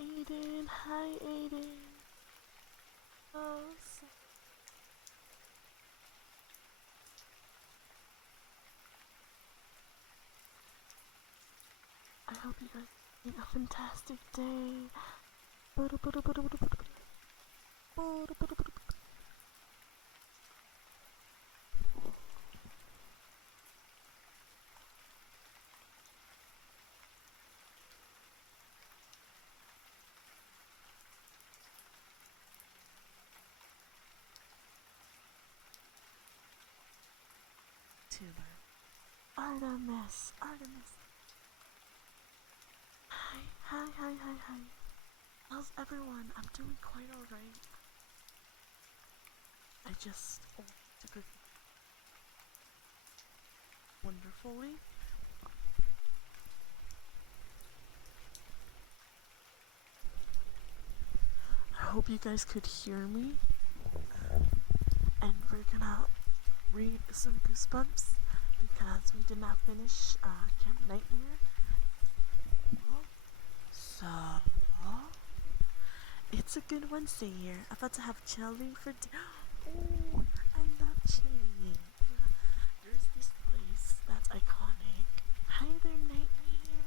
Aiden. Hi, Aiden. Oh, I hope you guys are having a fantastic day. Tuber. Artemis. Hi. How's everyone? I'm doing quite alright. I just took a wonderfully. I hope you guys could hear me. And we're gonna read some Goosebumps because we did not finish Camp Nightmare. So it's a good one, here. I'm about to have chili for oh, I love chili. There's this place that's iconic. Hi there, Nightmare.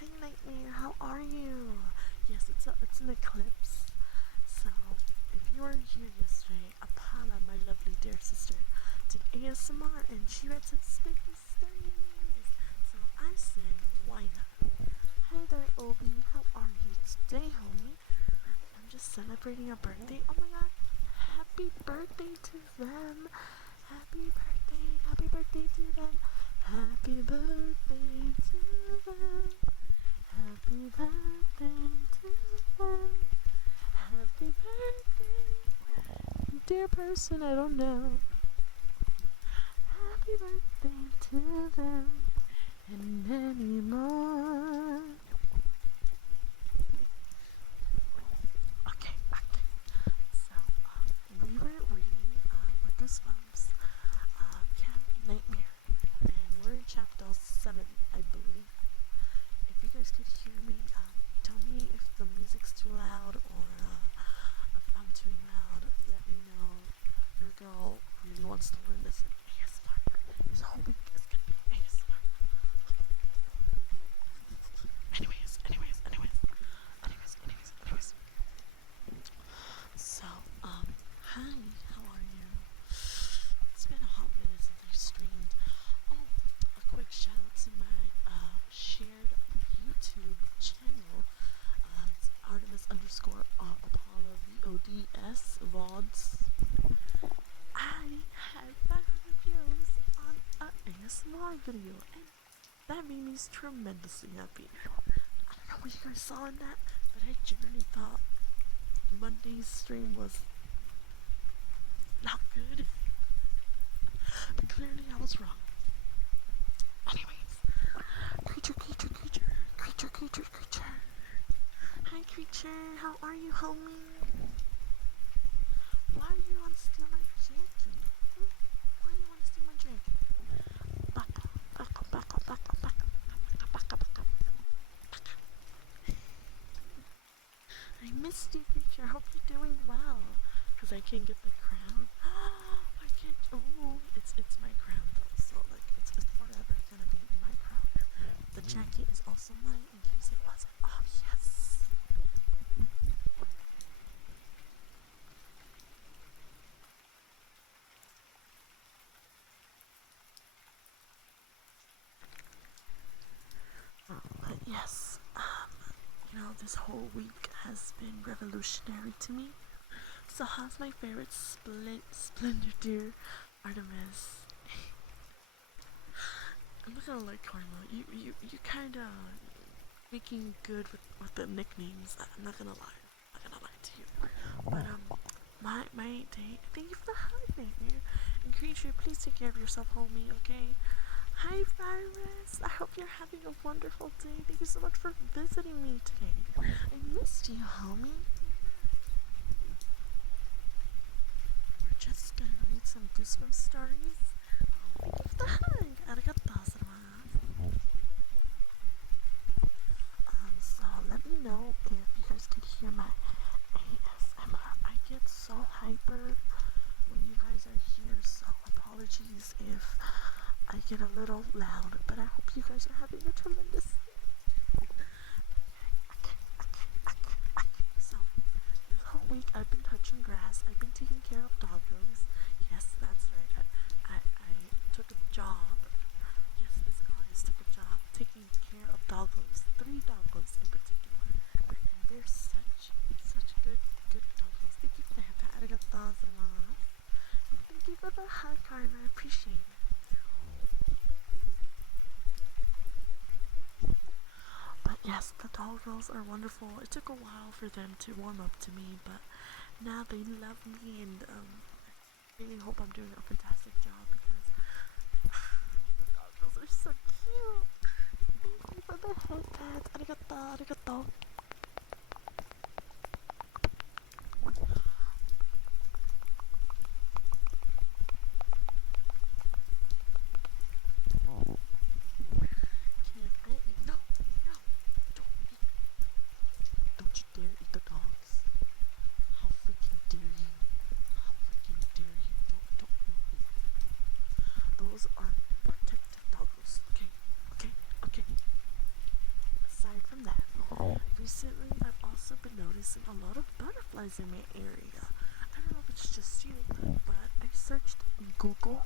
Hi, Nightmare. How are you? Yes, it's an eclipse. So if you were here yesterday, Apala, my lovely dear sister, did ASMR and she read some spooky stories. So I said, why not? Hi there, Obi. How are you today, homie? I'm just celebrating a birthday. Oh my god. Happy birthday to them. Happy birthday to them. Happy birthday to them. Happy birthday to them. Happy birthday, dear person I don't know. Happy birthday to them and many more. Okay. So, we were reading with Goosebumps, Camp Nightmare, and we're in chapter 7, I believe. If you guys could hear me, tell me if the music's too loud or if I'm too loud. Let me know. Your girl really wants to learn this in ASMR. This whole week is gonna be ASMR. Anyways. So, hi, how are you? It's been a hot minute since I streamed. Oh, a quick shout out to my shared YouTube channel. It's Artemis underscore Apollo VODS VODs. I had 500 views on an ASMR video, and that made me tremendously happy. I don't know what you guys saw in that, but I genuinely thought Monday's stream was not good. But clearly I was wrong. Anyways, creature. Hi, creature. How are you, homie? Why do you want to steal my jacket? Why do you want to steal my jacket? Back up. I missed you, creature. I hope you're doing well. Because I can't get the crown. I can't. Oh, it's my crown though. So like it's forever gonna be my crown. The jacket is also mine in case it wasn't. Oh yes. But yes, this whole week has been revolutionary to me. So how's my favorite splendor dear Artemis? I'm not gonna lie, Karma. You kinda making good with the nicknames. I'm not gonna lie. I'm not gonna lie to you. But my day. Thank you for the hug, Nightmare. And creature, please take care of yourself, homie. Okay. Hi, Virus. I hope you're having a wonderful day. Thank you so much for visiting me today. I missed you, homie. We're just gonna read some Goosebumps stories. Thank you for the hug. Arigatou gozaimasu. So let You know, if you guys could hear my ASMR, I get so hyper when you guys are here, so apologies if I get a little loud, but I hope you guys are having a tremendous so this whole week I've been touching grass, I've been taking care of doggos. Yes, that's right. I took a job. Yes, this goddess took a job taking care of doggos. 3 doggos in particular. And they're such good doggos. Thank you for the hat. Arigatou gozaimasu. And thank you for the hug, Carter. I appreciate it. But yes, the doggos are wonderful. It took a while for them to warm up to me, but now they love me, and I really hope I'm doing a fantastic job because the doggos are so cute. Thank you for the head pats. Arigato. Can I eat? No, don't you dare eat the dogs. How freaking dare you? How freaking dare you? Don't. Those are protected doggos. Okay. Aside from that, recently I've also been noticing a lot of butterflies in my area. I don't know if it's just you, but I searched Google,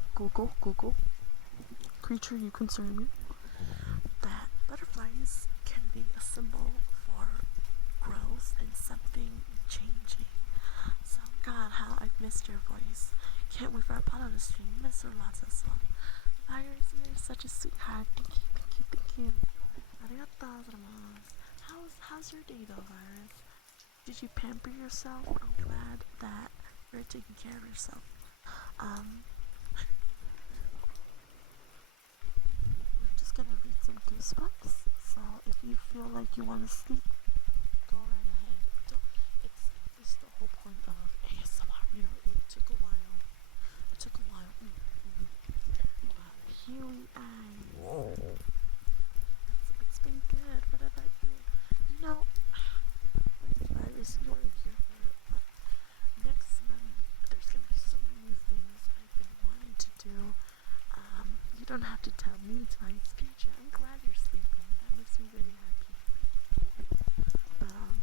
creature you concern me, that butterflies can be a symbol for growth and something changing. So, God, how I've missed your voice. Can't wait for a part of the stream. Miss her lots of stuff. Virus, you're such a sweetheart. Thank you. Arigatou gozaimasu. How's your day though, Virus? Did you pamper yourself? I'm glad that you're taking care of yourself. We're just gonna read some goosebumps. So if you feel like you want to sleep, go right ahead. It's the whole point of ASMR. You know, it took a while. But here we are. It's been good. What about you? You know, Iris, you weren't here for it, but next month there's gonna be so many new things I've been wanting to do. You don't have to tell me twice, Peach. I'm glad you're sleeping. That makes me really happy. But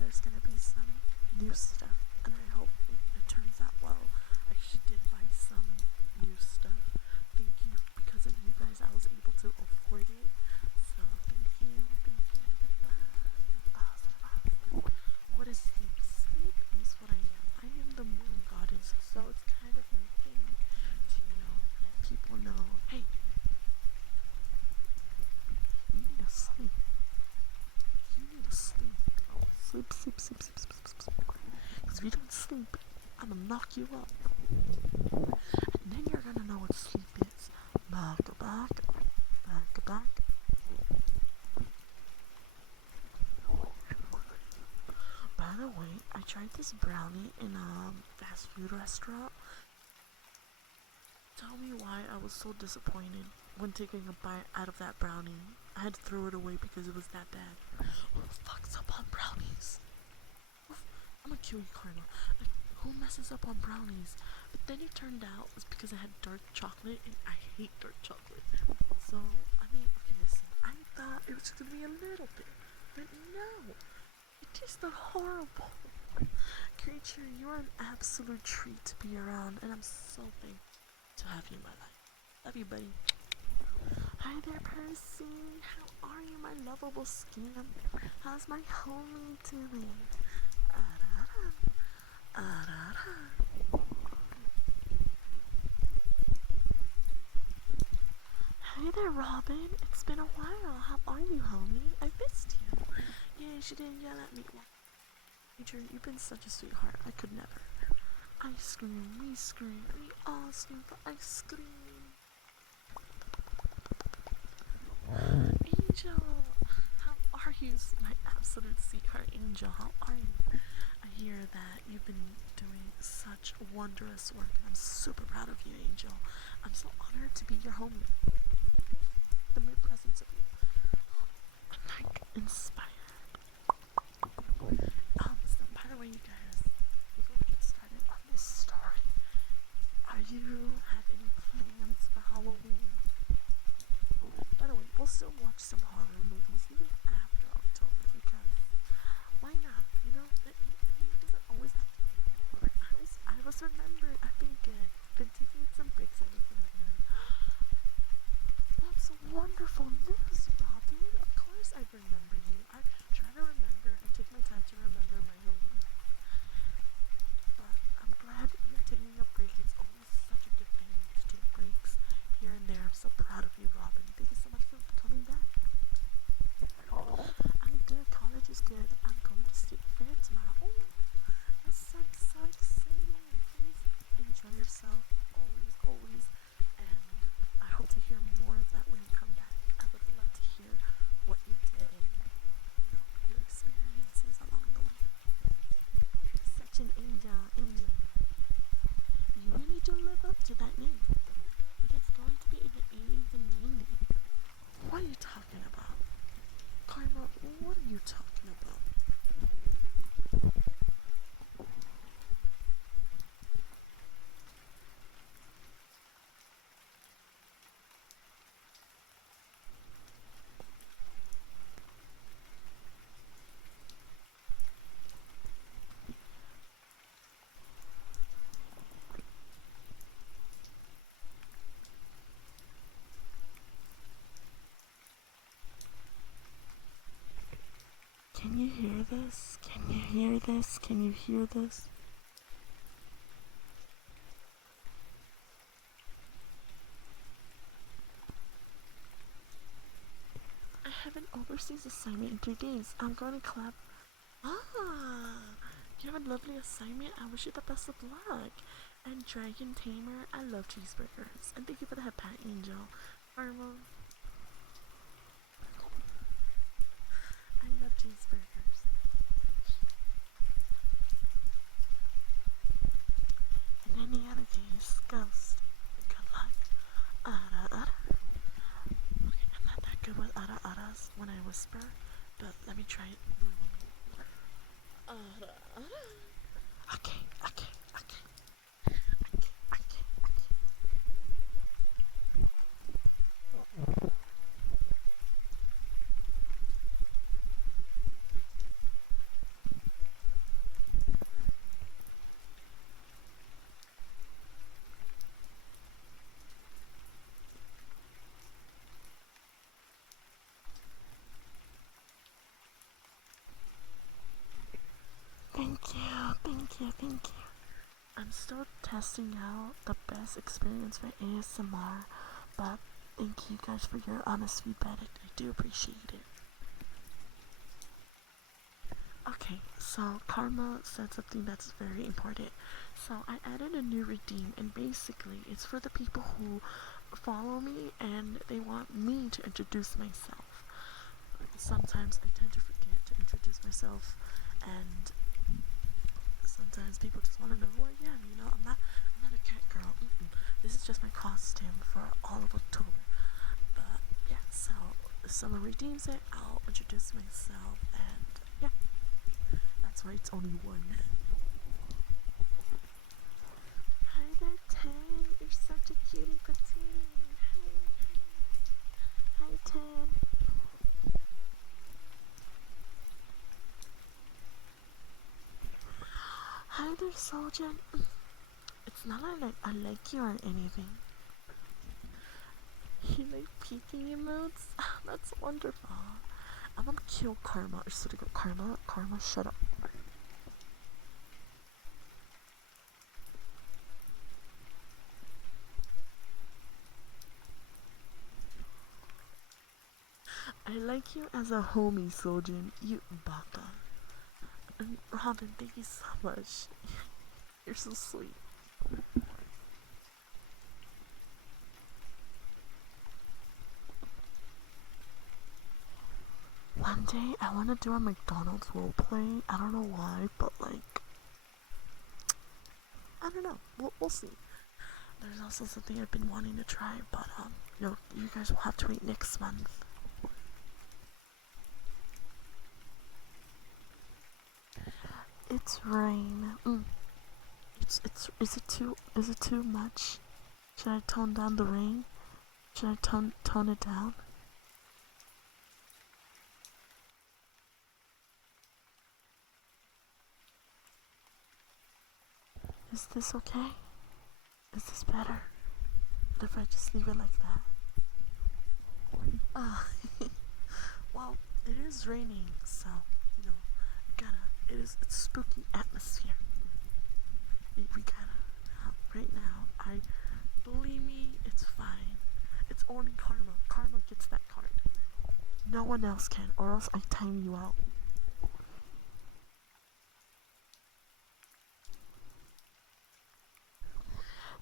there's gonna be some new stuff, and I hope it turns out well. I actually did buy some new stuff. Thank you. Because of you guys, I was able to afford it. So thank you. What is sleep? Sleep is what I am. I am the moon goddess, so it's kind of my thing to, let people know, hey, you need to sleep. Sleep. Because if you don't sleep, I'm gonna knock you up. And then you're gonna know what sleep is. Back. By the way, I tried this brownie in a fast food restaurant. Tell me why I was so disappointed when taking a bite out of that brownie. I had to throw it away because it was that bad. Who fucks up on brownies? I'm gonna kill you, Carla. Like, who messes up on brownies? But then it turned out it was because I had dark chocolate, and I hate dark chocolate. So, okay, listen. I thought it was gonna be a little bit, but no. It tasted horrible. Creature, you're an absolute treat to be around, and I'm so thankful to have you in my life. Love you, buddy. Hi there, Percy. How are you, my lovable scam? How's my homie doing? Hey there, Robin. It's been a while. How are you, homie? I missed you. Yay, she didn't yell at me. Adrian, you've been such a sweetheart. I could never. Ice cream, we scream, we all scream for ice cream. Angel, how are you, my absolute sweetheart? Angel, how are you? I hear that you've been doing such wondrous work, and I'm super proud of you, Angel. I'm so honored to be your homie. The mere presence of you, I'm like inspired. Can you hear this? Can you hear this? Can you hear this? I have an overseas assignment in 3 days. I'm going to clap. Ah! You have a lovely assignment. I wish you the best of luck. And Dragon Tamer, I love cheeseburgers. And thank you for the Pat Angel. Karma, I love cheeseburgers. In any other case, Ghost, good luck. Ara ara. Okay, I'm not that good with ara aras when I whisper, but let me try it normally. Ara ara. Okay, okay, okay, okay, okay, okay. Thank you, thank you, thank you. I'm still testing out the best experience for ASMR, but thank you guys for your honest feedback. I do appreciate it. Okay, so Karma said something that's very important. So I added a new redeem, and basically it's for the people who follow me and they want me to introduce myself. Sometimes I tend to forget to introduce myself, and sometimes people just want to know who I am. You know, I'm not a cat girl. This is just my costume for all of October. But yeah, so if someone redeems it, I'll introduce myself, and yeah, that's why it's only one. Hi there, Ten. You're such a cutie patootie. Hi, Ten. Hi there, Soldier. It's not like I like you or anything. You like peeking emotes? That's wonderful. I'm gonna kill Karma. I swear to God, Karma, shut up. I like you as a homie, Soldier. You baka. And Robin, thank you so much. You're so sweet. One day I want to do a McDonald's roleplay. I don't know why, but like, I don't know. We'll see. There's also something I've been wanting to try, but you guys will have to wait next month. It's rain. Is it too much? Should I tone down the rain? Should I tone it down? Is this okay? Is this better? What if I just leave it like that? Ah, well, it is raining, so you know, it's spooky atmosphere. We gotta right now. I believe me, it's fine. It's only Karma. Karma gets that card. No one else can, or else I time you out.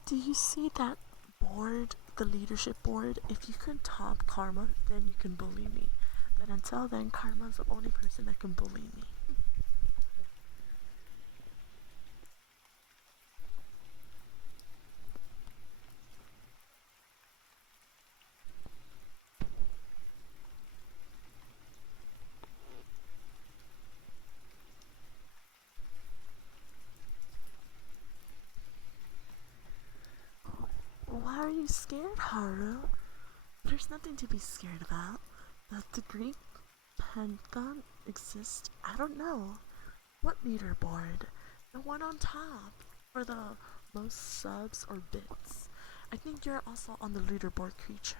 Do you see that board, the leadership board? If you can top Karma, then you can bully me. But until then, Karma's the only person that can bully me. Why are you scared, Haru? There's nothing to be scared about. Does the Greek Pantheon exist? I don't know. What leaderboard? The one on top. Or the most subs or bits? I think you're also on the leaderboard, creature.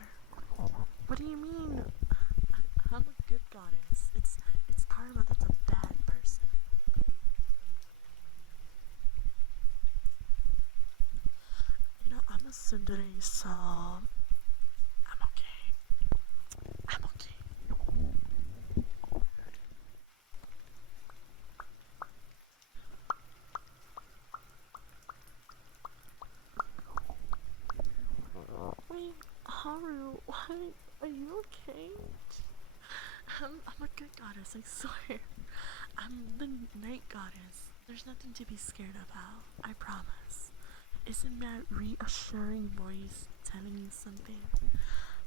What do you mean? I'm a good goddess. It's Karma that's a tsundere, so I'm okay. I'm okay. Wait, Haru, why? Are you okay? I'm a good goddess, I swear. I'm the night goddess. There's nothing to be scared about, I promise. Isn't that reassuring voice telling you something?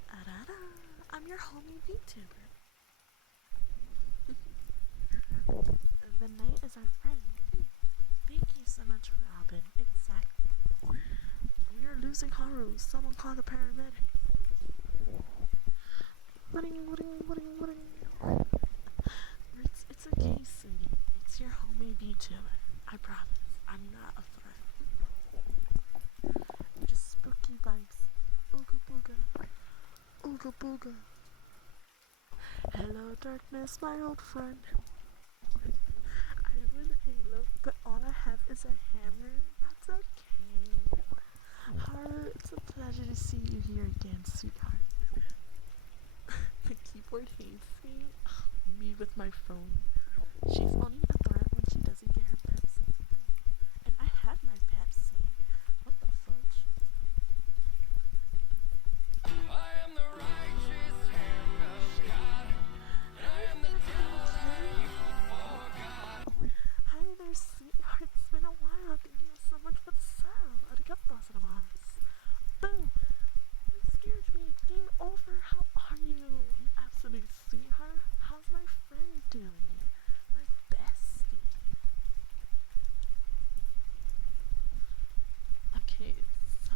Da-da-da. I'm your homie VTuber. The night is our friend. Thank you so much, Robin. Exactly. We are losing Haru. Someone call the paramedic. It's okay, sweetie. It's your homie VTuber. I promise. I'm not a threat. Just spooky vibes. Ooga booga. Ooga booga. Hello, darkness, my old friend. I win Halo, but all I have is a hammer. That's okay. Haru, it's a pleasure to see you here again, sweetheart. The keyboard hates me. Me with my phone. She's only a threat when she doesn't get her Pepsi. And I had my Pepsi. What the fudge? I am the righteous hand of God. And I am the devil that you forgot. Hi there, sweetheart. It's been a while. Thank you so much for the sub. Arigato gozaimasu. Boom. You scared me. Game over. How are you? You absolute sweetheart. How's my friend doing? My bestie. Okay, so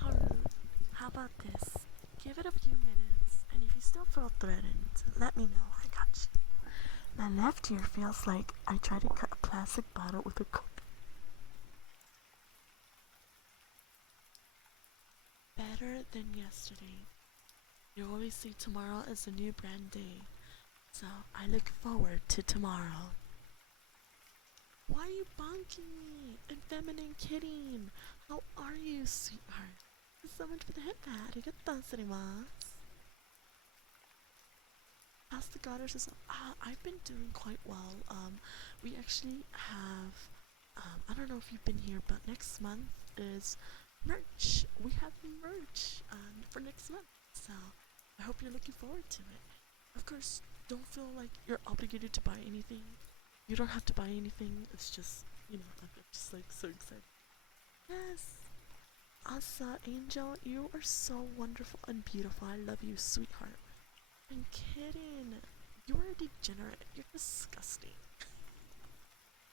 Haru, how about this? Give it a few minutes, and if you still feel threatened, let me know. I got you. My left ear feels like I tried to cut a plastic bottle with a better than yesterday. You always say tomorrow is a new brand day, so I look forward to tomorrow. Why are you bonking me? Feminine kidding. How are you, sweetheart? Thank you so much for the hip pad. Arigatou gozaimasu. How's the goddess? I've been doing quite well. We actually have, I don't know if you've been here, but next month is merch. We have merch for next month, so I hope you're looking forward to it. Of course, don't feel like you're obligated to buy anything. You don't have to buy anything. It's just, I'm just like so excited. Yes. Asa, Angel, you are so wonderful and beautiful. I love you, sweetheart. I'm kidding. You are a degenerate. You're disgusting.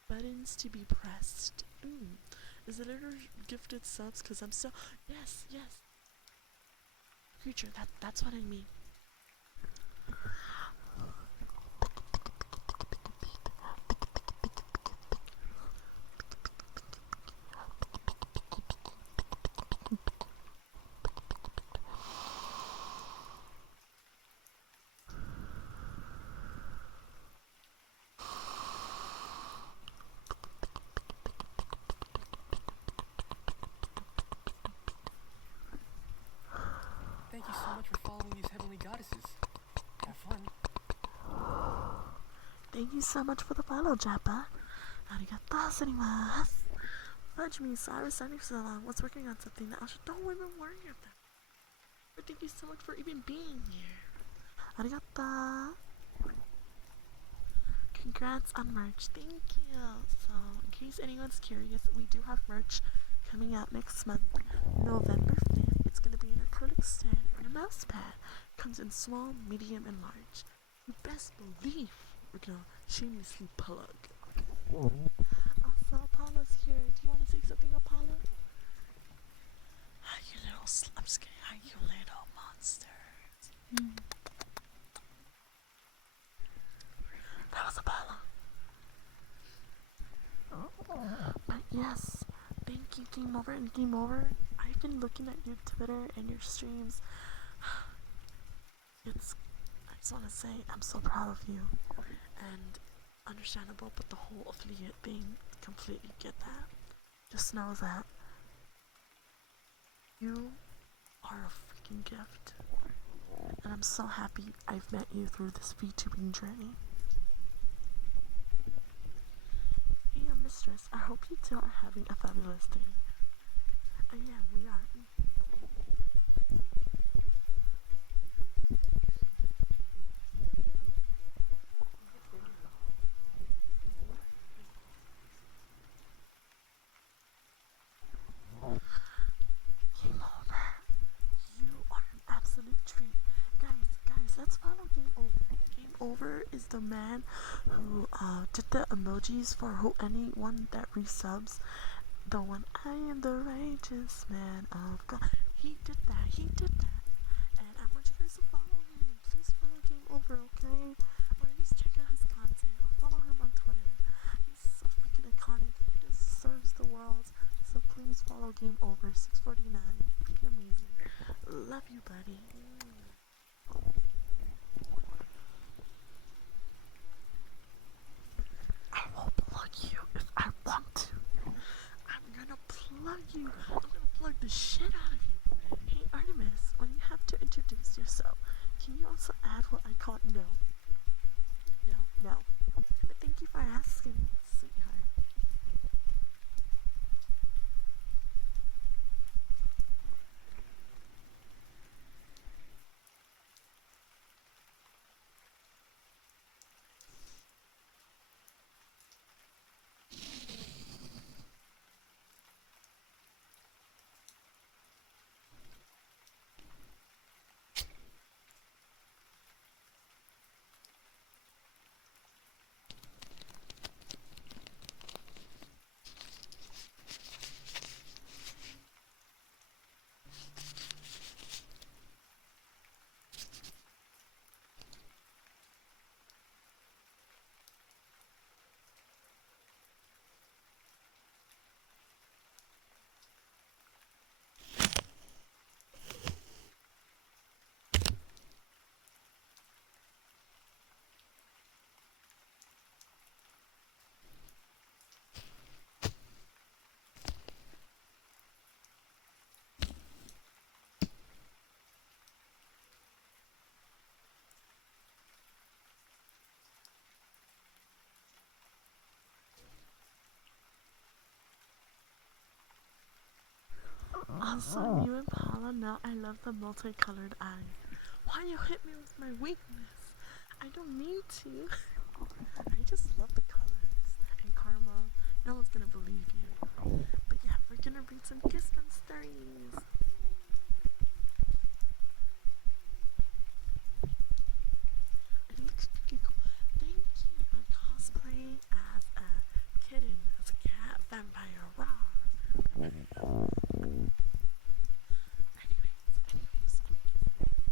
Buttons to be pressed. Is it little gifted subs? Cause I'm so yes. Creature. That's what I mean. Thank you so much for following these heavenly goddesses. Have fun. Thank you so much for the follow, Jappa. Arigatou gozaimasu. Fudge me, Cyrus sending so long. Was working on something that I should don't even worry about. But thank you so much for even being here. Arigatou. Congrats on merch. Thank you. So, in case anyone's curious, we do have merch coming out next month, November 5th. It's going to be an acrylic stand and a mouse pad. Comes in small, medium, and large. You best believe we're going to shamelessly plug. Also, Apollo's here. Do you want to say something, Apollo? Hi, you little I'm just kidding. Hi, you little monsters. That was Apollo. But yes, thank you, Game Over and Game Over. I've been looking at your Twitter and your streams. I just want to say I'm so proud of you. And understandable, but the whole affiliate thing, completely get that. Just know that you are a freaking gift. And I'm so happy I've met you through this VTubing journey. Hey, mistress, I hope you two are having a fabulous day. Yeah, we are. Game over. You are an absolute treat. Guys, let's follow Game Over. Game Over is the man who did the emojis for anyone that resubs. The one, I am the righteous man of God. He did that. And I want you guys to follow him. Please follow Game Over, okay? Or at least check out his content. Or follow him on Twitter. He's so freaking iconic. He deserves the world. So please follow Game Over 649. Freaking amazing. Love you, buddy. I will plug you if I want to. I'm gonna plug you. I'm gonna plug the shit out of you. Hey, Artemis, when you have to introduce yourself, can you also add what I call no? No. But thank you for asking, sweetheart. Also, you and Paula know I love the multicolored eye. Why you hit me with my weakness? I don't mean to. I just love the colors. And Karma, no one's gonna believe you. But yeah, we're gonna read some Kiss From stories. It looks freaking cool. Thank you. I'm cosplaying as a kitten, as a cat, vampire, raw. Anyways,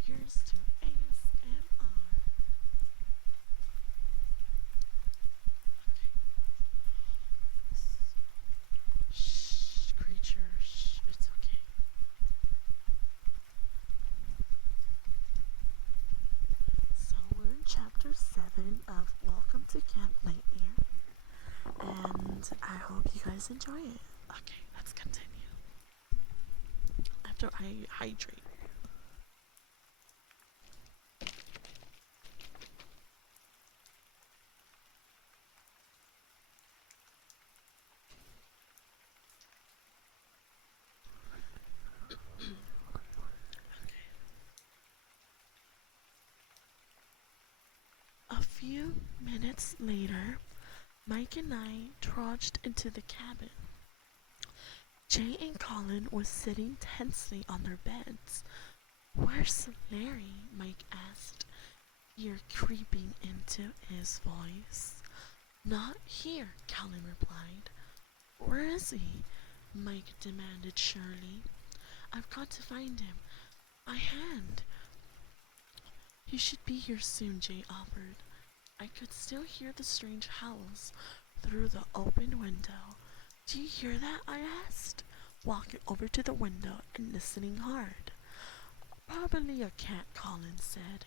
here's to ASMR. Shh, creature, shh, it's okay. So we're in chapter 7 of Welcome to Camp Nightmare, and I hope you guys enjoy it. Okay, let's continue. After I hydrate. A few minutes later, Mike and I trudged into the cabin. Jay and Colin were sitting tensely on their beds. "Where's Larry?" Mike asked, fear creeping into his voice. "Not here," Colin replied. "Where is he?" Mike demanded surely. "I've got to find him. My hand." "He should be here soon," Jay offered. I could still hear the strange howls through the open window. "Do you hear that?" I asked, walking over to the window and listening hard. "Probably a cat," Colin said.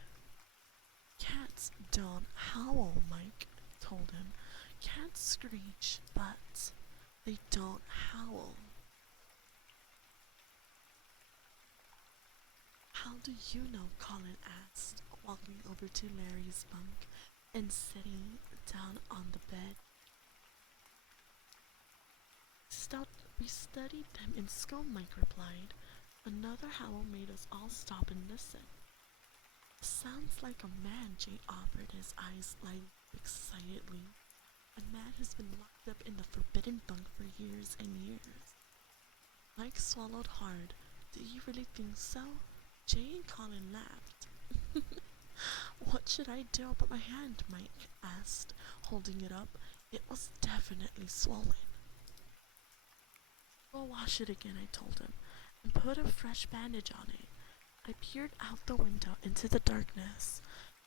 "Cats don't howl," Mike told him. "Cats screech, but They don't howl. How do you know? Colin asked, walking over to Larry's bunk and sitting down on the bed. We studied them in school, Mike replied. Another howl made us all stop and listen. Sounds like a man, Jay offered, his eyes lighting excitedly. A man who's been locked up in the forbidden bunk for years and years. Mike swallowed hard. Do you really think so? Jay and Colin laughed. What should I do about my hand? Mike asked, holding it up. It was definitely swollen. Go wash it again, I told him, and put a fresh bandage on it. I peered out the window into the darkness.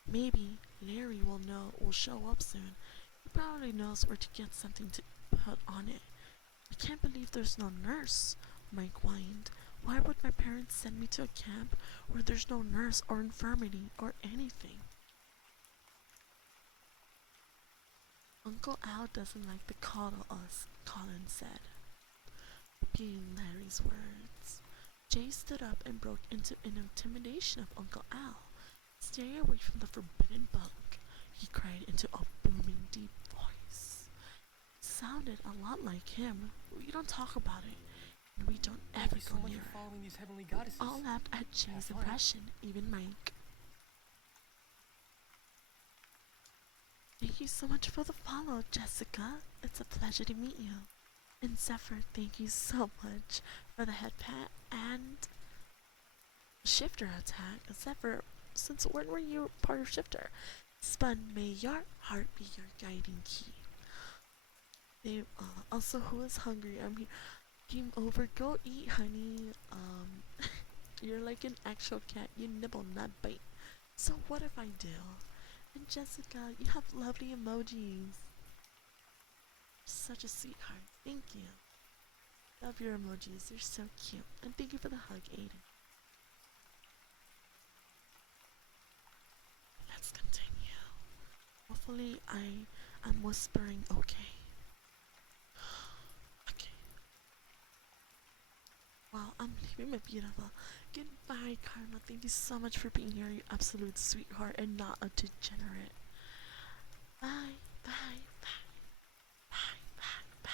Maybe Larry will show up soon. He probably knows where to get something to put on it. I can't believe there's no nurse, Mike whined. Why would my parents send me to a camp where there's no nurse or infirmary or anything? Uncle Al doesn't like to coddle us, Colin said, repeating Larry's words. Jay stood up and broke into an intimidation of Uncle Al. Stay away from the forbidden bunk, he cried into a booming, deep voice. It sounded a lot like him. We don't talk about it, and we don't ever go near it. Following these heavenly goddesses. All laughed at Jay's impression, even Mike. Thank you so much for the follow, Jessica. It's a pleasure to meet you. And Zephyr, thank you so much for the head pat and shifter attack. Zephyr, since when were you part of shifter? Spun, may your heart be your guiding key. They, also, who is hungry? I'm here. Came over, go eat, honey. You're like an actual cat. You nibble, not bite. So what if I do? And Jessica, you have lovely emojis. Such a sweetheart. Thank you. Love your emojis. They're so cute. And thank you for the hug, Aiden. Let's continue. Hopefully I'm whispering okay. Okay. Wow, I'm leaving my beautiful. Goodbye, Karma. Thank you so much for being here, you absolute sweetheart and not a degenerate. Bye, bye, bye, bye, bye, bye.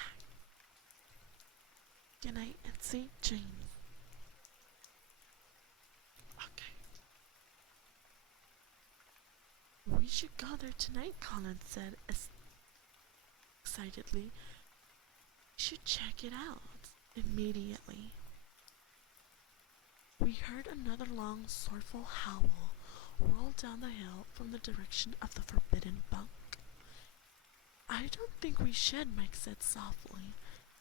Good night and sweet dreams. Okay. We should go there tonight, Colin said excitedly. We should check it out immediately. We heard another long, sorrowful howl roll down the hill from the direction of the forbidden bunk. I don't think we should, Mike said softly.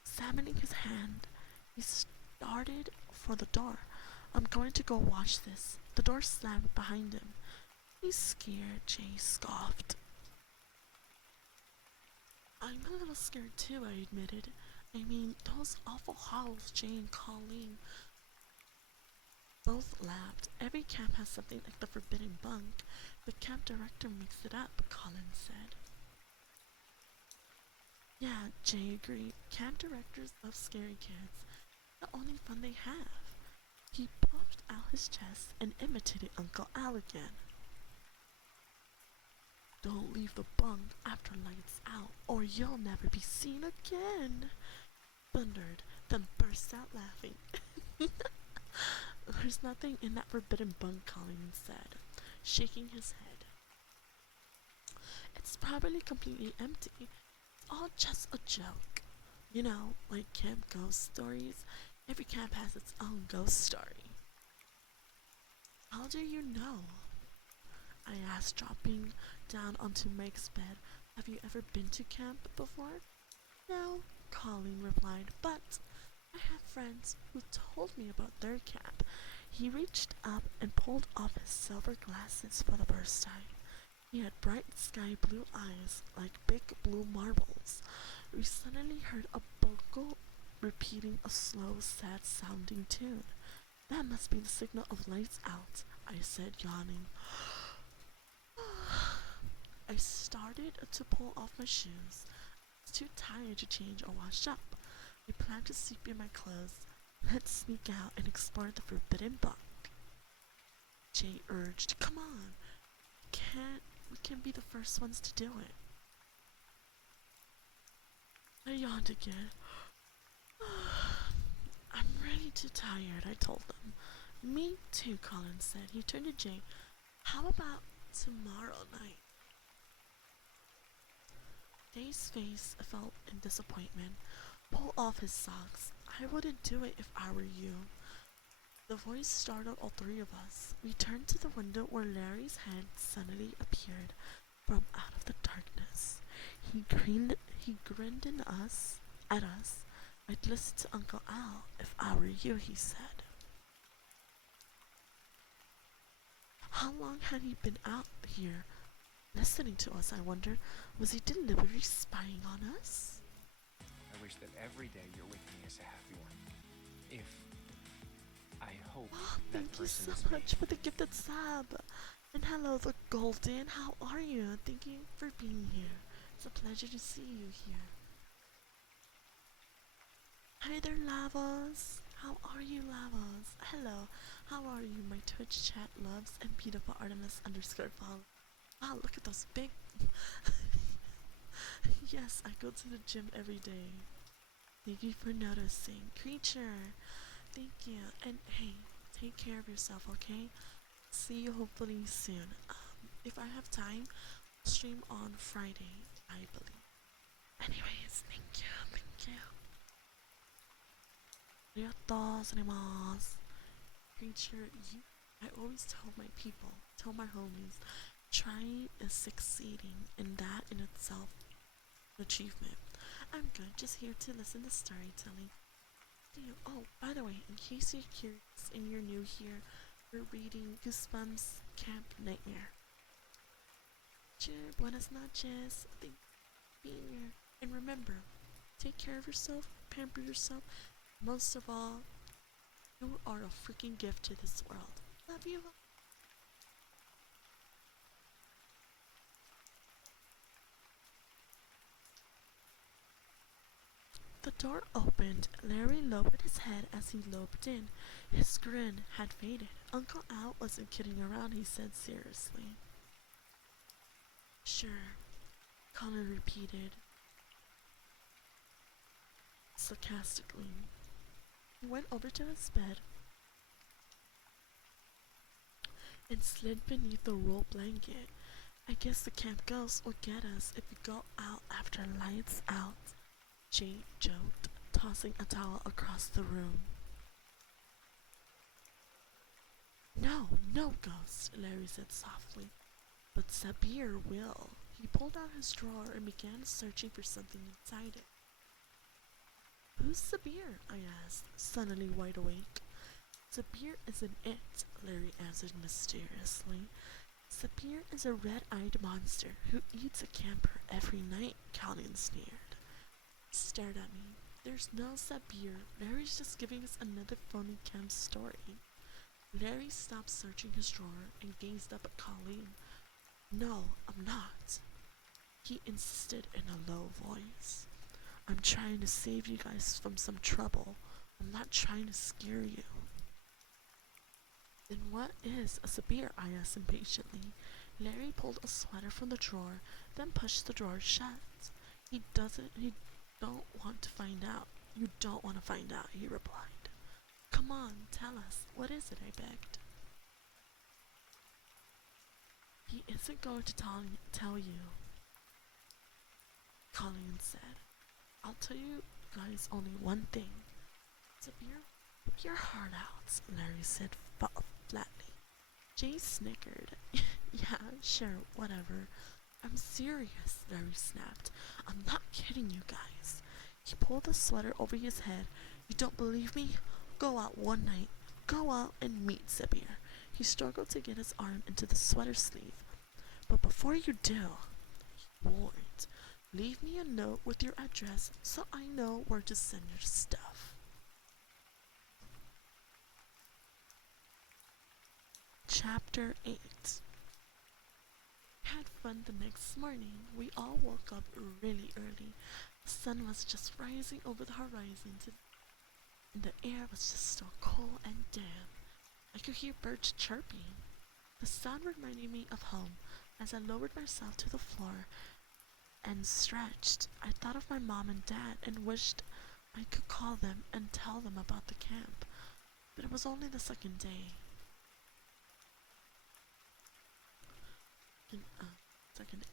Examining his hand, he started for the door. I'm going to go watch this. The door slammed behind him. He's scared, Jay scoffed. I'm a little scared too, I admitted. I mean, those awful howls Jay and Colleen both laughed. Every camp has something like the forbidden bunk. The camp director makes it up, Colin said. Yeah, Jay agreed. Camp directors love scary kids. The only fun they have. He puffed out his chest and imitated Uncle Al again. Don't leave the bunk after lights out, or you'll never be seen again, thundered, then burst out laughing. There's nothing in that forbidden bunk, Colin said, shaking his head. It's probably completely empty. It's all just a joke. You know, like camp ghost stories. Every camp has its own ghost story. How do you know? I asked, dropping down onto Mike's bed. Have you ever been to camp before? No, Colin replied, but I have friends who told me about their camp. He reached up and pulled off his silver glasses for the first time. He had bright sky blue eyes like big blue marbles. We suddenly heard a bogle repeating a slow, sad sounding tune. That must be the signal of lights out, I said, yawning. I started to pull off my shoes. I was too tired to change or wash up. I plan to sleep in my clothes. Let's sneak out and explore the forbidden book. Jay urged. Come on. We can be the first ones to do it. I yawned again. I'm really too tired, I told them. Me too, Colin said. He turned to Jay. How about tomorrow night? Jay's face fell in disappointment. Pull off his socks. I wouldn't do it if I were you. The voice startled all three of us. We turned to the window where Larry's head suddenly appeared from out of the darkness. He grinned at us. I'd listen to Uncle Al if I were you, he said. How long had he been out here listening to us, I wondered? Was he deliberately spying on us? I wish that every day you're with me is a happy one. I hope that Thank you person so is me. much for the gifted sub. And hello, the Golden. How are you? Thank you for being here. It's a pleasure to see you here. Hi there, Lavas. How are you, Lavas? Hello. How are you, my Twitch chat loves and beautiful Artemis _ follow. Wow, look at those big. Yes, I go to the gym every day. Thank you for noticing. Creature, thank you. And hey, take care of yourself, okay? See you hopefully soon. If I have time, I'll stream on Friday, I believe. Anyways, thank you, thank you. Arigatou gozaimasu. Creature, I always tell my people, tell my homies, trying is succeeding, and that in itself an achievement. I'm good, just here to listen to storytelling. Oh, by the way, in case you're curious and you're new here, we're reading Goosebumps Camp Nightmare. Buenas noches. Thank you for being here. And remember, take care of yourself, pamper yourself. Most of all, you are a freaking gift to this world. Love you. The door opened. Larry lowered his head as he loped in. His grin had faded. Uncle Al wasn't kidding around, he said seriously. Sure, Colin repeated sarcastically. He went over to his bed and slid beneath the roll blanket. I guess the camp ghost will get us if we go out after lights out, Jay joked, tossing a towel across the room. No, no, ghost, Larry said softly. But Sabir will. He pulled out his drawer and began searching for something inside it. Who's Sabir? I asked, suddenly wide awake. Sabir isn't it, Larry answered mysteriously. Sabir is a red-eyed monster who eats a camper every night, Callion sneered. He stared at me. There's no Sabir. Larry's just giving us another phony camp story. Larry stopped searching his drawer and gazed up at Colleen. No, I'm not, he insisted in a low voice. I'm trying to save you guys from some trouble. I'm not trying to scare you. Then what is a Sabir? I asked impatiently. Larry pulled a sweater from the drawer, then pushed the drawer shut. He don't want to find out. You don't want to find out, he replied. Come on, tell us. What is it? I begged. He isn't going to tell you, Colleen said. I'll tell you guys only one thing. Sabir, whip your heart out, Larry said flatly. Jay snickered. Yeah, sure, whatever. I'm serious, Larry snapped. I'm not kidding you guys. He pulled the sweater over his head. You don't believe me? Go out one night. Go out and meet Sabir. He struggled to get his arm into the sweater sleeve. But before you do, he warned, leave me a note with your address so I know where to send your stuff. Chapter 8. Had fun the next morning. We all woke up really early. The sun was just rising over the horizon, and the air was just so cool and damp. I could hear birds chirping. The sound reminded me of home. As I lowered myself to the floor and stretched, I thought of my mom and dad and wished I could call them and tell them about the camp. But it was only the second day. And,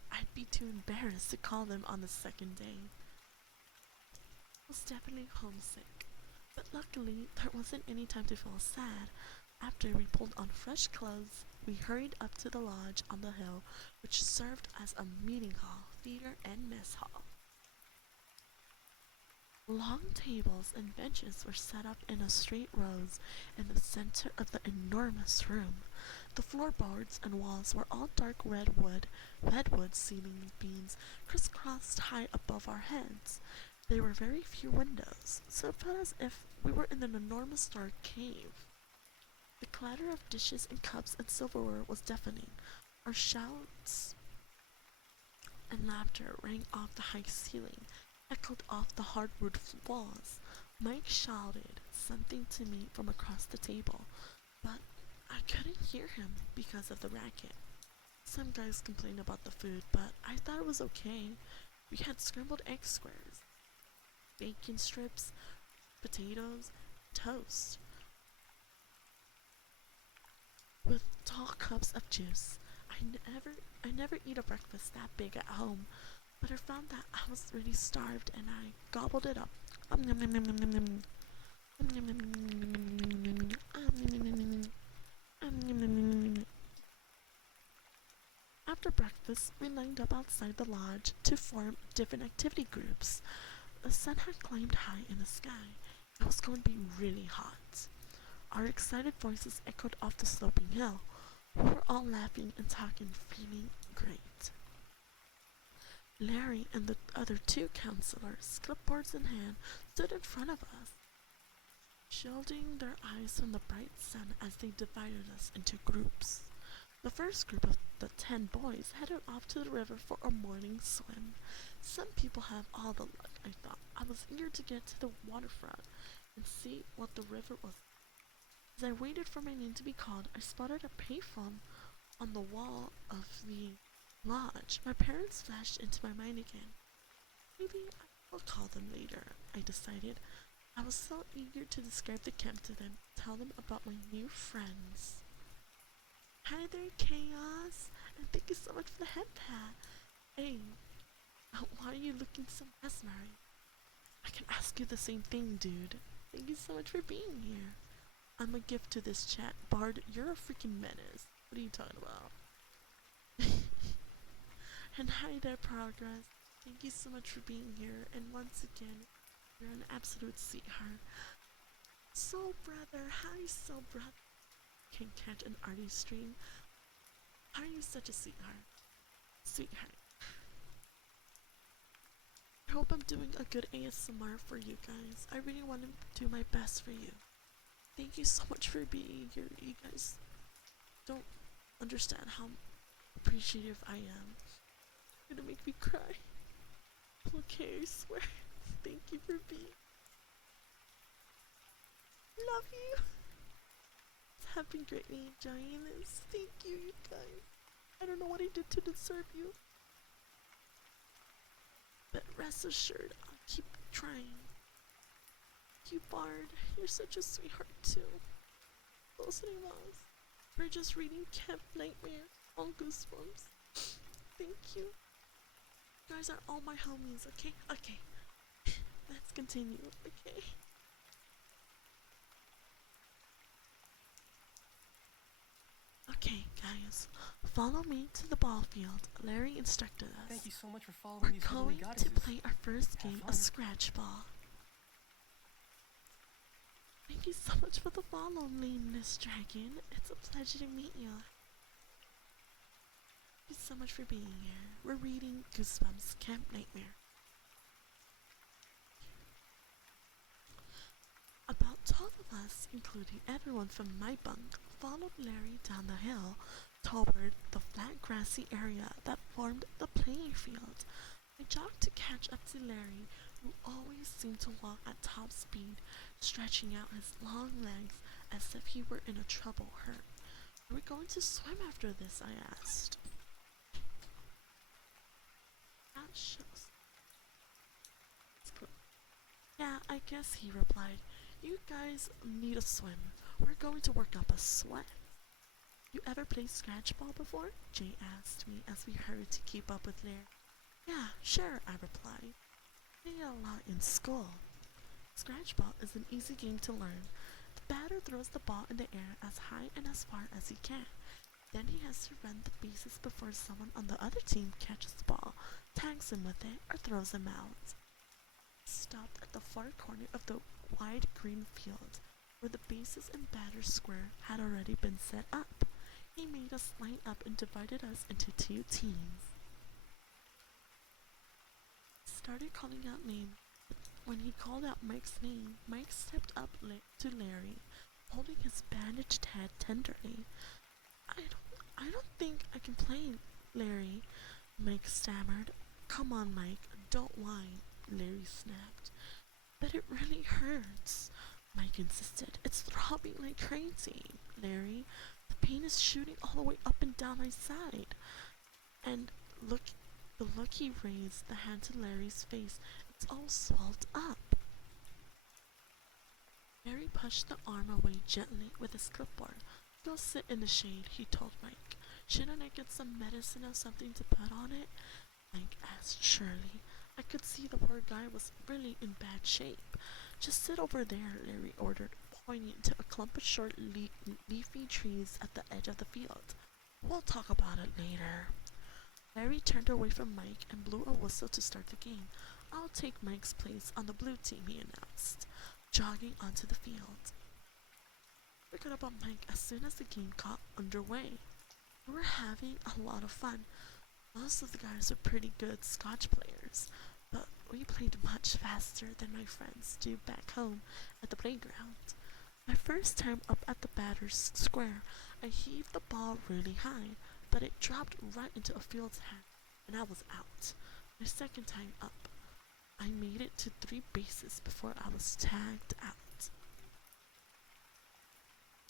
I'd be too embarrassed to call them on the second day. I was definitely homesick. But luckily, there wasn't any time to feel sad. After we pulled on fresh clothes, we hurried up to the lodge on the hill, which served as a meeting hall, theater, and mess hall. Long tables and benches were set up in a straight rows in the center of the enormous room. The floorboards and walls were all dark redwood ceiling beams crisscrossed high above our heads. There were very few windows, so it felt as if we were in an enormous dark cave. The clatter of dishes and cups and silverware was deafening. Our shouts and laughter rang off the high ceiling, echoed off the hardwood walls. Mike shouted something to me from across the table, but I couldn't hear him because of the racket. Some guys complained about the food, but I thought it was okay. We had scrambled egg squares, bacon strips, potatoes, toast, with tall cups of juice. I never eat a breakfast that big at home, but I found that I was really starved and I gobbled it up. After breakfast, we lined up outside the lodge to form different activity groups. The sun had climbed high in the sky. It was going to be really hot. Our excited voices echoed off the sloping hill. We were all laughing and talking, feeling great. Larry and the other two counselors, clipboards in hand, stood in front of us, shielding their eyes from the bright sun as they divided us into groups. The first group of the 10 boys headed off to the river for a morning swim. Some people have all the luck, I thought. I was eager to get to the waterfront and see what the river was. As I waited for my name to be called, I spotted a payphone on the wall of the lodge. My parents flashed into my mind again. Maybe I will call them later, I decided. I was so eager to describe the camp to them, tell them about my new friends. Hi there, Chaos, and thank you so much for the head pat. Hey, why are you looking so mesmerized? I can ask you the same thing, dude. Thank you so much for being here. I'm a gift to this chat. Bard, you're a freaking menace. What are you talking about? And hi there, Progress. Thank you so much for being here. And once again, you're an absolute sweetheart. Soul brother, hi soul brother. Can catch an Arty stream. How are you such a sweetheart? Sweetheart. I hope I'm doing a good ASMR for you guys. I really want to do my best for you. Thank you so much for being here. You guys don't understand how appreciative I am. You're gonna make me cry. Okay, I swear. Thank you for being. Love you. I've been greatly enjoying this. Thank you, you guys. I don't know what I did to deserve you. But rest assured, I'll keep trying. You, Bard, you're such a sweetheart too. Listening us. We're just reading Camp Nightmare on Goosebumps. Thank you. You guys are all my homies, okay? Okay. Let's continue, okay? Okay, guys. Follow me to the ball field. Larry instructed us. Thank you so much for following We're these heavenly going to goddesses. play our first Have game fun. of scratch ball. Thank you so much for the follow, Nameless Dragon. It's a pleasure to meet you. Thank you so much for being here. We're reading Goosebumps Camp Nightmare. About 12 of us, including everyone from my bunk, followed Larry down the hill toward the flat grassy area that formed the playing field. I jogged to catch up to Larry, who always seemed to walk at top speed, stretching out his long legs as if he were in a trouble hurt. Are we going to swim after this? I asked. That shows. Yeah, I guess, he replied. You guys need a swim. We're going to work up a sweat. You ever played scratch ball before? Jay asked me as we hurried to keep up with Larry. Yeah, sure, I replied. Play a lot in school. Scratch ball is an easy game to learn. The batter throws the ball in the air as high and as far as he can. Then he has to run the bases before someone on the other team catches the ball, tags him with it, or throws him out. Stopped at the far corner of the wide green field, where the bases and batters square had already been set up. He made us line up and divided us into two teams. Started calling out names. When he called out Mike's name, Mike stepped up to Larry, holding his bandaged head tenderly. I don't think I can play, Larry, Mike stammered. Come on, Mike, don't whine, Larry snapped. But it really hurts, Mike insisted. It's throbbing like crazy, Larry. The pain is shooting all the way up and down my side. And look, the look he raised the hand to Larry's face, it's all swelled up. Larry pushed the arm away gently with his clipboard. Go sit in the shade, he told Mike. Shouldn't I get some medicine or something to put on it? Mike asked surely. I could see the poor guy was really in bad shape. Just sit over there, Larry ordered, pointing to a clump of short leafy trees at the edge of the field. We'll talk about it later. Larry turned away from Mike and blew a whistle to start the game. I'll take Mike's place on the blue team, he announced, jogging onto the field. I forgot about Mike as soon as the game got underway. We were having a lot of fun. Most of the guys are pretty good Scotch players, but we played much faster than my friends do back home at the playground. My first time up at the batter's square, I heaved the ball really high, but it dropped right into a field's hand, and I was out. My second time up, I made it to 3 bases before I was tagged out.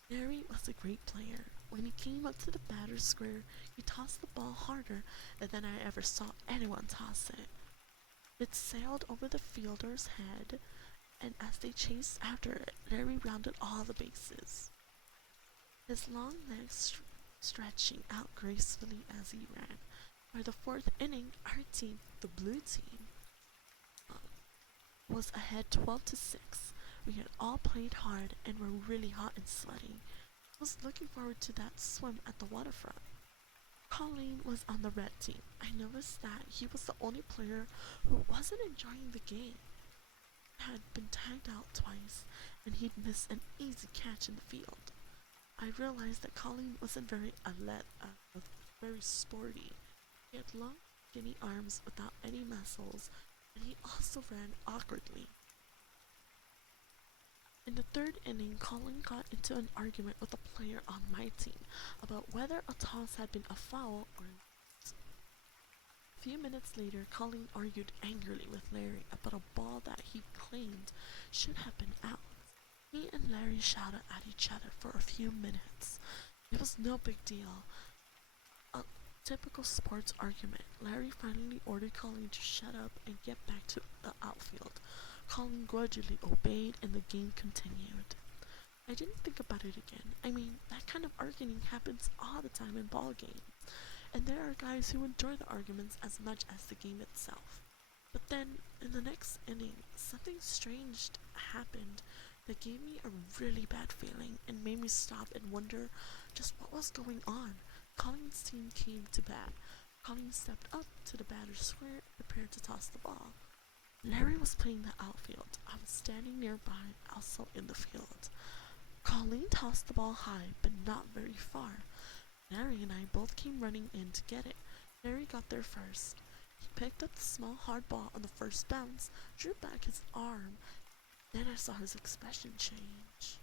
Larry was a great player. When he came up to the batter's square, he tossed the ball harder than I ever saw anyone toss it. It sailed over the fielder's head, and as they chased after it, Larry rounded all the bases, his long legs stretching out gracefully as he ran. By the 4th inning, our team, the blue team, was ahead 12-6. We had all played hard and were really hot and sweaty. I was looking forward to that swim at the waterfront. Colleen was on the red team. I noticed that he was the only player who wasn't enjoying the game. He had been tagged out twice, and he'd missed an easy catch in the field. I realized that Colleen wasn't very sporty. He had long, skinny arms without any muscles, and he also ran awkwardly. In the 3rd inning, Colin got into an argument with a player on my team about whether a toss had been a foul or not. A few minutes later, Colin argued angrily with Larry about a ball that he claimed should have been out. He and Larry shouted at each other for a few minutes. It was no big deal. A typical sports argument. Larry finally ordered Colin to shut up and get back to the outfield. Colin grudgingly obeyed and the game continued. I didn't think about it again. I mean, that kind of arguing happens all the time in ball games, and there are guys who enjoy the arguments as much as the game itself. But then, in the next inning, something strange happened that gave me a really bad feeling and made me stop and wonder just what was going on. Colin's team came to bat. Colin stepped up to the batter's square and prepared to toss the ball. Larry was playing the outfield. I was standing nearby, also in the field. Colleen tossed the ball high, but not very far. Larry and I both came running in to get it. Larry got there first. He picked up the small hard ball on the first bounce, drew back his arm. Then I saw his expression change.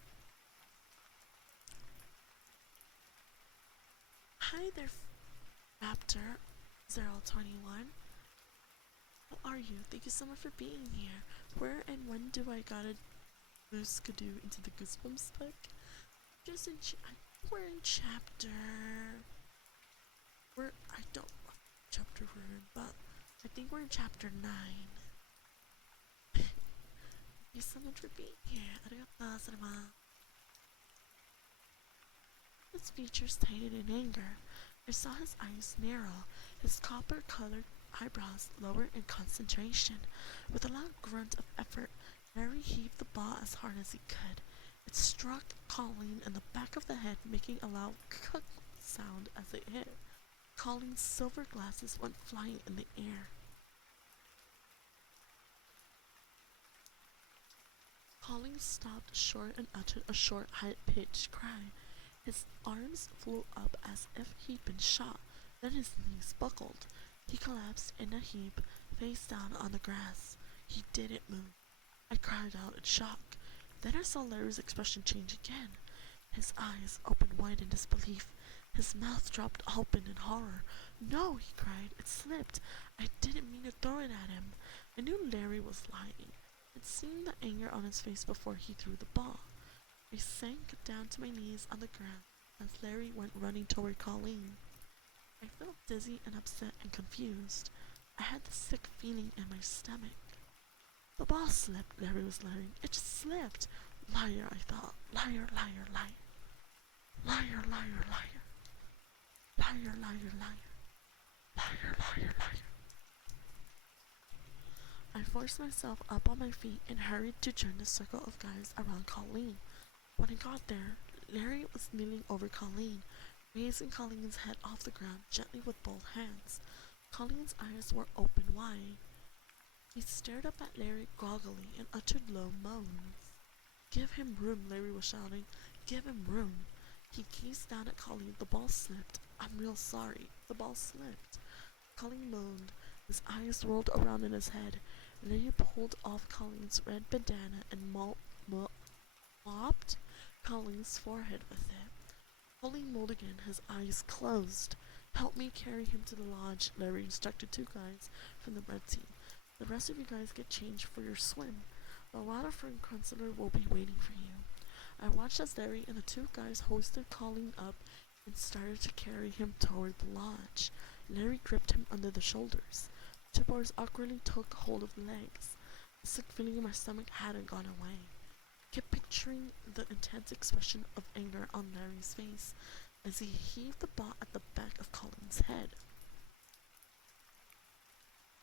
Hi there, Raptor 021. How are you? Thank you so much for being here. Where and when do I gotta skadoo into the Goosebumps book? Just in I think we're in chapter. I don't know what chapter we're in, but I think we're in chapter 9. Thank you so much for being here. Arigatou gozaimasu. His features tightened in anger. I saw his eyes narrow, his copper-colored eyebrows lower in concentration. With a loud grunt of effort, Larry heaved the ball as hard as he could. It struck Colleen in the back of the head, making a loud click sound as it hit. Colleen's silver glasses went flying in the air. Colleen stopped short and uttered a short, high-pitched cry. His arms flew up as if he'd been shot, then his knees buckled. He collapsed in a heap, face down on the grass. He didn't move. I cried out in shock. Then I saw Larry's expression change again. His eyes opened wide in disbelief. His mouth dropped open in horror. "No!" he cried. "It slipped. I didn't mean to throw it at him." I knew Larry was lying. I'd seen the anger on his face before he threw the ball. I sank down to my knees on the ground as Larry went running toward Colleen. I felt dizzy and upset and confused. I had this sick feeling in my stomach. "The ball slipped," Larry was lying. "It just slipped." Liar, I thought. Liar, liar, liar. Liar, liar, liar. Liar, liar, liar. Liar, liar, liar. I forced myself up on my feet and hurried to join the circle of guys around Colleen. When I got there, Larry was kneeling over Colleen, raising Colleen's head off the ground gently with both hands. Colleen's eyes were open wide. He stared up at Larry groggily and uttered low moans. "Give him room," Larry was shouting. "Give him room." He gazed down at Colleen. "The ball slipped. I'm real sorry. The ball slipped." Colleen moaned. His eyes rolled around in his head. Larry pulled off Colleen's red bandana and mopped Colleen's forehead with it. Colleen moaned again, his eyes closed. "Help me carry him to the lodge," Larry instructed two guys from the red team. "The rest of you guys get changed for your swim. The waterfront counselor will be waiting for you." I watched as Larry and the two guys hoisted Colleen up and started to carry him toward the lodge. Larry gripped him under the shoulders. The two boys awkwardly took hold of the legs. The sick feeling in my stomach hadn't gone away. I kept picturing the intense expression of anger on Larry's face as he heaved the ball at the back of Colleen's head.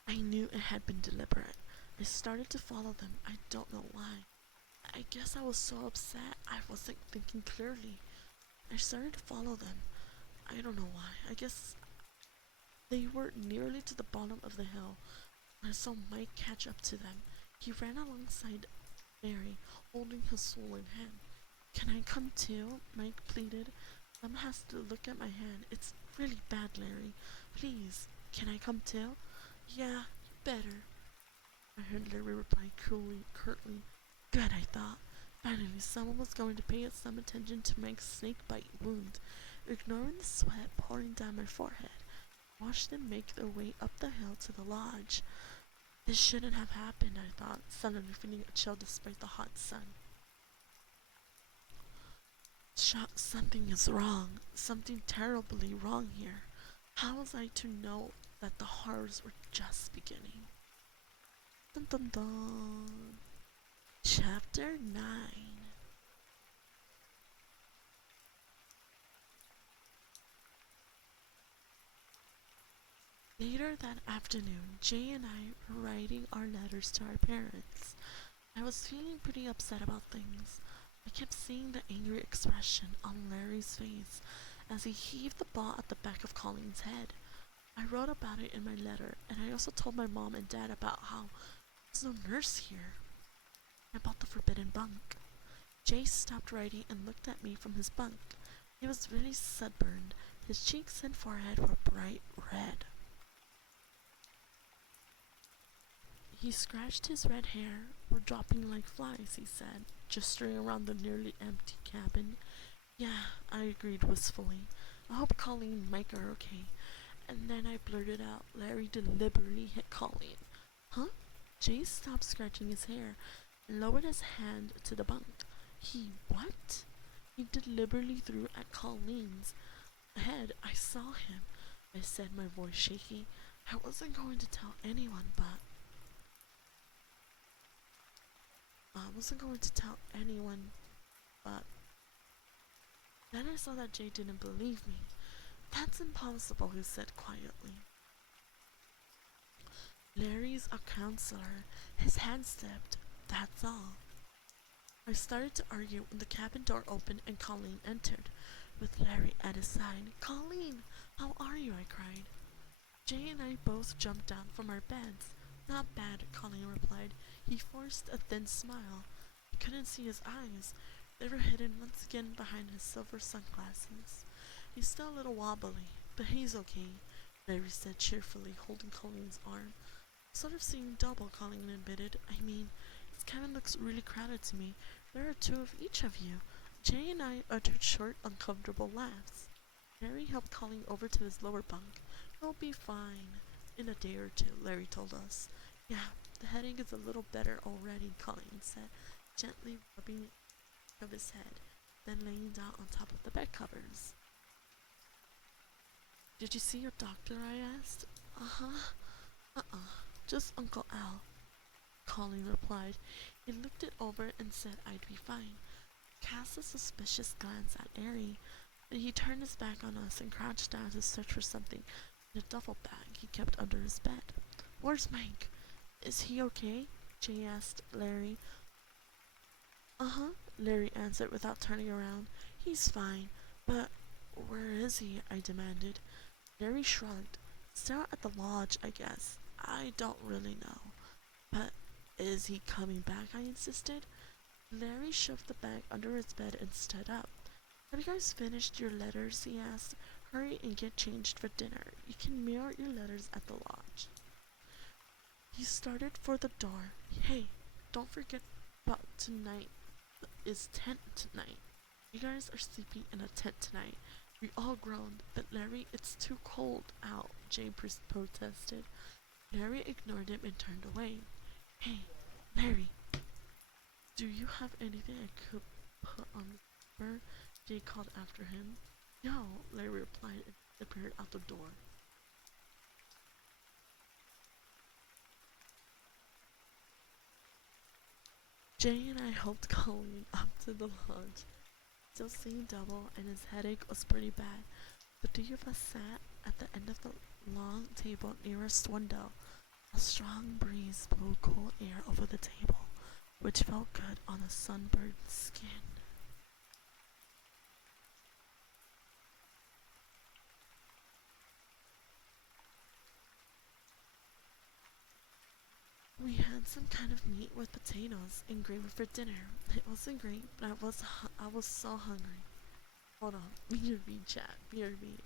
I knew it had been deliberate. I started to follow them. I don't know why. I guess I was so upset I wasn't thinking clearly. I started to follow them. I don't know why. I guess they were nearly to the bottom of the hill when I saw Mike catch up to them. He ran alongside Larry, holding his swollen hand. "Can I come too?" Mike pleaded. "Someone has to look at my hand. It's really bad, Larry. Please, can I come too?" "Yeah, you better," I heard Larry reply curtly. Good, I thought. Finally, someone was going to pay some attention to Mike's snake-bite wound. Ignoring the sweat pouring down my forehead, I watched them make their way up the hill to the lodge. This shouldn't have happened, I thought, suddenly feeling a chill despite the hot sun. Something is wrong. Something terribly wrong here. How was I to know that the horrors were just beginning? Dun dun dun. Chapter 9. Later that afternoon, Jay and I were writing our letters to our parents. I was feeling pretty upset about things. I kept seeing the angry expression on Larry's face as he heaved the ball at the back of Colleen's head. I wrote about it in my letter, and I also told my mom and dad about how there's no nurse here, about the forbidden bunk. Jay stopped writing and looked at me from his bunk. He was really sunburned. His cheeks and forehead were bright red. He scratched his red hair. "We're dropping like flies," he said, gesturing around the nearly empty cabin. "Yeah," I agreed wistfully. "I hope Colleen and Mike are okay." And then I blurted out, "Larry deliberately hit Colleen." Huh? Jay stopped scratching his hair and lowered his hand to the bunk. He what? He deliberately threw at Colleen's head. I saw him, I said, my voice shaky. I wasn't going to tell anyone, but I wasn't going to tell anyone, but then I saw that Jay didn't believe me. That's impossible, he said quietly. Larry's a counselor. His hand slipped. That's all. I started to argue when the cabin door opened and Colleen entered, with Larry at his side. Colleen, how are you? I cried. Jay and I both jumped down from our beds. Not bad, Colleen replied. He forced a thin smile. I couldn't see his eyes. They were hidden once again behind his silver sunglasses. He's still a little wobbly, but he's okay, Larry said cheerfully, holding Colleen's arm. Sort of seeing double, Colleen admitted. I mean, this cabin looks really crowded to me. There are two of each of you. Jay and I uttered short, uncomfortable laughs. Larry helped Colleen over to his lower bunk. He'll be fine in a day or two, Larry told us. Yeah, the headache is a little better already, Colleen said, gently rubbing of his head, then laying down on top of the bed covers. Did you see your doctor? I asked. Uh-huh. Just Uncle Al, Colleen replied. He looked it over and said I'd be fine. Cast a suspicious glance at Arty, then he turned his back on us and crouched down to search for something in a duffel bag he kept under his bed. Where's Mike? Is he okay? Jay asked Larry. Uh-huh, Larry answered without turning around. He's fine, but where is he? I demanded. Larry shrugged. Still at the lodge, I guess. I don't really know. But is he coming back? I insisted. Larry shoved the bag under his bed and stood up. Have you guys finished your letters? He asked. Hurry and get changed for dinner. You can mail your letters at the lodge. He started for the door. Hey, don't forget about tonight is tent tonight. You guys are sleeping in a tent tonight. We all groaned, but Larry, it's too cold out, Jay protested. Larry ignored him and turned away. Hey, Larry, do you have anything I could put on the paper? Jay called after him. No, Larry replied and disappeared out the door. Jay and I helped Colleen up to the lodge. Still seeing double, and his headache was pretty bad. The three of us sat at the end of the long table nearest window. A strong breeze blew cool air over the table, which felt good on a sunburned skin. We had some kind of meat with potatoes and gravy for dinner. It wasn't great, but I was so hungry. Hold on, BRB chat, BRB.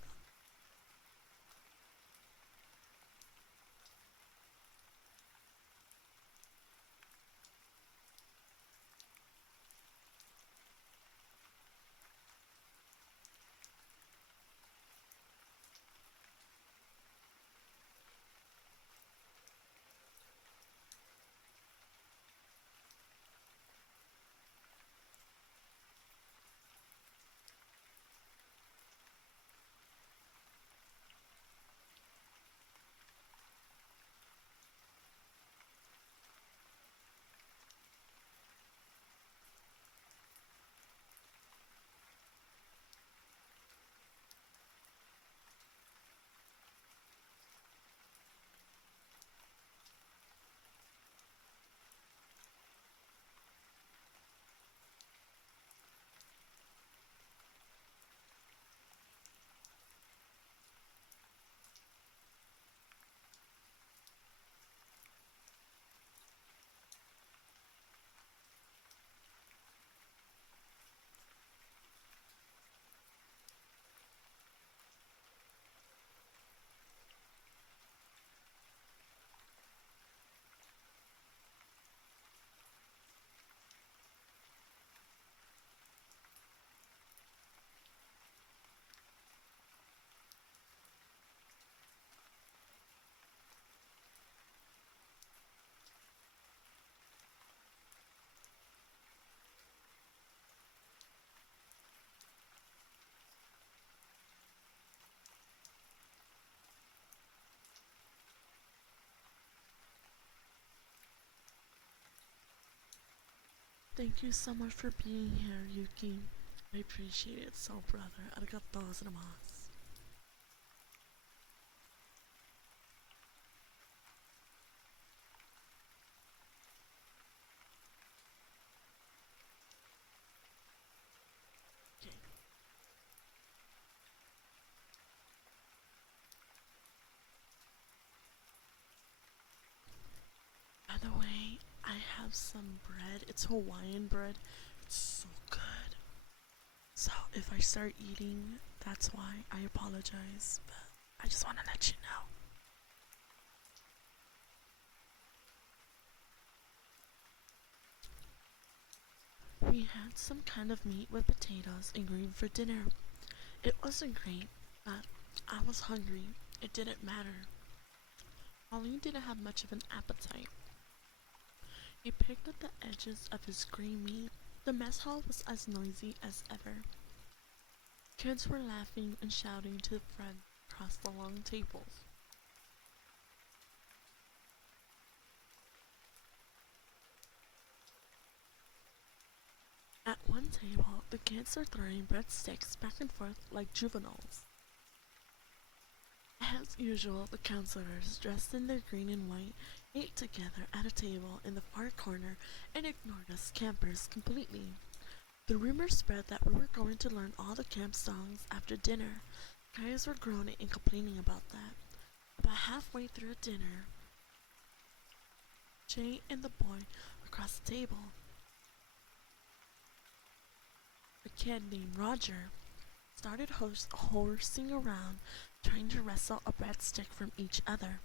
Thank you so much for being here, Yuki. I appreciate it so, brother. Arigato gozaimasu. Okay. By the way, I have some bread. It's Hawaiian bread. It's so good. So if I start eating, that's why. I apologize, but I just want to let you know. We had some kind of meat with potatoes and green for dinner. It wasn't great, but I was hungry. It didn't matter. Pauline didn't have much of an appetite. He picked at the edges of his green meat. The mess hall was as noisy as ever. Kids were laughing and shouting to friends across the long tables. At one table, the kids were throwing breadsticks back and forth like juveniles. As usual, the counselors, dressed in their green and white, ate together at a table in the far corner and ignored us campers completely. The rumor spread that we were going to learn all the camp songs after dinner. Guys were groaning and complaining about that. About halfway through dinner, Jay and the boy across the table, a kid named Roger, started horsing around trying to wrestle a breadstick from each other.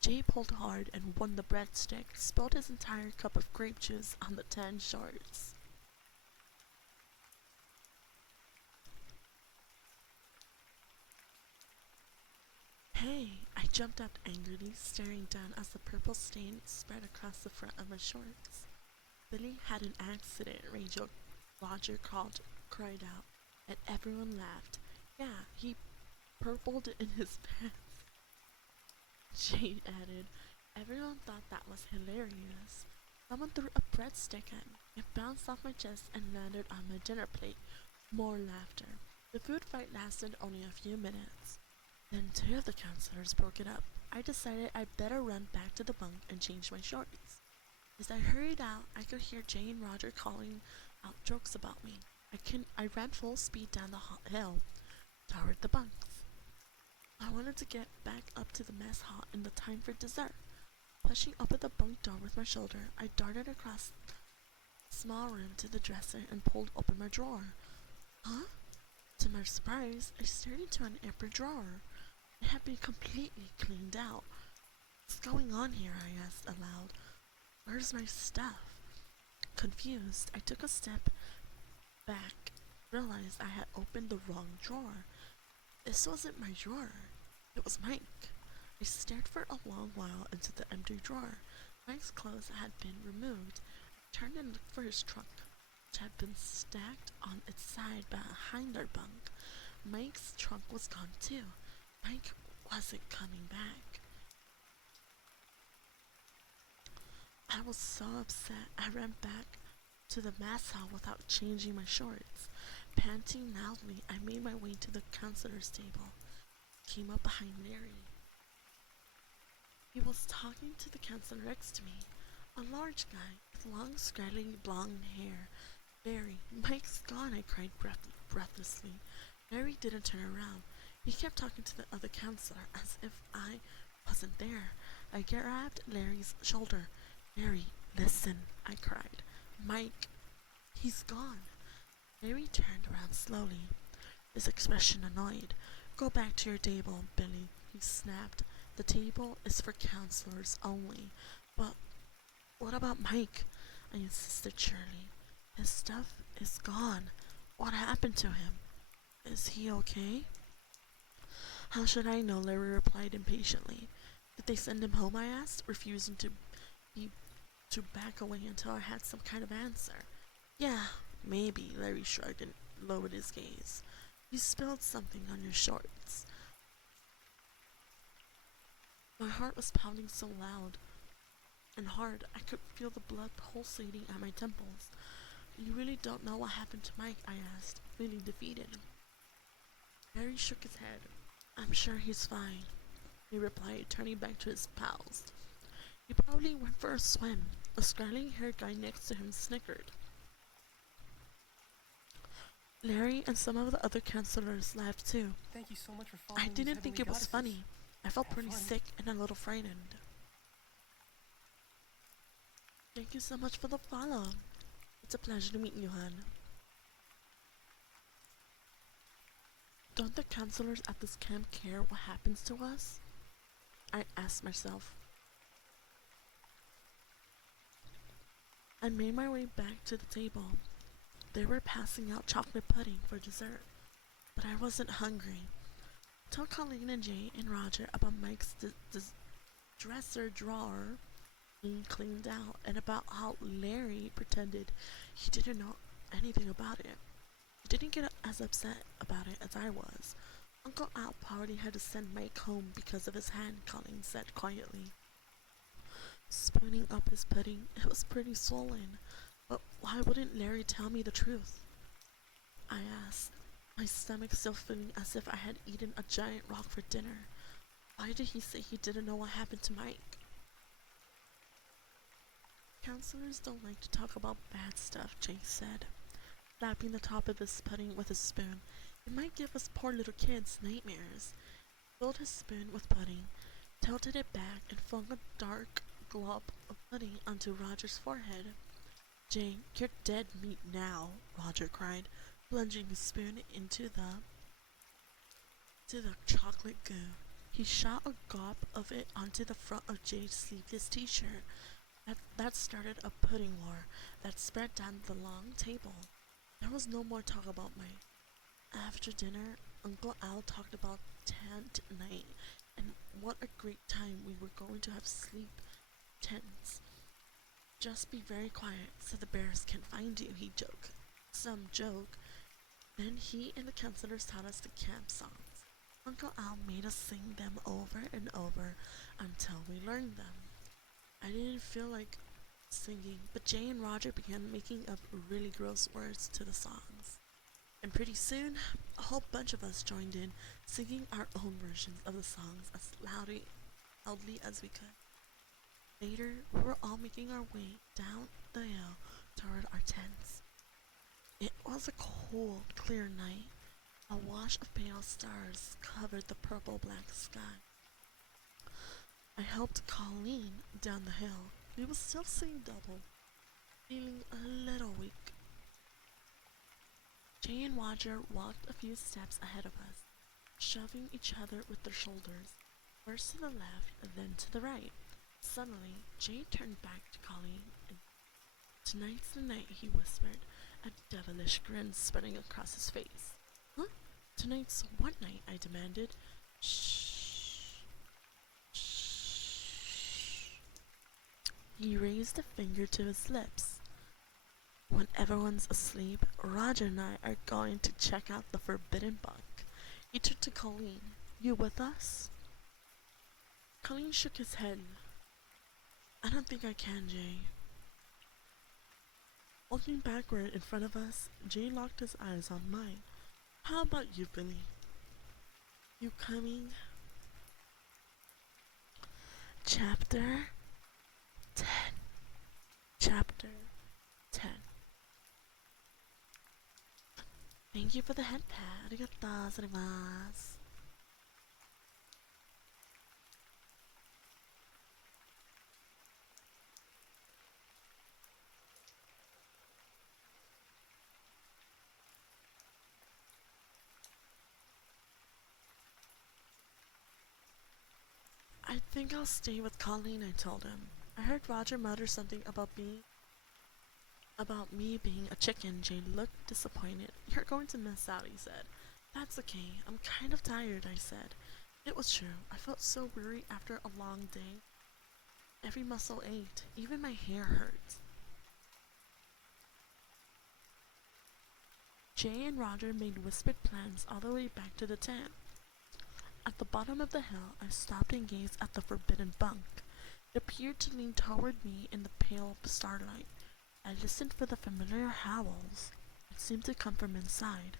Jay pulled hard and won the breadstick, spilled his entire cup of grape juice on the tan shorts. Hey! I jumped up angrily, staring down as the purple stain spread across the front of my shorts. Billy had an accident, Roger cried out, and everyone laughed. Yeah, he purpled in his pants. Jade added. Everyone thought that was hilarious. Someone threw a breadstick at me. It bounced off my chest and landed on my dinner plate. More laughter. The food fight lasted only a few minutes. Then two of the counselors broke it up. I decided I'd better run back to the bunk and change my shorts. As I hurried out, I could hear Jay and Roger calling out jokes about me. I ran full speed down the hill toward the bunks. I wanted to get back up to the mess hall in the time for dessert. Pushing open the bunk door with my shoulder, I darted across the small room to the dresser and pulled open my drawer. Huh? To my surprise, I stared into an empty drawer. It had been completely cleaned out. What's going on here? I asked aloud. Where's my stuff? Confused, I took a step back, realized I had opened the wrong drawer. This wasn't my drawer. It was Mike. I stared for a long while into the empty drawer. Mike's clothes had been removed. I turned and looked for his trunk, which had been stacked on its side behind our bunk. Mike's trunk was gone too. Mike wasn't coming back. I was so upset I ran back to the mess hall without changing my shorts. Panting loudly, I made my way to the counselor's table. Came up behind Larry. He was talking to the counselor next to me, a large guy with long, scraggly blonde hair. Larry, Mike's gone, I cried breathlessly. Larry didn't turn around. He kept talking to the other counselor as if I wasn't there. I grabbed Larry's shoulder. Larry, listen, I cried. Mike, he's gone. Larry turned around slowly, his expression annoyed. Go back to your table, Billy, he snapped. The table is for counselors only. But what about Mike? I insisted cheerily. His stuff is gone. What happened to him? Is he okay? How should I know? Larry replied impatiently. Did they send him home? I asked, refusing be, to back away until I had some kind of answer. Yeah, maybe, Larry shrugged and lowered his gaze. You spilled something on your shorts. My heart was pounding so loud and hard I could feel the blood pulsating at my temples. You really don't know what happened to Mike? I asked, feeling defeated. Larry shook his head. I'm sure he's fine, he replied, turning back to his pals. He probably went for a swim. A scrawny-haired guy next to him snickered. Larry and some of the other counselors laughed too. Thank you so much for I following these didn't think heavenly it was goddesses. funny. I felt Have pretty fun. sick and a little frightened. Thank you so much for the follow. It's a pleasure to meet you, hon. Don't the counselors at this camp care what happens to us? I asked myself. I made my way back to the table. They were passing out chocolate pudding for dessert, but I wasn't hungry. I told Colleen and Jay and Roger about Mike's dresser drawer being cleaned out and about how Larry pretended he didn't know anything about it. He didn't get as upset about it as I was. Uncle Al probably had to send Mike home because of his hand, Colleen said quietly. Spooning up his pudding, it was pretty swollen. But why wouldn't Larry tell me the truth? I asked, my stomach still feeling as if I had eaten a giant rock for dinner. Why did he say he didn't know what happened to Mike? Counselors don't like to talk about bad stuff, Jay said, slapping the top of his pudding with a spoon. It might give us poor little kids nightmares. He filled his spoon with pudding, tilted it back, and flung a dark glob of pudding onto Roger's forehead. Jay, you're dead meat now, Roger cried, plunging his spoon into the chocolate goo. He shot a gob of it onto the front of Jay's sleeveless t-shirt. That started a pudding war that spread down the long table. There was no more talk about Mike. After dinner, Uncle Al talked about tent night and what a great time we were going to have sleep tents. Just be very quiet so the bears can't find you, he joked. Some joke. Then he and the counselors taught us the camp songs. Uncle Al made us sing them over and over until we learned them. I didn't feel like singing, but Jay and Roger began making up really gross words to the songs. And pretty soon, a whole bunch of us joined in, singing our own versions of the songs as loudly as we could. Later, we were all making our way down the hill toward our tents. It was a cool, clear night. A wash of pale stars covered the purple-black sky. I helped Colleen down the hill. We were still seeing double, feeling a little weak. Jay and Roger walked a few steps ahead of us, shoving each other with their shoulders, first to the left, then to the right. Suddenly, Jay turned back to Colleen. Tonight's the night, he whispered, a devilish grin spreading across his face. Huh? Tonight's what night? I demanded. Shh. Shh. He raised a finger to his lips. When everyone's asleep, Roger and I are going to check out the forbidden book. He turned to Colleen. You with us? Colleen shook his head. I don't think I can, Jay. Looking backward in front of us, Jay locked his eyes on mine. How about you, Billy? You coming? Chapter 10. Chapter 10. Thank you for the head pat. Arigatou gozaimasu. I think I'll stay with Colleen, I told him. I heard Roger mutter something about me being a chicken. Jane looked disappointed. You're going to miss out, he said. That's okay. I'm kind of tired, I said. It was true. I felt so weary after a long day. Every muscle ached. Even my hair hurt. Jay and Roger made whispered plans all the way back to the tent. At the bottom of the hill, I stopped and gazed at the forbidden bunk. It appeared to lean toward me in the pale starlight. I listened for the familiar howls. It seemed to come from inside,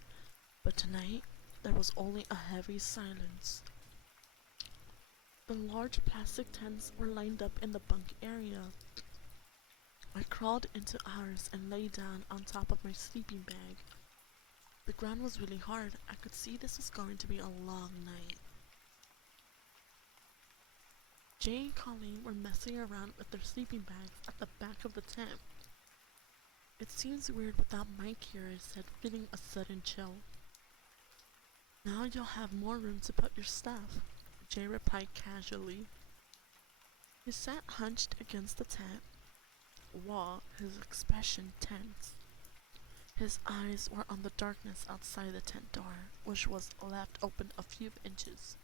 but tonight there was only a heavy silence. The large plastic tents were lined up in the bunk area. I crawled into ours and lay down on top of my sleeping bag. The ground was really hard. I could see this was going to be a long night. Jay and Colleen were messing around with their sleeping bags at the back of the tent. It seems weird without Mike here, I said, feeling a sudden chill. Now you'll have more room to put your stuff, Jay replied casually. He sat hunched against the tent wall, his expression tense. His eyes were on the darkness outside the tent door, which was left open a few inches.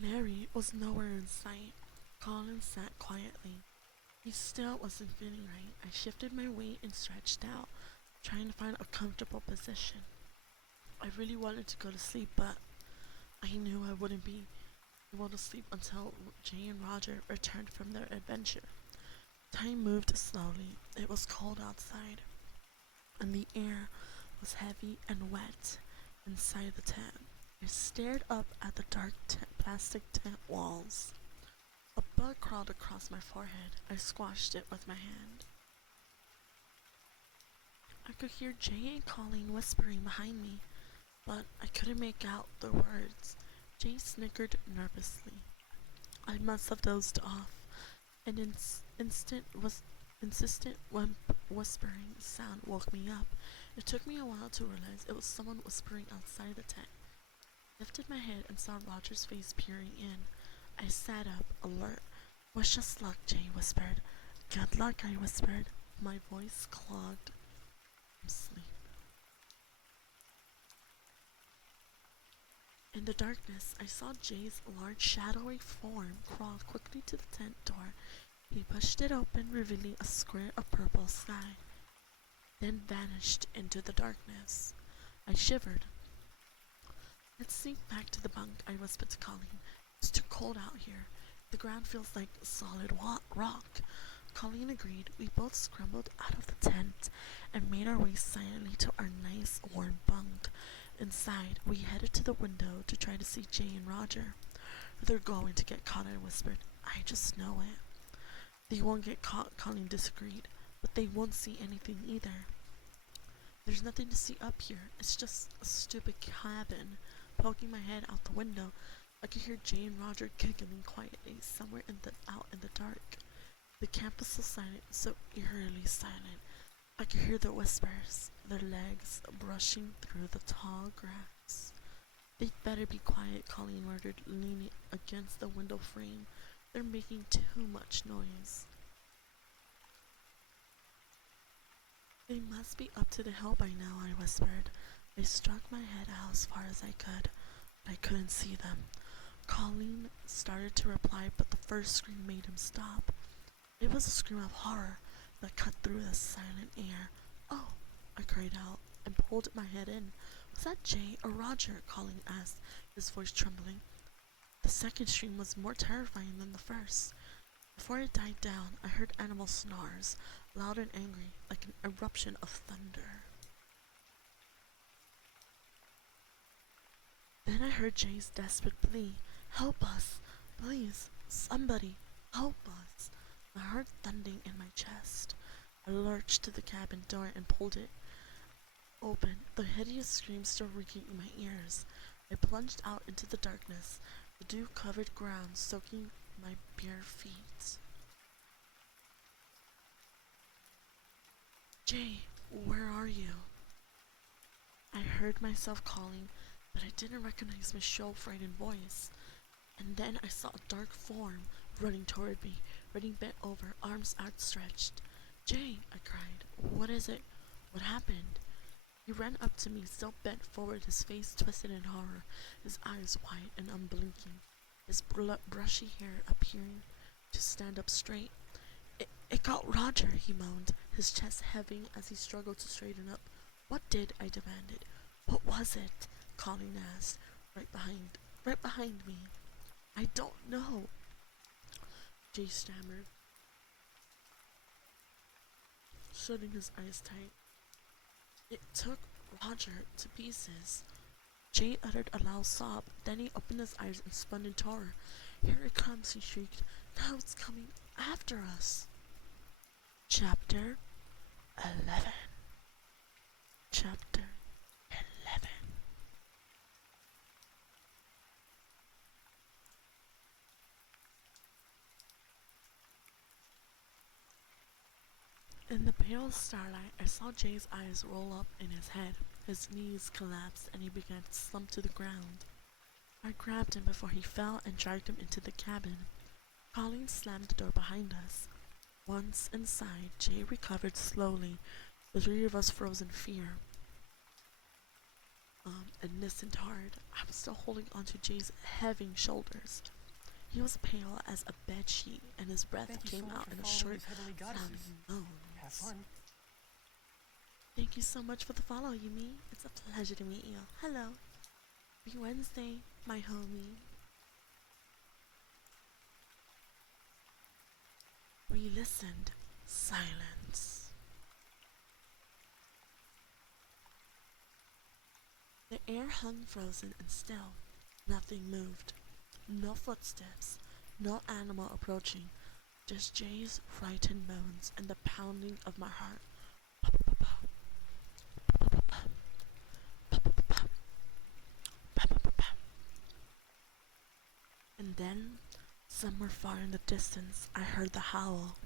Larry was nowhere in sight. Colin sat quietly. He still wasn't feeling right. I shifted my weight and stretched out, trying to find a comfortable position. I really wanted to go to sleep, but I knew I wouldn't be able to sleep until Jay and Roger returned from their adventure. Time moved slowly. It was cold outside, and the air was heavy and wet inside the tent. I stared up at the dark plastic tent walls. A bug crawled across my forehead. I squashed it with my hand. I could hear Jay and Colleen whispering behind me, but I couldn't make out the words. Jay snickered nervously. I must have dozed off. An insistent whispering sound woke me up. It took me a while to realize it was someone whispering outside the tent. I lifted my head and saw Roger's face peering in. I sat up, alert. Wish us luck, Jay whispered. Good luck, I whispered. My voice clogged from sleep. In the darkness, I saw Jay's large shadowy form crawl quickly to the tent door. He pushed it open, revealing a square of purple sky, then vanished into the darkness. I shivered. Let's sneak back to the bunk, I whispered to Colleen. It's too cold out here. The ground feels like solid rock. Colleen agreed. We both scrambled out of the tent and made our way silently to our nice warm bunk. Inside, we headed to the window to try to see Jay and Roger. They're going to get caught, I whispered. I just know it. They won't get caught, Colleen disagreed, but they won't see anything either. There's nothing to see up here. It's just a stupid cabin. Poking my head out the window, I could hear Jay and Roger giggling quietly somewhere out in the dark. The camp was so silent, so eerily silent. I could hear the whispers, their legs brushing through the tall grass. They'd better be quiet, Colleen ordered, leaning against the window frame. They're making too much noise. They must be up to the hill by now, I whispered. I struck my head out as far as I could, but I couldn't see them. Colleen started to reply, but the first scream made him stop. It was a scream of horror that cut through the silent air. Oh, I cried out and pulled my head in. Was that Jay or Roger? Colleen asked, his voice trembling. The second scream was more terrifying than the first. Before it died down, I heard animal snarls, loud and angry, like an eruption of thunder. Then I heard Jay's desperate plea. Help us! Please! Somebody! Help us! My heart thundering in my chest. I lurched to the cabin door and pulled it open, the hideous scream still ringing in my ears. I plunged out into the darkness, the dew-covered ground soaking my bare feet. Jay, where are you? I heard myself calling, but I didn't recognize my shrill, frightened voice. And then I saw a dark form running toward me, running bent over, arms outstretched. Jay, I cried. What is it? What happened? He ran up to me, still bent forward, his face twisted in horror, his eyes wide and unblinking, his brushy hair appearing to stand up straight. It got Roger, he moaned, his chest heaving as he struggled to straighten up. What did? I demanded. What was it? Colleen asked, right behind me. I don't know, Jay stammered, shutting his eyes tight. It took Roger to pieces. Jay uttered a loud sob, then he opened his eyes and spun in terror. Here it comes, he shrieked. Now it's coming after us. Chapter 11. Chapter 11. In the pale starlight, I saw Jay's eyes roll up in his head. His knees collapsed and he began to slump to the ground. I grabbed him before he fell and dragged him into the cabin. Colleen slammed the door behind us. Once inside, Jay recovered slowly. The three of us froze in fear. And listened hard. I was still holding onto Jay's heaving shoulders. He was pale as a bedsheet, and his breath came out in a short, sounding moan. Have fun. Thank you so much for the follow, Yumi. It's a pleasure to meet you. Hello. Happy Wednesday, my homie. We listened. Silence. The air hung frozen and still. Nothing moved. No footsteps. No animal approaching. Just Jay's frightened moans and the pounding of my heart. And then, somewhere far in the distance, I heard the howl.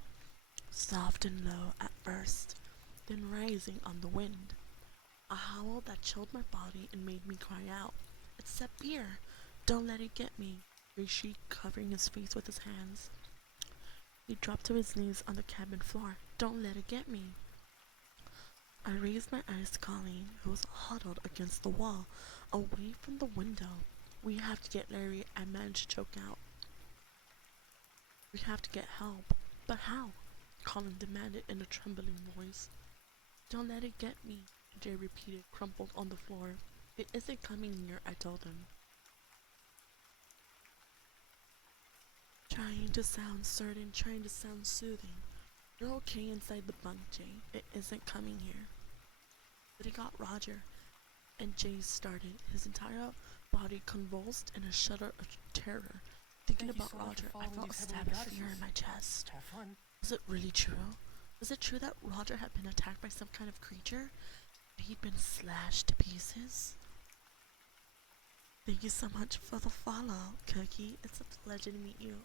Soft and low at first, then rising on the wind. A howl that chilled my body and made me cry out. It's that beer! Don't let it get me! He shrieked, covering his face with his hands. He dropped to his knees on the cabin floor. Don't let it get me! I raised my eyes to Colleen, who was huddled against the wall, away from the window. We have to get Larry, I managed to choke out. We have to get help. But how? Colin demanded in a trembling voice. Don't let it get me, Jay repeated, crumpled on the floor. It isn't coming here, I told him. Trying to sound certain, trying to sound soothing. You're okay inside the bunk, Jay. It isn't coming here. But it got Roger, and Jay started, his entire body convulsed in a shudder of terror. Thinking about Roger, I felt a stab of fear in my chest. Have fun. Was it really true? Was it true that Roger had been attacked by some kind of creature? He'd been slashed to pieces? Thank you so much for the follow, Cookie. It's a pleasure to meet you,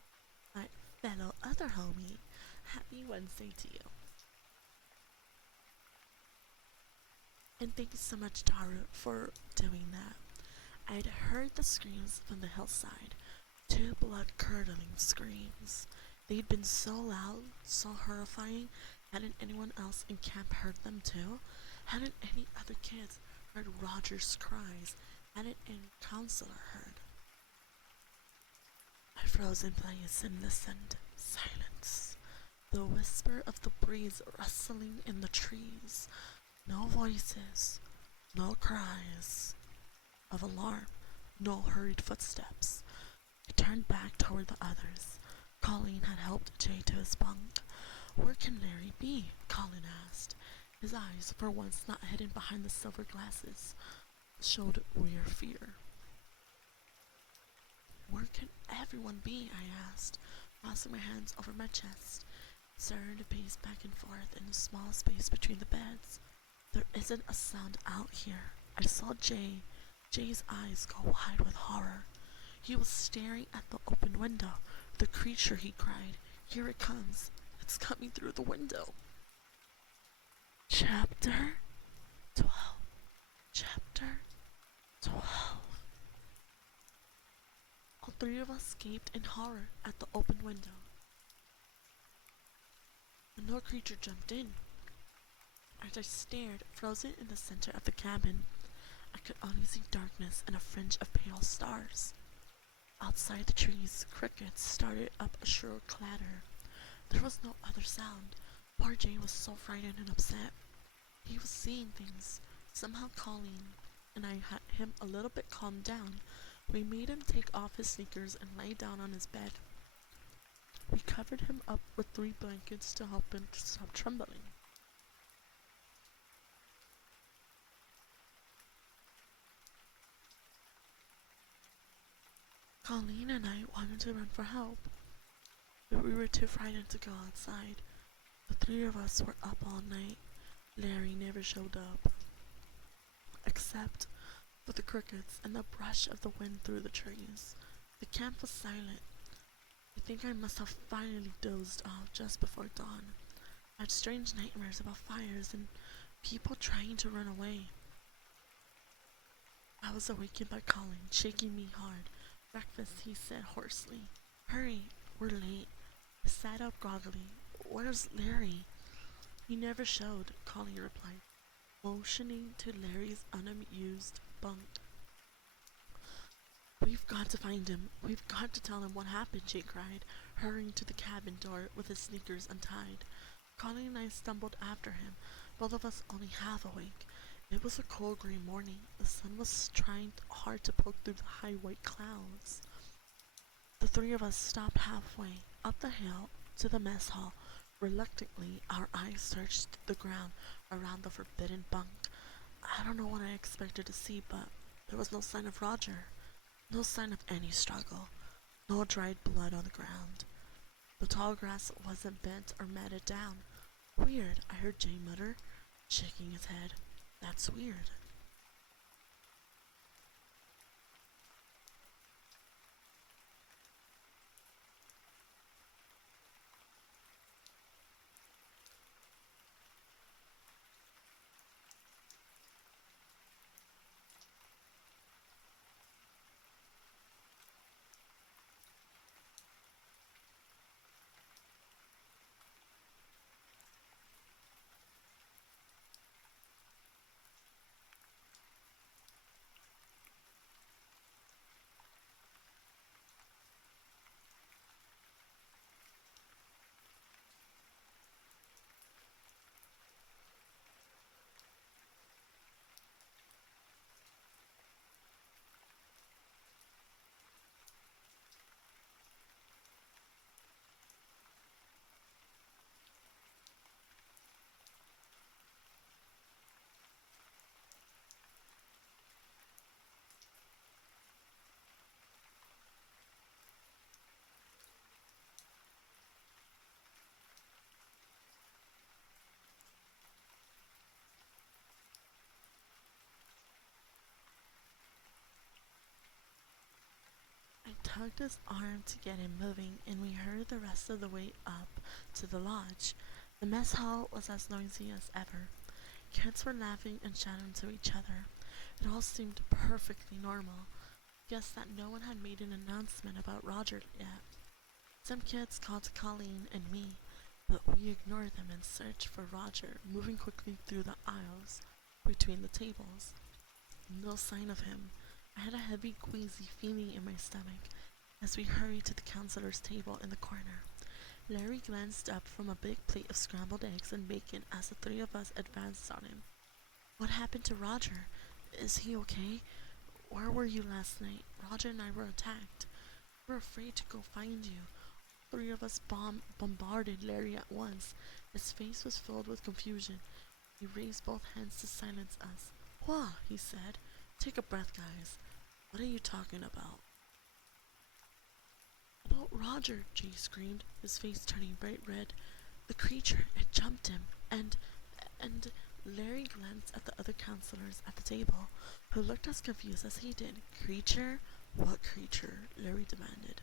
my fellow other homie. Happy Wednesday to you. And thank you so much, Taru, for doing that. I'd heard the screams from the hillside. 2 blood-curdling screams. They'd been so loud, so horrifying. Hadn't anyone else in camp heard them too? Hadn't any other kids heard Roger's cries? Hadn't any counselor heard? I froze in place and listened. Silence. The whisper of the breeze rustling in the trees. No voices. No cries of alarm. No hurried footsteps. I turned back toward the others. Colleen had helped Jay to his bunk. Where can Larry be? Colin asked. His eyes, for once not hidden behind the silver glasses, showed weird fear. Where can everyone be? I asked, crossing my hands over my chest, starting to pace back and forth in the small space between the beds. There isn't a sound out here. I saw Jay's eyes go wide with horror. He was staring at the open window. The creature, he cried. Here it comes. It's coming through the window. Chapter 12. Chapter 12. All 3 of us gaped in horror at the open window. But no creature jumped in. As I stared, frozen in the center of the cabin, I could only see darkness and a fringe of pale stars. Outside the trees, crickets started up a shrill clatter. There was no other sound. Poor Jay was so frightened and upset. He was seeing things, somehow calling, and I had him a little bit calmed down. We made him take off his sneakers and lay down on his bed. We covered him up with 3 blankets to help him to stop trembling. Colleen and I wanted to run for help, but we were too frightened to go outside. The 3 of us were up all night. Larry never showed up, except for the crickets and the brush of the wind through the trees. The camp was silent. I think I must have finally dozed off just before dawn. I had strange nightmares about fires and people trying to run away. I was awakened by Colin, shaking me hard. Breakfast, he said hoarsely. Hurry, we're late. I sat up groggily. Where's Larry? He never showed, Colin replied, motioning to Larry's unused bunk. We've got to find him. We've got to tell him what happened, Jay cried, hurrying to the cabin door with his sneakers untied. Colin and I stumbled after him, both of us only half awake. It was a cold gray morning. The sun was trying hard to poke through the high white clouds. The 3 of us stopped halfway, up the hill, to the mess hall. Reluctantly, our eyes searched the ground around the forbidden bunk. I don't know what I expected to see, but there was no sign of Roger. No sign of any struggle. No dried blood on the ground. The tall grass wasn't bent or matted down. Weird, I heard Jay mutter, shaking his head. That's weird. I tugged his arm to get him moving, and we hurried the rest of the way up to the lodge. The mess hall was as noisy as ever. Kids were laughing and shouting to each other. It all seemed perfectly normal. Guessed that no one had made an announcement about Roger yet. Some kids called to Colleen and me, but we ignored them and searched for Roger, moving quickly through the aisles between the tables. No sign of him. I had a heavy, queasy feeling in my stomach as we hurried to the counselor's table in the corner. Larry glanced up from a big plate of scrambled eggs and bacon as the 3 of us advanced on him. What happened to Roger? Is he okay? Where were you last night? Roger and I were attacked. We were afraid to go find you. 3 of us bombarded Larry at once. His face was filled with confusion. He raised both hands to silence us. Wah, he said. Take a breath, guys. What are you talking about? About Roger, Jay screamed, his face turning bright red. The creature, it jumped him, and Larry glanced at the other counselors at the table, who looked as confused as he did. Creature? What creature? Larry demanded.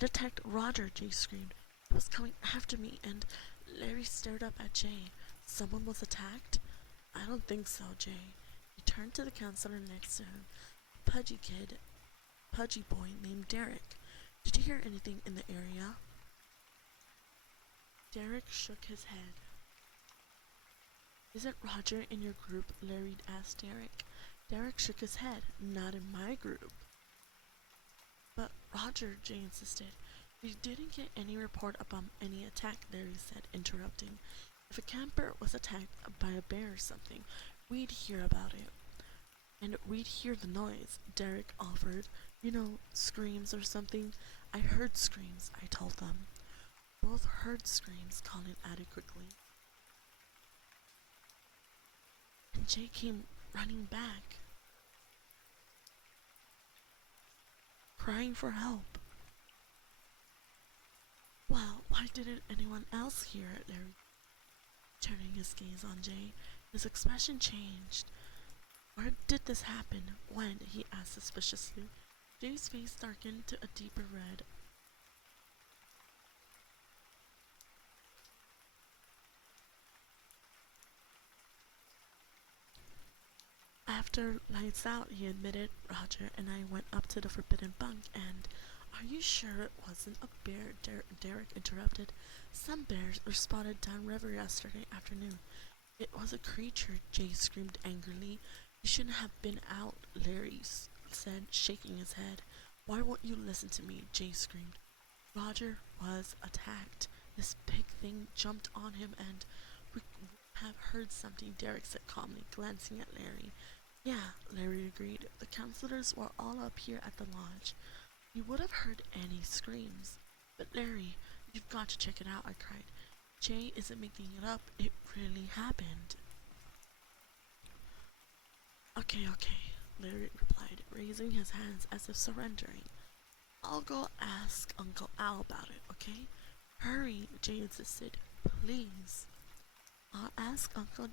It attacked Roger, Jay screamed. It was coming after me, and Larry stared up at Jay. Someone was attacked? I don't think so, Jay. He turned to the counselor next to him, a pudgy boy named Derek. Did you hear anything in the area? Derek shook his head. Isn't Roger in your group? Larry asked Derek. Derek shook his head. Not in my group. But Roger, Jay insisted. We didn't get any report about any attack, Larry said, interrupting. If a camper was attacked by a bear or something, we'd hear about it. and we'd hear the noise, Derek offered. You know, screams or something. I heard screams, I told them. Both heard screams, Colin added quickly. And Jay came running back, crying for help. Well, why didn't anyone else hear it? Larry, turning his gaze on Jay, his expression changed. Where did this happen? When? He asked suspiciously. Jay's face darkened to a deeper red. After lights out, he admitted, Roger and I went up to the forbidden bunk and... Are you sure it wasn't a bear? Derek interrupted. Some bears were spotted downriver yesterday afternoon. It was a creature, Jay screamed angrily. You shouldn't have been out, Larry said, shaking his head. Why won't you listen to me? Jay screamed. Roger was attacked. This big thing jumped on him and we have heard something, Derek said calmly, glancing at Larry. Yeah, Larry agreed. The counselors were all up here at the lodge. You would have heard any screams. But Larry, you've got to check it out, I cried. Jay isn't making it up. It really happened. Okay, Larry replied, raising his hands as if surrendering. I'll go ask Uncle Al about it, okay? Hurry, Jay insisted. Please. I'll ask Uncle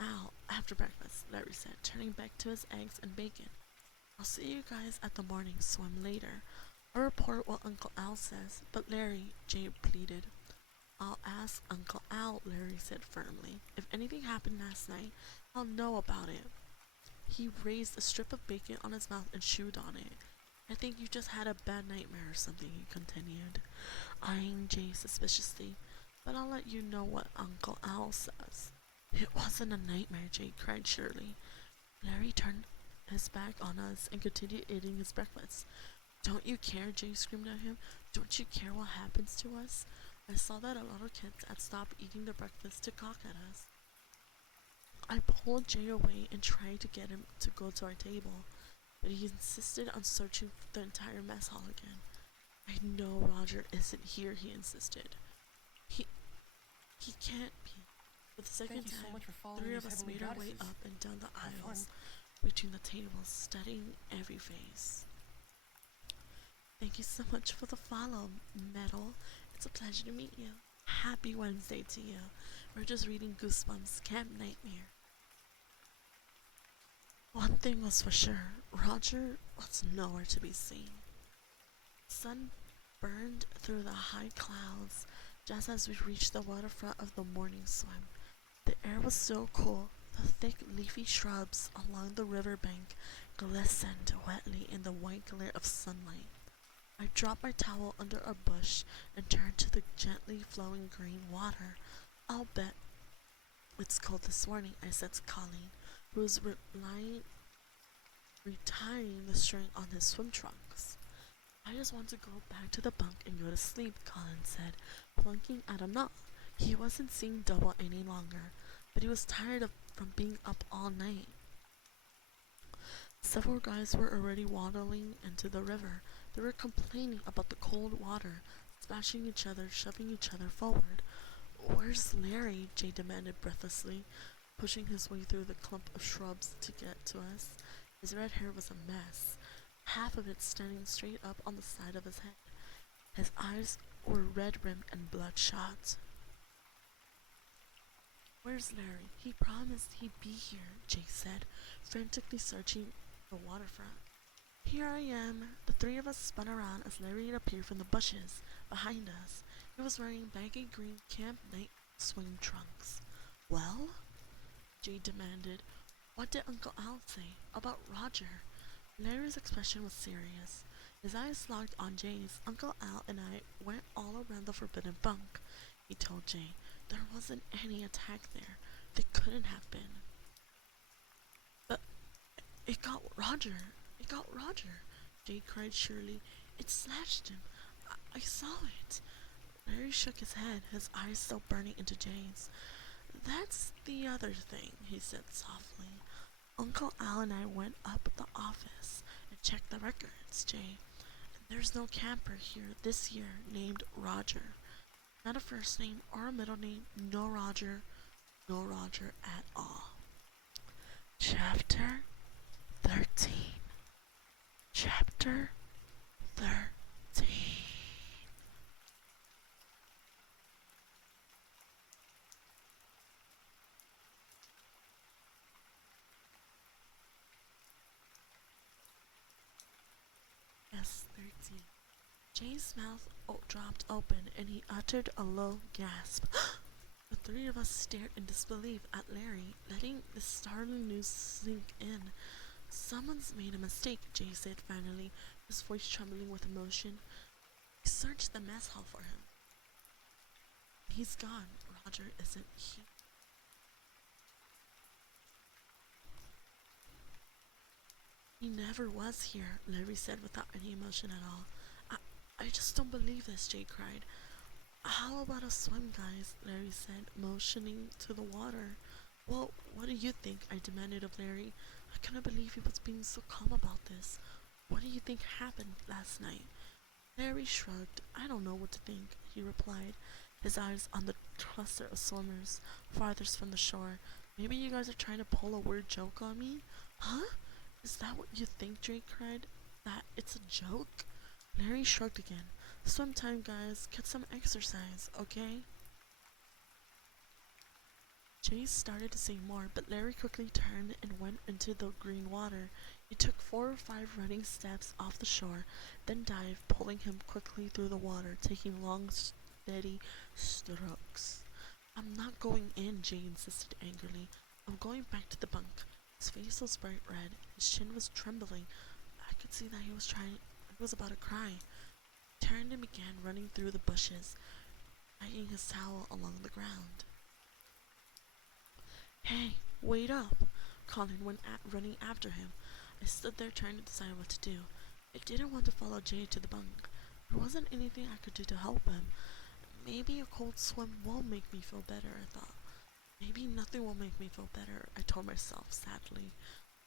Al after breakfast, Larry said, turning back to his eggs and bacon. I'll see you guys at the morning swim later. I'll report what Uncle Al says. But Larry, Jay pleaded. I'll ask Uncle Al, Larry said firmly. If anything happened last night, I'll know about it. He raised a strip of bacon on his mouth and chewed on it. I think you just had a bad nightmare or something, he continued, eyeing Jay suspiciously. But I'll let you know what Uncle Al says. It wasn't a nightmare, Jay cried surely. Larry turned his back on us and continued eating his breakfast. Don't you care? Jay screamed at him. Don't you care what happens to us? I saw that a lot of kids had stopped eating their breakfast to gawk at us. I pulled Jay away and tried to get him to go to our table, but he insisted on searching the entire mess hall again. I know Roger isn't here, he insisted. He can't be. For the second time, three of us made our way up and down the aisles between the tables, studying every face. Thank you so much for the follow, Metal. It's a pleasure to meet you. Happy Wednesday to you. We're just reading Goosebumps Camp Nightmare. One thing was for sure, Roger was nowhere to be seen. The sun burned through the high clouds just as we reached the waterfront of the morning swim. The air was so cool, the thick leafy shrubs along the riverbank glistened wetly in the white glare of sunlight. I dropped my towel under a bush and turned to the gently flowing green water. I'll bet it's cold this morning, I said to Colleen, who was retying the string on his swim trunks. I just want to go back to the bunk and go to sleep, Colin said, plunking at a knot. He wasn't seeing double any longer, but he was tired from being up all night. Several guys were already waddling into the river. They were complaining about the cold water, splashing each other, shoving each other forward. Where's Larry? Jay demanded breathlessly, pushing his way through the clump of shrubs to get to us. His red hair was a mess, half of it standing straight up on the side of his head. His eyes were red-rimmed and bloodshot. Where's Larry? He promised he'd be here, Jake said, frantically searching the waterfront. Here I am. The three of us spun around as Larry appeared from the bushes behind us. He was wearing baggy green camp night swim trunks. Well? Jay demanded. What did Uncle Al say about Roger? Larry's expression was serious. His eyes locked on Jay's. Uncle Al and I went all around the forbidden bunk, he told Jay. There wasn't any attack there. There couldn't have been. But it got Roger. It got Roger, Jay cried surely. It slashed him. I saw it. Larry shook his head, his eyes still burning into Jay's. That's the other thing, he said softly. Uncle Al and I went up at the office and checked the records, Jay. There's no camper here this year named Roger. Not a first name or a middle name, no Roger, no Roger at all. Chapter 13. Chapter 13. Yes, 13. Jay's mouth dropped open and he uttered a low gasp. The three of us stared in disbelief at Larry, letting the startling news sink in. Someone's made a mistake, Jay said finally, his voice trembling with emotion. We searched the mess hall for him. He's gone. Roger isn't here. He never was here, Larry said without any emotion at all. I just don't believe this, Jay cried. How about a swim, guys? Larry said, motioning to the water. Well, what do you think? I demanded of Larry. I couldn't believe he was being so calm about this. What do you think happened last night? Larry shrugged. I don't know what to think, he replied, his eyes on the cluster of swimmers farthest from the shore. Maybe you guys are trying to pull a weird joke on me? Huh? Is that what you think? Drake cried. That it's a joke? Larry shrugged again. Swim time, guys. Get some exercise, okay? Jay started to say more, but Larry quickly turned and went into the green water. He took 4 or 5 running steps off the shore, then dived, pulling him quickly through the water, taking long, steady strokes. I'm not going in, Jay insisted angrily. I'm going back to the bunk. His face was bright red. His chin was trembling. I could see that he was about to cry. He turned and began running through the bushes, dragging his towel along the ground. Hey, wait up! Colin went running after him. I stood there trying to decide what to do. I didn't want to follow Jay to the bunk. There wasn't anything I could do to help him. Maybe a cold swim will make me feel better, I thought. Maybe nothing will make me feel better, I told myself sadly.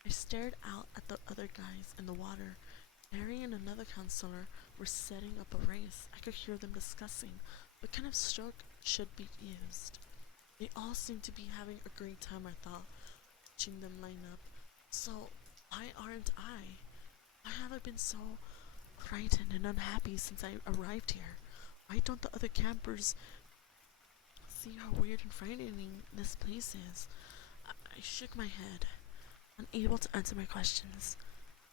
I stared out at the other guys in the water. Harry and another counselor were setting up a race. I could hear them discussing what kind of stroke should be used. They all seemed to be having a great time, I thought, watching them line up. So, why aren't I? Why have I been so frightened and unhappy since I arrived here? Why don't the other campers see how weird and frightening this place is? I shook my head, unable to answer my questions.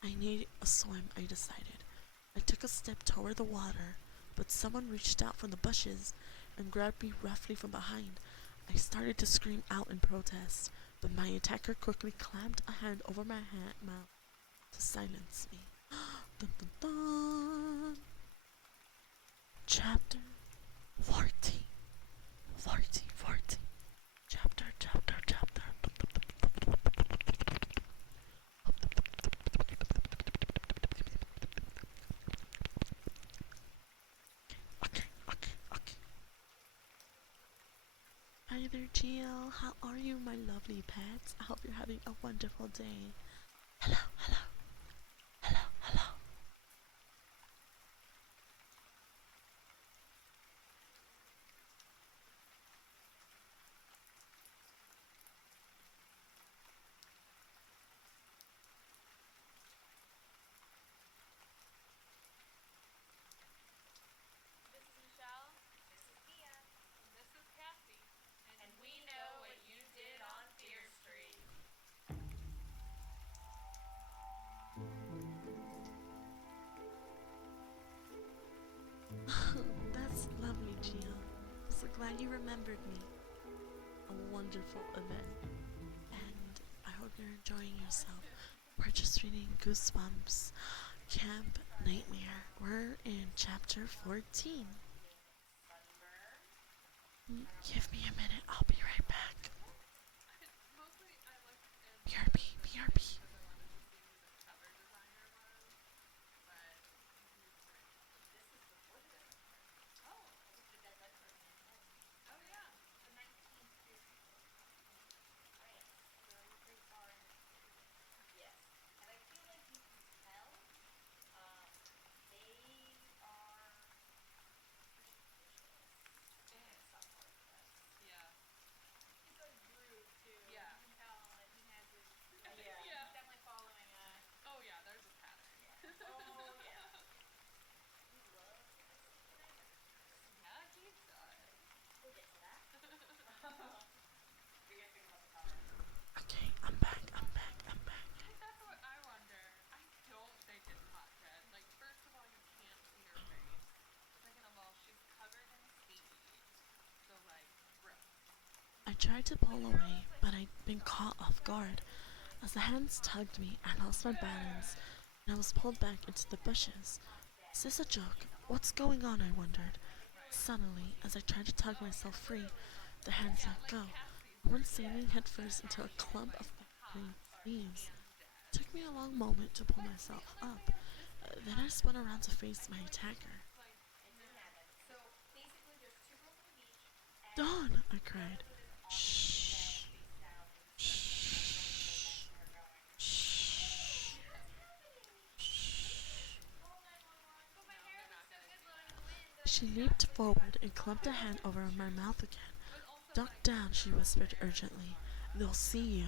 I need a swim, I decided. I took a step toward the water, but someone reached out from the bushes and grabbed me roughly from behind. I started to scream out in protest, but my attacker quickly clamped a hand over my mouth to silence me. Dun, dun, dun. Chapter 14. 14, 14. Chapter. Okay. Hi there, Gio. How are you, my lovely pets? I hope you're having a wonderful day. Hello. This is Michelle. This is Mia. And this is Cassie. And we know what you did on Fear Street. That's lovely, Gio. I'm so glad you remembered me. A wonderful event. And I hope you're enjoying yourself. We're just reading Goosebumps Camp Nightmare. We're in chapter 14. Give me a minute, I'll be right back. Mostly I looked in BRB. because I wanted to see who the cover designer was. But this is the what is it? Oh, it's the Dead Letter. Oh yeah. The 19th series. Oh yes. So you're pretty far in. tried to pull away, but I'd been caught off guard. As the hands tugged me, I lost my balance and I was pulled back into the bushes. Is this a joke? What's going on? I wondered. Suddenly, as I tried to tug myself free, the hands let go. I went sailing headfirst into a clump of green leaves. It took me a long moment to pull myself up. Then I spun around to face my attacker. Dawn! I cried. Shh. Shh. Shh. Shh. She leaped forward and clamped a hand over my mouth again. Duck down, she whispered urgently. They'll see you.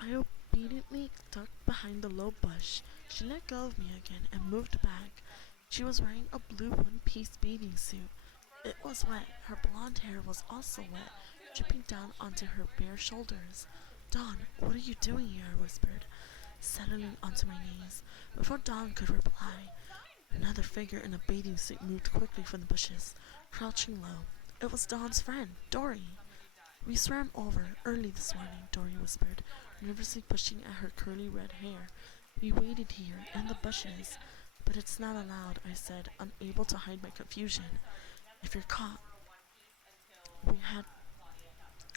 I obediently ducked behind the low bush. She let go of me again and moved back. She was wearing a blue one-piece bathing suit. It was wet. Her blonde hair was also wet, dripping down onto her bare shoulders. Dawn, what are you doing here? I whispered, settling onto my knees. Before Dawn could reply, another figure in a bathing suit moved quickly from the bushes, crouching low. It was Dawn's friend, Dory. We swam over early this morning, Dory whispered, nervously pushing at her curly red hair. We waited here, in the bushes. But it's not allowed, I said, unable to hide my confusion. If you're caught, we had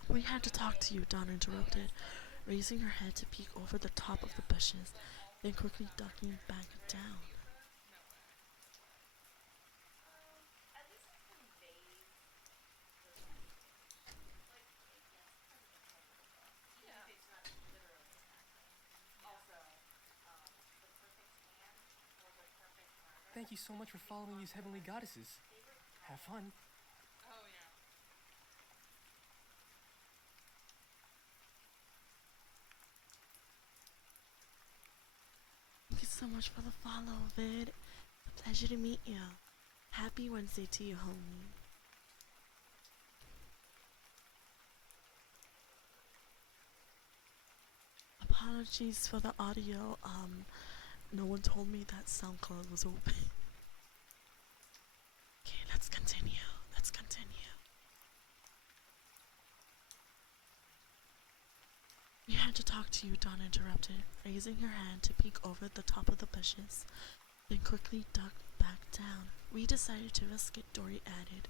we had to talk to you, Dawn interrupted, raising her head to peek over the top of the bushes, then quickly ducking back down. Thank you so much for following these heavenly goddesses. Have fun. Thank you so much for the follow, Vid. A pleasure to meet you. Happy Wednesday to you, homie. Apologies for the audio. No one told me that SoundCloud was open. Okay, let's continue. Let's continue. We had to talk to you, Dawn interrupted, raising her hand to peek over the top of the bushes, then quickly ducked back down. We decided to risk it, Dory added.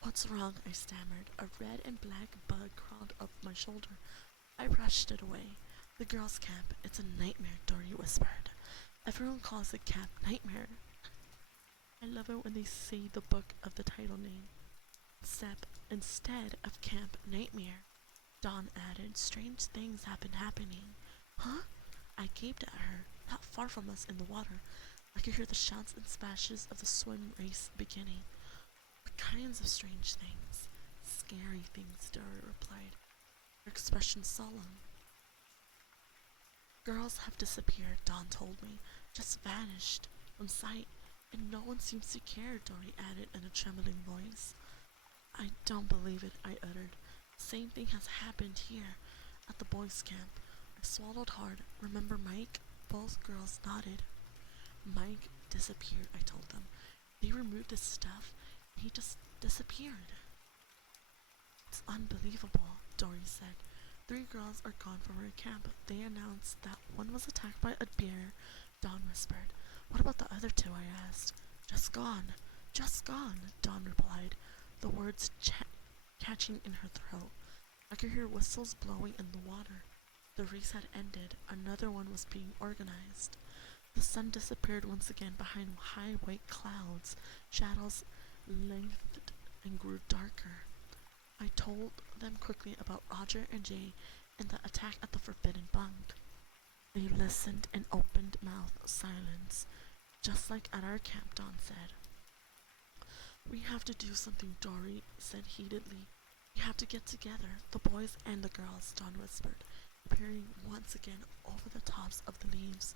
What's wrong? I stammered. A red and black bug crawled up my shoulder. I brushed it away. The girls' camp. It's a nightmare, Dory whispered. Everyone calls it Camp Nightmare. I love it when they say the book of the title name. Instead of Camp Nightmare, Dawn added, strange things have been happening. Huh? I gaped at her. Not far from us in the water, I could hear the shouts and splashes of the swim race beginning. What kinds of strange things? Scary things, Dory replied, her expression solemn. Girls have disappeared, Dawn told me. Just vanished from sight, and no one seems to care, Dory added in a trembling voice. I don't believe it, I uttered. The same thing has happened here, at the boys' camp. I swallowed hard. Remember Mike? Both girls nodded. Mike disappeared, I told them. They removed his stuff, and he just disappeared. It's unbelievable, Dory said. 3 girls are gone from our camp. They announced that one was attacked by a bear, Dawn whispered. What about the other 2? I asked. Just gone. Just gone, Dawn replied, the words catching in her throat. I could hear whistles blowing in the water. The race had ended. Another one was being organized. The sun disappeared once again behind high white clouds. Shadows lengthened and grew darker. I told them quickly about Roger and Jay and the attack at the forbidden bunk. They listened in open-mouthed silence, just like at our camp, Dawn said. We have to do something, Dory said heatedly. We have to get together, the boys and the girls, Dawn whispered, peering once again over the tops of the leaves.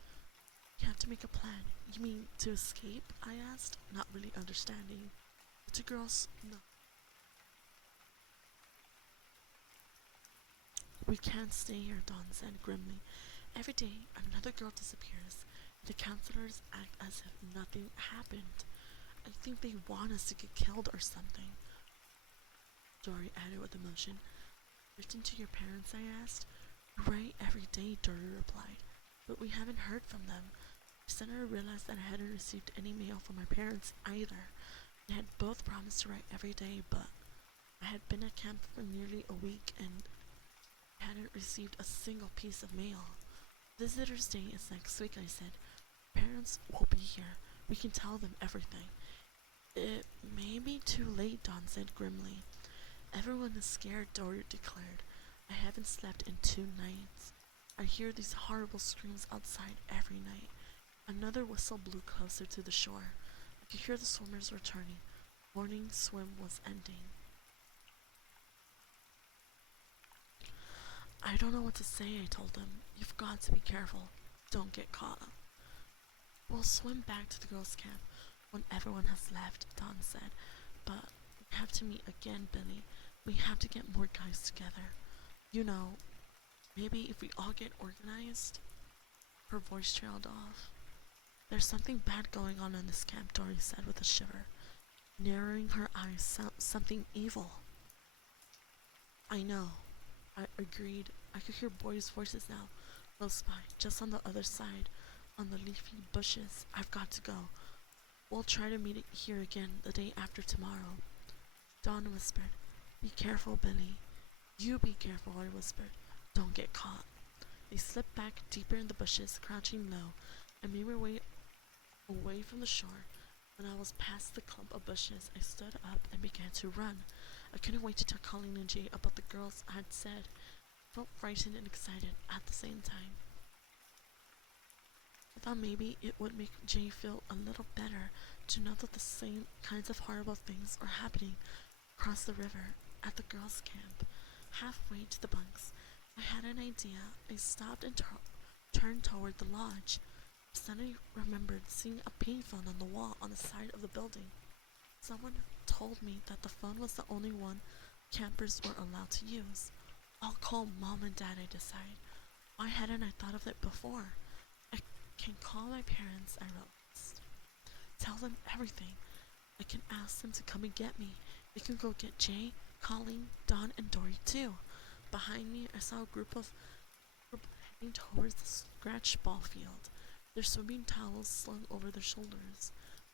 You have to make a plan. You mean to escape? I asked, not really understanding. The 2 girls, no. We can't stay here, Dawn said grimly. Every day, another girl disappears. The counselors act as if nothing happened. I think they want us to get killed or something. Dory added with emotion. Written to your parents, I asked. We write every day, Dory replied, but we haven't heard from them. Then I realized that I hadn't received any mail from my parents either. They had both promised to write every day, but I had been at camp for nearly a week and hadn't received a single piece of mail. Visitor's Day is next week, I said. Parents will be here. We can tell them everything. It may be too late, Don said grimly. Everyone is scared, Dory declared. I haven't slept in 2 nights. I hear these horrible screams outside every night. Another whistle blew closer to the shore. I could hear the swimmers returning. Morning swim was ending. I don't know what to say, I told them. You've got to be careful. Don't get caught. We'll swim back to the girls' camp when everyone has left, Don said. But we have to meet again, Billy. We have to get more guys together. You know, maybe if we all get organized. Her voice trailed off. There's something bad going on in this camp, Dory said with a shiver. Narrowing her eyes, something evil. I know, I agreed. I could hear boys' voices now, close by, just on the other side, on the leafy bushes. I've got to go. We'll try to meet here again the day after tomorrow. Dawn whispered, Be careful, Billy. You be careful, I whispered. Don't get caught. They slipped back deeper in the bushes, crouching low, and made their way away from the shore. When I was past the clump of bushes, I stood up and began to run. I couldn't wait to tell Colleen and Jay about the girls I had said. I felt frightened and excited at the same time. I thought maybe it would make Jay feel a little better to know that the same kinds of horrible things are happening across the river at the girls' camp. Halfway to the bunks, I had an idea. I stopped and turned toward the lodge. Then I remembered seeing a payphone on the wall on the side of the building. Someone told me that the phone was the only one campers were allowed to use. I'll call Mom and Dad, I decided. Why hadn't I thought of it before? I can call my parents, I realized. Tell them everything. I can ask them to come and get me. They can go get Jay, Colleen, Dawn, and Dory too. Behind me, I saw a group heading towards the scratch ball field, their swimming towels slung over their shoulders.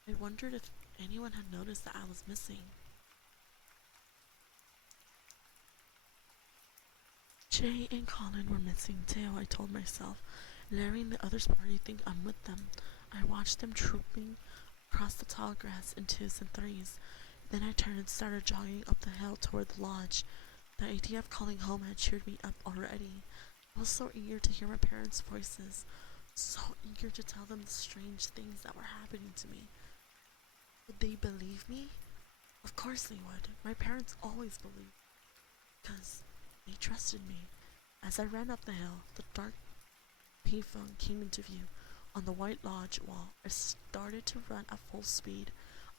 I wondered if anyone had noticed that I was missing. Jay and Colin were missing too, I told myself. Larry and the others probably think I'm with them. I watched them trooping across the tall grass in twos and threes. Then I turned and started jogging up the hill toward the lodge. The idea of calling home had cheered me up already. I was so eager to hear my parents' voices, so eager to tell them the strange things that were happening to me. Would they believe me? Of course they would. My parents always believed, because they trusted me. As I ran up the hill, the dark payphone came into view on the white lodge wall. I started to run at full speed.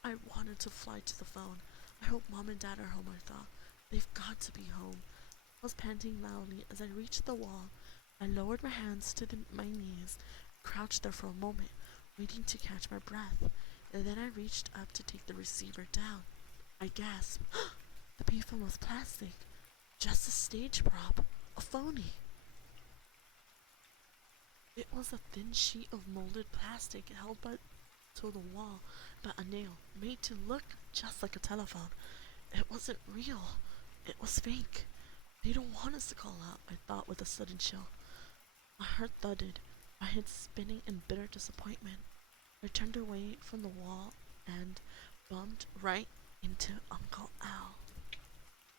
I wanted to fly to the phone. I hope Mom and Dad are home, I thought. They've got to be home. I was panting loudly as I reached the wall. I lowered my hands to my knees, crouched there for a moment, waiting to catch my breath, and then I reached up to take the receiver down. I gasped. The payphone was plastic. Just a stage prop. A phony. It was a thin sheet of molded plastic held to the wall by a nail, made to look just like a telephone. It wasn't real. It was fake. They don't want us to call out, I thought with a sudden chill. My heart thudded, my head spinning in bitter disappointment. I turned away from the wall and bumped right into Uncle Al.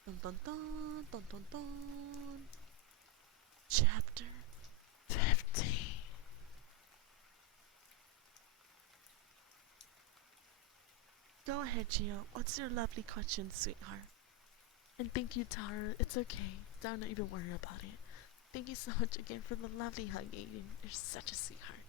Dun dun dun, dun dun dun. Chapter 15. Go ahead, Gio. What's your lovely question, sweetheart? And thank you, Tara. It's okay. Don't even worry about it. Thank you so much again for the lovely hug, Aiden. You're such a sweetheart.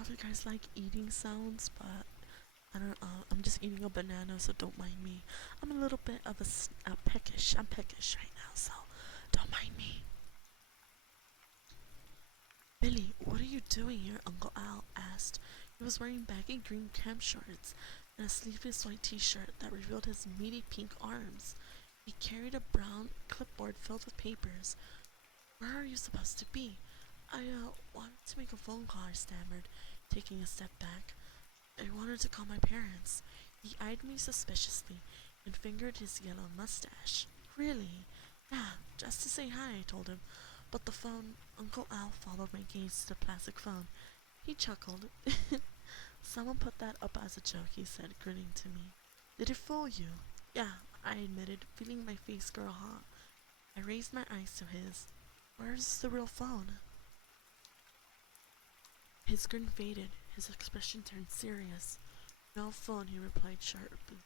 know if you guys like eating sounds, but I don't. I'm just eating a banana, so don't mind me. I'm a little bit of a peckish. I'm peckish right now, so don't mind me. Billy, what are you doing here? Uncle Al asked. He was wearing baggy green camp shorts and a sleeveless white t-shirt that revealed his meaty pink arms. He carried a brown clipboard filled with papers. Where are you supposed to be? I wanted to make a phone call, I stammered, taking a step back. I wanted to call my parents. He eyed me suspiciously and fingered his yellow mustache. Really? Yeah, just to say hi, I told him. But the phone, Uncle Al followed my gaze to the plastic phone. He chuckled. Someone put that up as a joke, he said, grinning to me. Did it fool you? Yeah, I admitted, feeling my face grow hot. I raised my eyes to his. Where's the real phone? His grin faded. His expression turned serious. No phone, he replied sharply.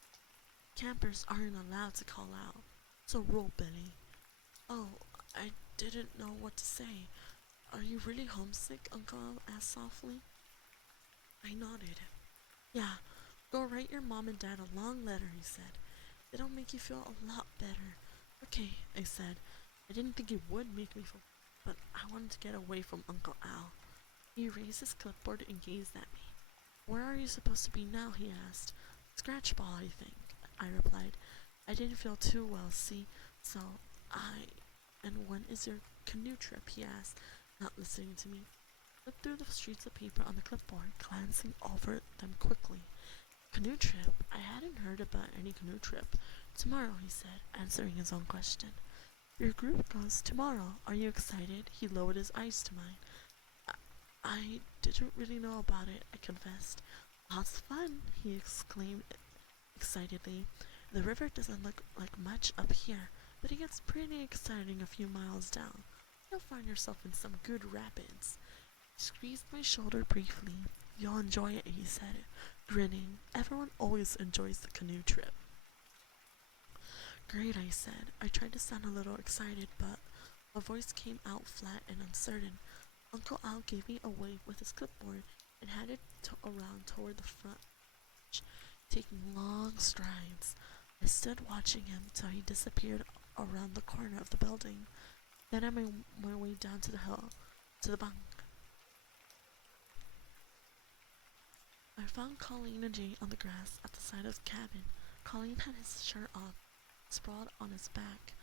Campers aren't allowed to call out. So roll, Billy. Oh, I didn't know what to say. Are you really homesick? Uncle Al asked softly. I nodded. Yeah, go write your mom and dad a long letter, he said. It'll make you feel a lot better. Okay, I said. I didn't think it would make me feel, but I wanted to get away from Uncle Al. He raised his clipboard and gazed at me. Where are you supposed to be now? He asked. Scratchball, I think, I replied. I didn't feel too well, see, so I... And when is your canoe trip? He asked, not listening to me. I flipped through the sheets of paper on the clipboard, glancing over them quickly. Canoe trip? I hadn't heard about any canoe trip. Tomorrow, he said, answering his own question. Your group goes tomorrow. Are you excited? He lowered his eyes to mine. I didn't really know about it, I confessed. Lots of fun, he exclaimed excitedly. The river doesn't look like much up here, but it gets pretty exciting a few miles down. You'll find yourself in some good rapids. He squeezed my shoulder briefly. You'll enjoy it, he said, grinning. Everyone always enjoys the canoe trip. Great, I said. I tried to sound a little excited, but my voice came out flat and uncertain. Uncle Al gave me a wave with his clipboard and headed around toward the front, taking long strides. I stood watching him till he disappeared around the corner of the building. Then I made my way down to the hill, to the bunk. I found Colleen and Jay on the grass at the side of the cabin. Colleen had his shirt off, sprawled on his back,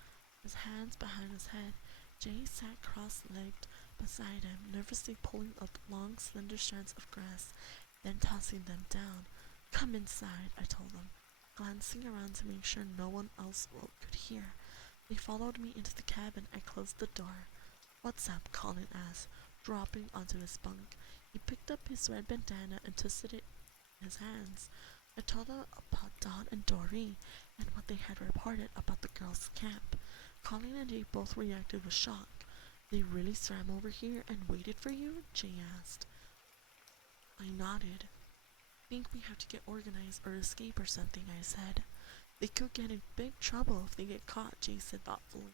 his hands behind his head. Jay sat cross-legged beside him, nervously pulling up long, slender strands of grass, then tossing them down. Come inside, I told them, glancing around to make sure no one else could hear. They followed me into the cabin. I closed the door. What's up? Colin asked, dropping onto his bunk. He picked up his red bandana and twisted it in his hands. I told them about Dawn and Doreen and what they had reported about the girls' camp. Colin and Jay both reacted with shock. They really swam over here and waited for you? Jay asked. I nodded. Think we have to get organized or escape or something, I said. They could get in big trouble if they get caught, Jay said thoughtfully.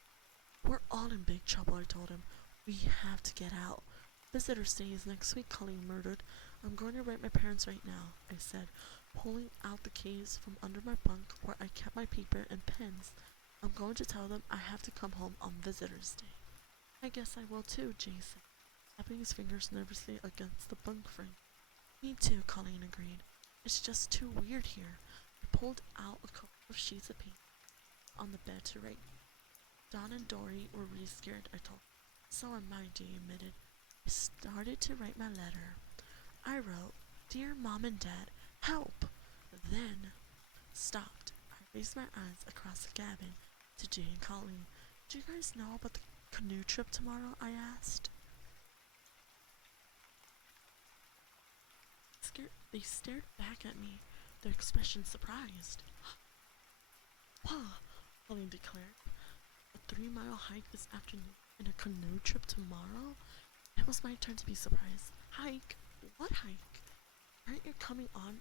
We're all in big trouble, I told him. We have to get out. Visitor's Day is next week, Colleen murmured. I'm going to write my parents right now, I said, pulling out the case from under my bunk where I kept my paper and pens. I'm going to tell them I have to come home on Visitor's Day. I guess I will too, Jay said, tapping his fingers nervously against the bunk frame. Me too, Colleen agreed. It's just too weird here. I pulled out a couple of sheets of paper on the bed to write. Dawn and Dory were really scared, I told them. So am I, Jay admitted. I started to write my letter. I wrote, Dear Mom and Dad, help! Then stopped. I raised my eyes across the cabin to Jay and Colleen. Do you guys know about the canoe trip tomorrow? I asked. They stared back at me, their expression surprised. Wow, Colleen declared. A 3-mile hike this afternoon and a canoe trip tomorrow? It was my turn to be surprised. Hike? What hike? Aren't you coming on?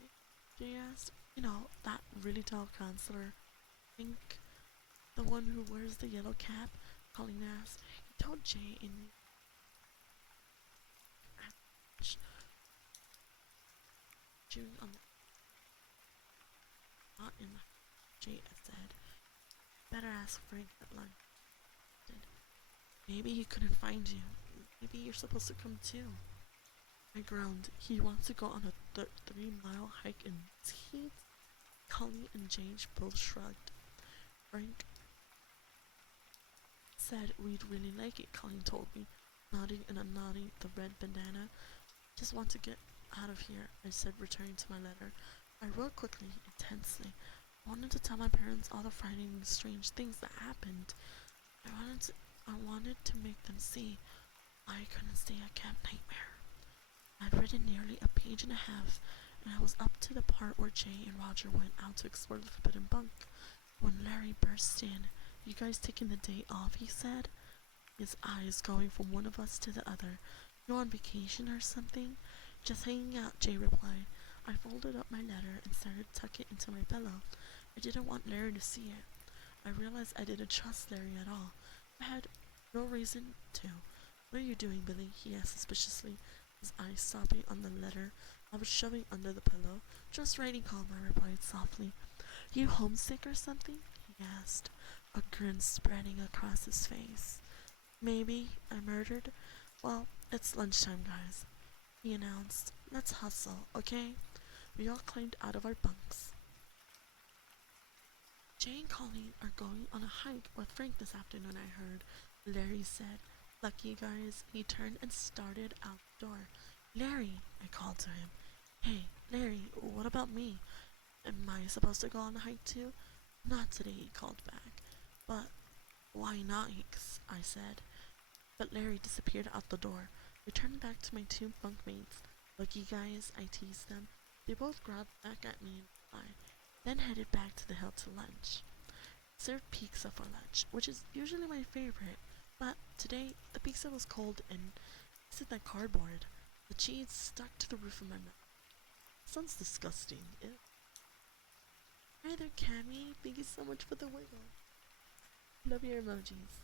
Jay asked. You know, that really tall counselor. Think the one who wears the yellow cap? Colleen asked. He told Jay in chewing on the not in the Jay said. Better ask Frank at lunch. Maybe he couldn't find you. Maybe you're supposed to come too. I groaned. He wants to go on a 3-mile hike in heat? Colleen and Jane both shrugged. Frank said we'd really like it, Colleen told me, nodding and unnodding the red bandana. Just want to get out of here, I said, returning to my letter. I wrote quickly, intensely. I wanted to tell my parents all the frightening, strange things that happened. I wanted to make them see I couldn't stay at Camp Nightmare. I'd written nearly a page and a half, and I was up to the part where Jay and Roger went out to explore the forbidden bunk when Larry burst in. You guys taking the day off, he said, his eyes going from one of us to the other. You're on vacation or something? Just hanging out, Jay replied. I folded up my letter and started to tuck it into my pillow. I didn't want Larry to see it. I realized I didn't trust Larry at all. I had no reason to. What are you doing, Billy? He asked suspiciously, his eyes stopping on the letter I was shoving under the pillow. Just writing home, I replied softly. You homesick or something? He asked, a grin spreading across his face. Maybe, I murmured. Well, it's lunchtime, guys, he announced. Let's hustle, okay? We all climbed out of our bunks. Jay and Colleen are going on a hike with Frank this afternoon, I heard, Larry said. Lucky guys. He turned and started out the door. Larry, I called to him. Hey, Larry, what about me? Am I supposed to go on the hike too? Not today, he called back. But why not, I said. But Larry disappeared out the door. Returning back to my 2 bunkmates. Lucky guys, I teased them. They both growled back at me and replied, then headed back to the hill to lunch. Served pizza for lunch, which is usually my favorite, but today the pizza was cold and tasted like cardboard. The cheese stuck to the roof of my mouth. Sounds disgusting. Ew. Hi there, Cammy. Thank you so much for the wiggle. Love your emojis.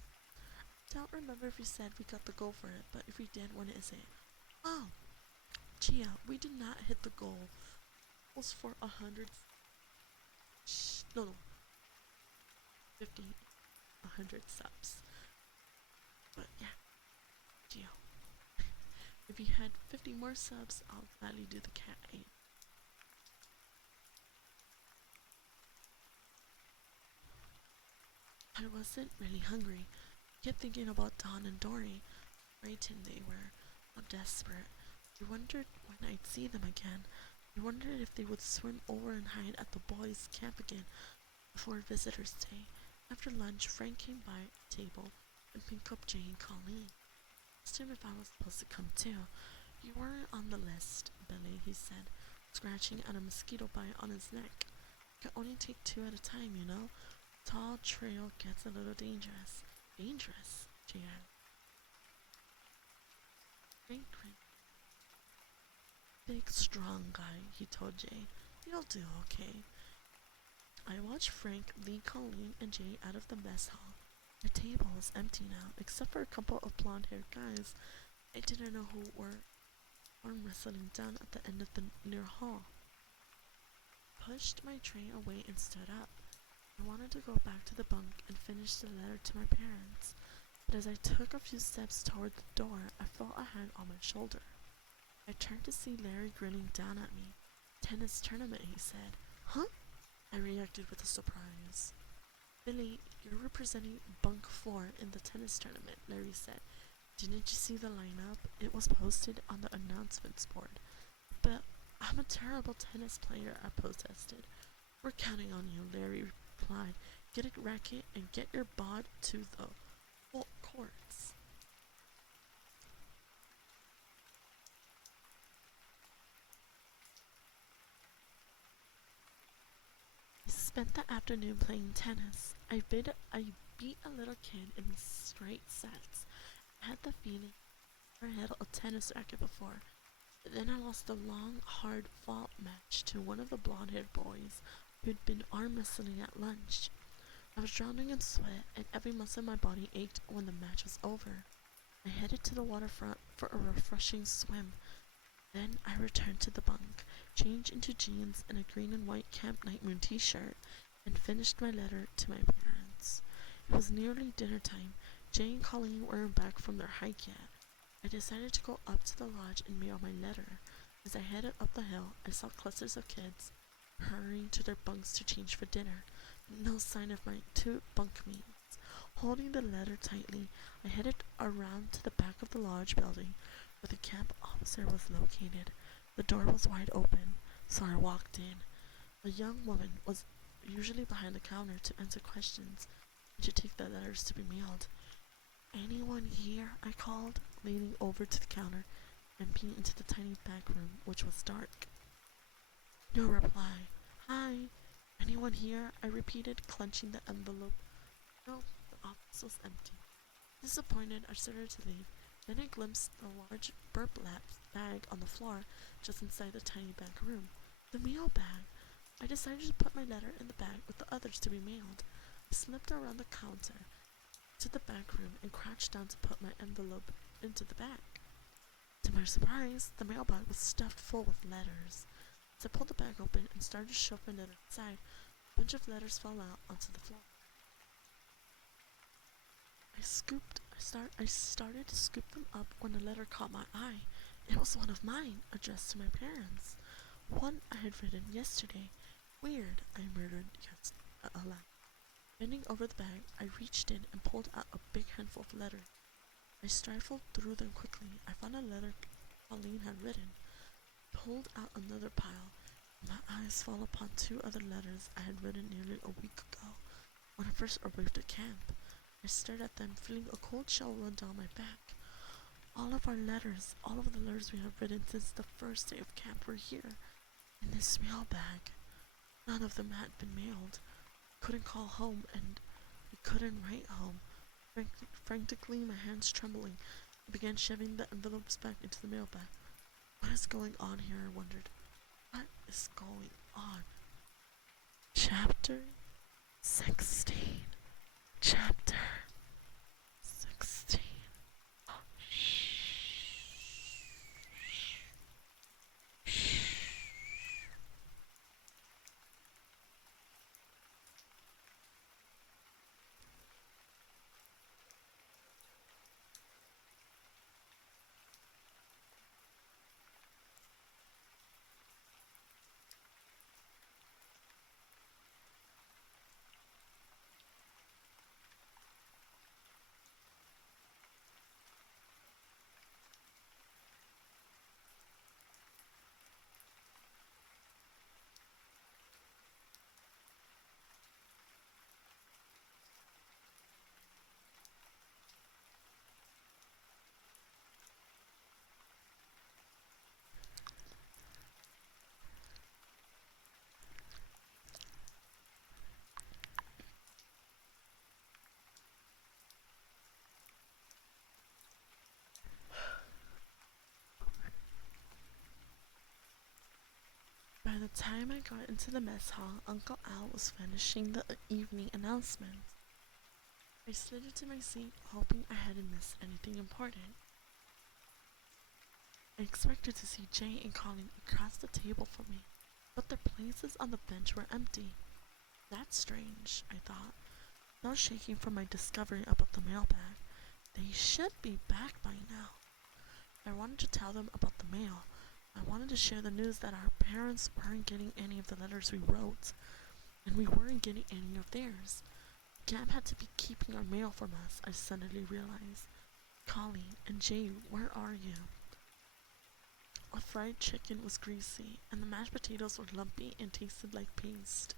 Don't remember if we said we got the goal for it, but if we did, when is it? Oh, Gia, we did not hit the goal. It was for 100. No, 50, 100 subs. But yeah, Gia. If you had 50 more subs, I'll gladly do the cat 8. I wasn't really hungry. I kept thinking about Don and Dory. Frightened they were. How desperate. I wondered when I'd see them again. I wondered if they would swim over and hide at the boys' camp again before Visitors' Day. After lunch, Frank came by the table and picked up Jay and Colleen. I asked him if I was supposed to come too. You weren't on the list, Billy, he said, scratching at a mosquito bite on his neck. I can only take 2 at a time, you know. Tall trail gets a little dangerous. Dangerous? Jay asked. Frank grinned. Big, strong guy, he told Jay. You'll do okay. I watched Frank lead Colleen and Jay out of the mess hall. The table was empty now, except for a couple of blonde-haired guys. I didn't know who were arm wrestling down at the end of the near hall. Pushed my tray away and stood up. I wanted to go back to the bunk and finish the letter to my parents, but as I took a few steps toward the door, I felt a hand on my shoulder. I turned to see Larry grinning down at me. Tennis tournament, he said. Huh? I reacted with a surprise. Billy, you're representing Bunk 4 in the tennis tournament, Larry said. Didn't you see the lineup? It was posted on the announcements board. But I'm a terrible tennis player, I protested. We're counting on you, Larry replied. Get a racket and get your bod to the full courts. I spent the afternoon playing tennis. I beat a little kid in straight sets. I had the feeling I never had a tennis racket before. But then I lost a long, hard fought match to one of the blonde-haired boys who'd been arm wrestling at lunch. I was drowning in sweat, and every muscle in my body ached when the match was over. I headed to the waterfront for a refreshing swim. Then I returned to the bunk, changed into jeans and a green and white Camp Night Moon t-shirt, and finished my letter to my parents. It was nearly dinner time. Jay and Colleen weren't back from their hike yet. I decided to go up to the lodge and mail my letter. As I headed up the hill, I saw clusters of kids hurrying to their bunks to change for dinner. No sign of my two bunkmates. Holding the letter tightly, I headed around to the back of the lodge building where the camp officer was located. The door was wide open, so I walked in. A young woman was usually behind the counter to answer questions and to take the letters to be mailed. "Anyone here?" I called, leaning over to the counter and peeing into the tiny back room, which was dark. No reply. "Hi. Anyone here?" I repeated, clenching the envelope. No, the office was empty. Disappointed, I started to leave. Then I glimpsed a large burlap bag on the floor just inside the tiny back room. The mail bag. I decided to put my letter in the bag with the others to be mailed. I slipped around the counter to the back room and crouched down to put my envelope into the bag. To my surprise, the mailbag was stuffed full with letters. As I pulled the bag open and started to shove my letter inside, a bunch of letters fell out onto the floor. I started to scoop them up when a letter caught my eye. It was one of mine, addressed to my parents. One I had written yesterday. Weird, I murmured aloud. Bending over the bag, I reached in and pulled out a big handful of letters. I stifled through them quickly. I found a letter Colleen had written. Pulled out another pile. My eyes fell upon two other letters I had written nearly a week ago, when I first arrived at camp. I stared at them, feeling a cold chill run down my back. All of the letters we have written since the first day of camp were here, in this mail bag. None of them had been mailed. I couldn't call home, and I couldn't write home. Frantically, my hands trembling, I began shoving the envelopes back into the mail bag. What is going on here, I wondered. What is going on? Chapter 16. Chapter 16. By the time I got into the mess hall, Uncle Al was finishing the evening announcements. I slid into my seat, hoping I hadn't missed anything important. I expected to see Jay and Colin across the table from me, but their places on the bench were empty. That's strange, I thought, still shaking from my discovery about the mailbag. They should be back by now. I wanted to tell them about the mail. I wanted to share the news that our parents weren't getting any of the letters we wrote, and we weren't getting any of theirs. Camp had to be keeping our mail from us, I suddenly realized. Colleen and Jay, where are you? The fried chicken was greasy, and the mashed potatoes were lumpy and tasted like paste.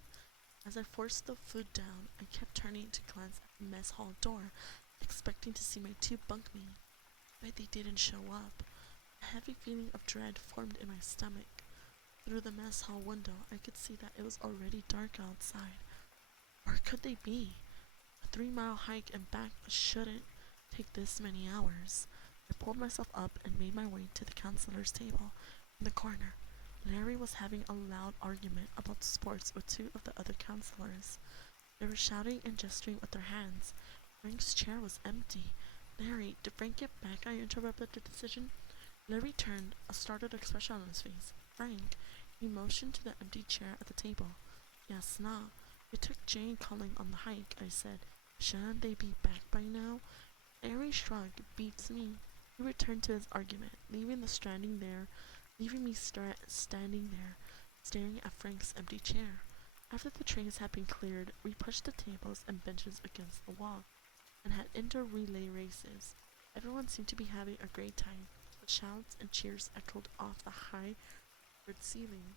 As I forced the food down, I kept turning to glance at the mess hall door, expecting to see my two bunkmates, but they didn't show up. A heavy feeling of dread formed in my stomach. Through the mess hall window, I could see that it was already dark outside. Where could they be? A 3-mile hike and back shouldn't take this many hours. I pulled myself up and made my way to the counselor's table in the corner. Larry was having a loud argument about sports with two of the other counselors. They were shouting and gesturing with their hands. Frank's chair was empty. "Larry, did Frank get back?" I interrupted the decision. Larry turned, a startled expression on his face. Frank, he motioned to the empty chair at the table. Yes, nah. It took Jane calling on the hike, I said. Shouldn't they be back by now? Larry shrugged. Beats me. He returned to his argument, leaving me standing there, staring at Frank's empty chair. After the trays had been cleared, we pushed the tables and benches against the wall, and had inter-relay races. Everyone seemed to be having a great time. The shouts and cheers echoed off the high red ceiling.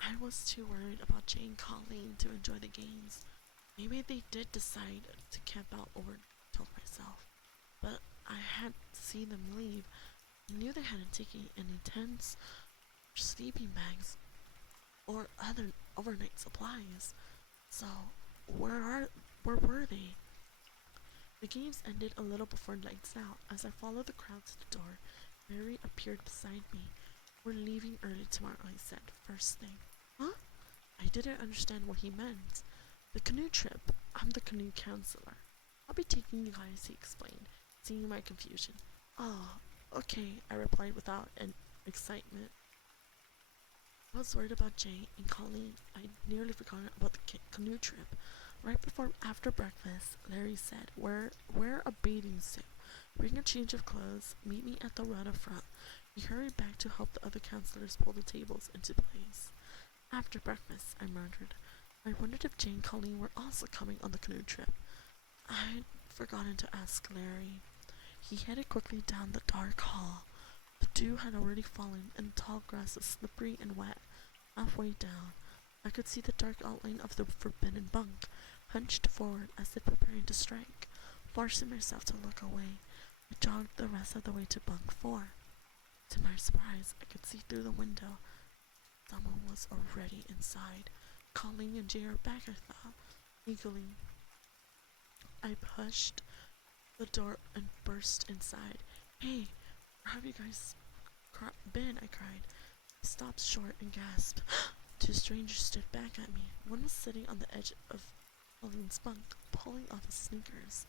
I was too worried about Jane calling to enjoy the games. Maybe they did decide to camp out over, told myself. But I had seen them leave. I knew they hadn't taken any tents, sleeping bags, or other overnight supplies. So, where were they? The games ended a little before lights out. As I followed the crowd to the door, Mary appeared beside me. We're leaving early tomorrow, I said, first thing. Huh? I didn't understand what he meant. The canoe trip. I'm the canoe counselor. I'll be taking you guys, he explained, seeing my confusion. Oh, okay, I replied without an excitement. I was worried about Jay and Colleen. I'd nearly forgotten about the canoe trip. Right after breakfast, Larry said, wear a bathing suit. Bring a change of clothes. Meet me at the rudder front. We hurried back to help the other counselors pull the tables into place. After breakfast, I murmured. I wondered if Jane and Colleen were also coming on the canoe trip. I'd forgotten to ask Larry. He headed quickly down the dark hall. The dew had already fallen, and the tall grass was slippery and wet. Halfway down, I could see the dark outline of the forbidden bunk, hunched forward as if preparing to strike. Forcing myself to look away, I jogged the rest of the way to bunk 4. To my surprise, I could see through the window. Someone was already inside. Colleen and Jay are back, I thought, eagerly. I pushed the door and burst inside. Hey, where have you guys been? I cried. I stopped short and gasped. 2 strangers stood back at me. One was sitting on the edge of Colleen's bunk, pulling off his sneakers.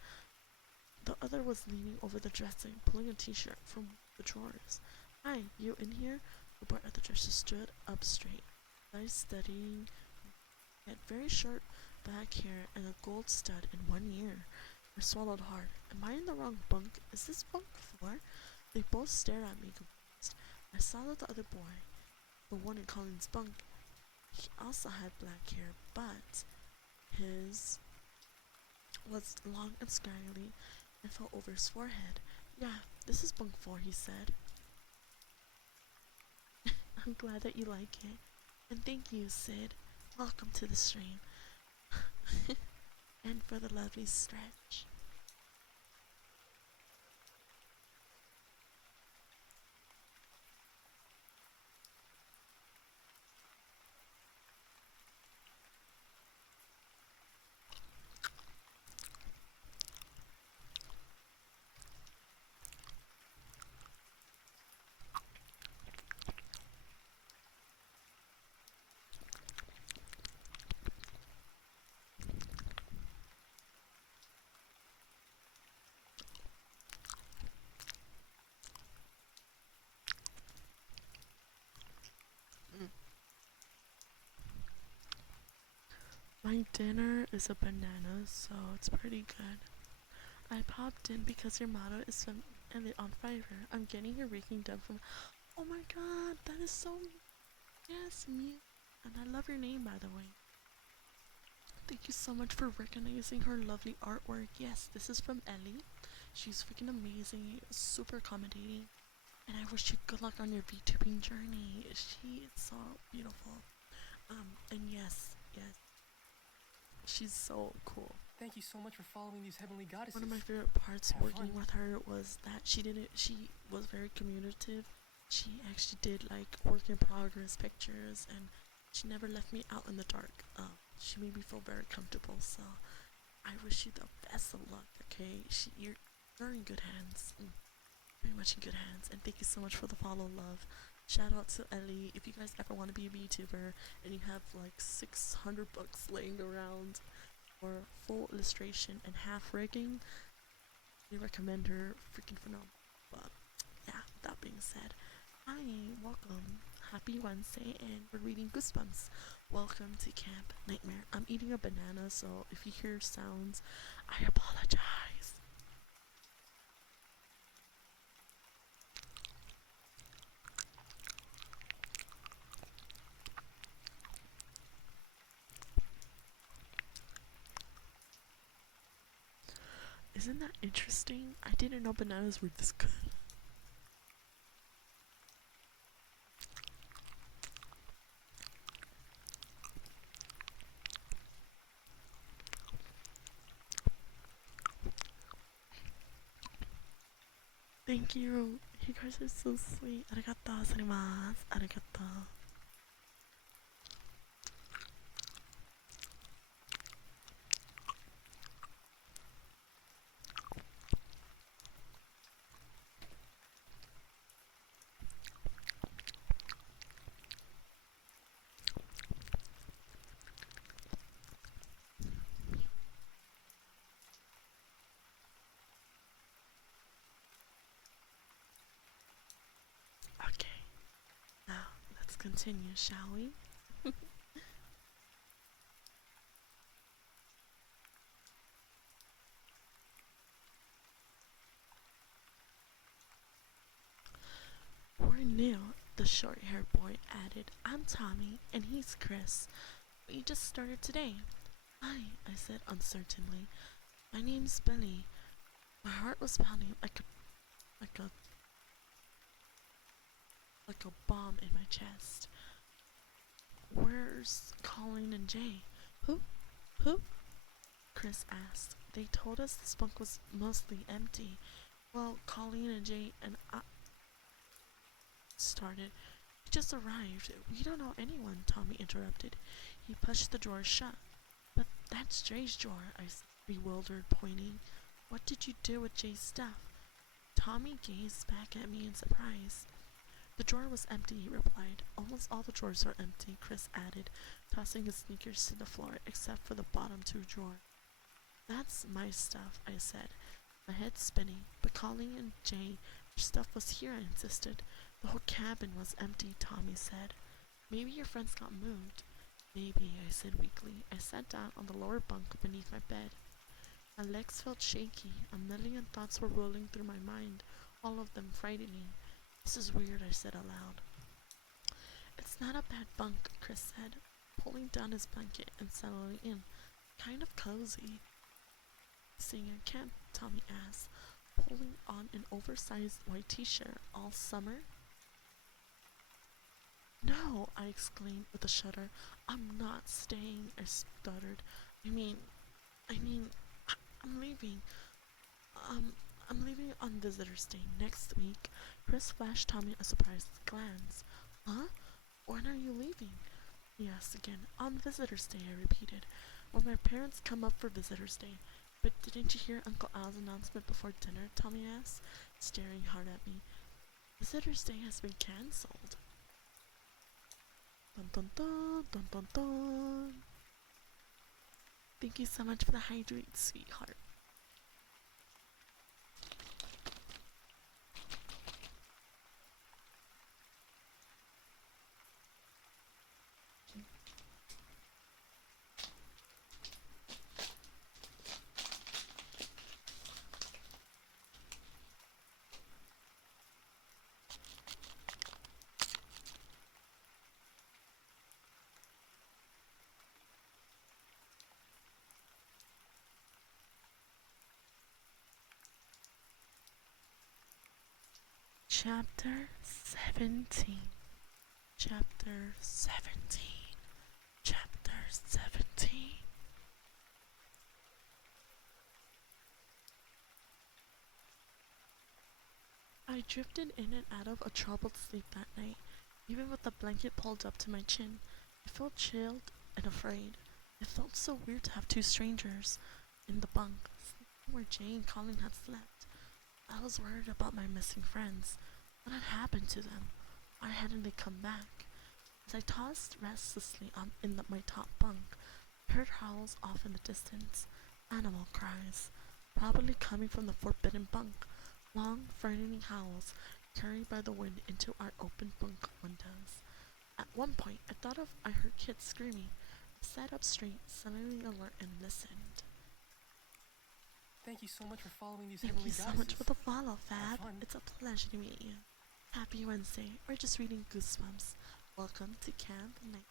The other was leaning over the dressing, pulling a t-shirt from the drawers. Hi, you in here? The boy at the dresser stood up straight, eyes studying. He had very short black hair and a gold stud in one ear. I swallowed hard. Am I in the wrong bunk? Is this bunk 4? They both stared at me confused. I saw that the other boy, the one in Colleen's bunk, he also had black hair, but his was long and scraggly and fell over his forehead. Yeah, this is bunk 4, he said. I'm glad that you like it. And thank you, Sid. Welcome to the stream. And for the lovely stretch. My dinner is a banana, so it's pretty good. I popped in because your motto is from and on Fiverr. I'm getting your raking done from. Oh my god, that is so. Yes, me. And I love your name, by the way. Thank you so much for recognizing her lovely artwork. Yes, this is from Ellie. She's freaking amazing, super accommodating. And I wish you good luck on your VTubing journey. She is so beautiful. And yes, she's so cool. Thank you so much for following these heavenly goddesses. One of my favorite parts Have working fun. with her was that she was very communicative. She actually did like work in progress pictures, and she never left me out in the dark. She made me feel very comfortable, so I wish you the best of luck, okay? You're in good hands. Very much in good hands, and thank you so much for the follow, love. Shout out to Ellie. If you guys ever want to be a VTuber and you have like 600 books laying around for full illustration and half rigging, we recommend her. Freaking phenomenal. But yeah, that being said, hi, welcome. Happy Wednesday, and we're reading Goosebumps. Welcome to Camp Nightmare. I'm eating a banana, so if you hear sounds, I apologize. Isn't that interesting? I didn't know bananas were this good. Thank you. You guys are so sweet. Arigato gozaimasu. Arigato. Okay, now let's continue, shall we? We're new, the short haired boy added. I'm Tommy, and he's Chris. We just started today. Hi, I said uncertainly. My name's Billy. My heart was pounding like a like a bomb in my chest. Where's Colleen and Jay? Who? Who? Chris asked. They told us this bunk was mostly empty. Well, Colleen and Jay and I started. We just arrived. We don't know anyone, Tommy interrupted. He pushed the drawer shut. But that's Jay's drawer, I said, bewildered, pointing. What did you do with Jay's stuff? Tommy gazed back at me in surprise. The drawer was empty, he replied. Almost all the drawers were empty, Chris added, tossing his sneakers to the floor, except for the bottom two drawers. That's my stuff, I said, my head spinning. But Colleen and Jay, their stuff was here, I insisted. The whole cabin was empty, Tommy said. Maybe your friends got moved. Maybe, I said weakly. I sat down on the lower bunk beneath my bed. My legs felt shaky. A million thoughts were rolling through my mind, all of them frightening. This is weird, I said aloud. It's not a bad bunk, Chris said, pulling down his blanket and settling in. Kind of cozy. Staying at camp? Tommy asked, pulling on an oversized white t-shirt. All summer? No, I exclaimed with a shudder. I'm not staying, I stuttered. I mean, I mean, I'm leaving. Um, I'm leaving on visitor's day next week. Chris flashed Tommy a surprised glance. Huh? When are you leaving? He asked again. On visitor's day, I repeated. When my parents come up for visitor's day. But didn't you hear Uncle Al's announcement before dinner? Tommy asked, staring hard at me. Visitor's day has been cancelled. Dun dun dun dun dun dun. Thank you so much for the hydrate, sweetheart. Chapter 17. Chapter 17. Chapter 17. I drifted in and out of a troubled sleep that night. Even with the blanket pulled up to my chin, I felt chilled and afraid. It felt so weird to have two strangers in the bunk, sleeping where Jay and Colin had slept. I was worried about my missing friends. What had happened to them? Why hadn't they come back? As I tossed restlessly in my top bunk, I heard howls off in the distance. Animal cries. Probably coming from the forbidden bunk. Long, frightening howls carried by the wind into our open bunk windows. At one point, I heard kids screaming. I sat up straight, suddenly alert, and listened. Thank you so much for following these Thank heavenly you so goddesses. much for the follow, Have Fab. fun. It's a pleasure to meet you. Happy Wednesday. We're just reading Goosebumps. Welcome to Camp Night.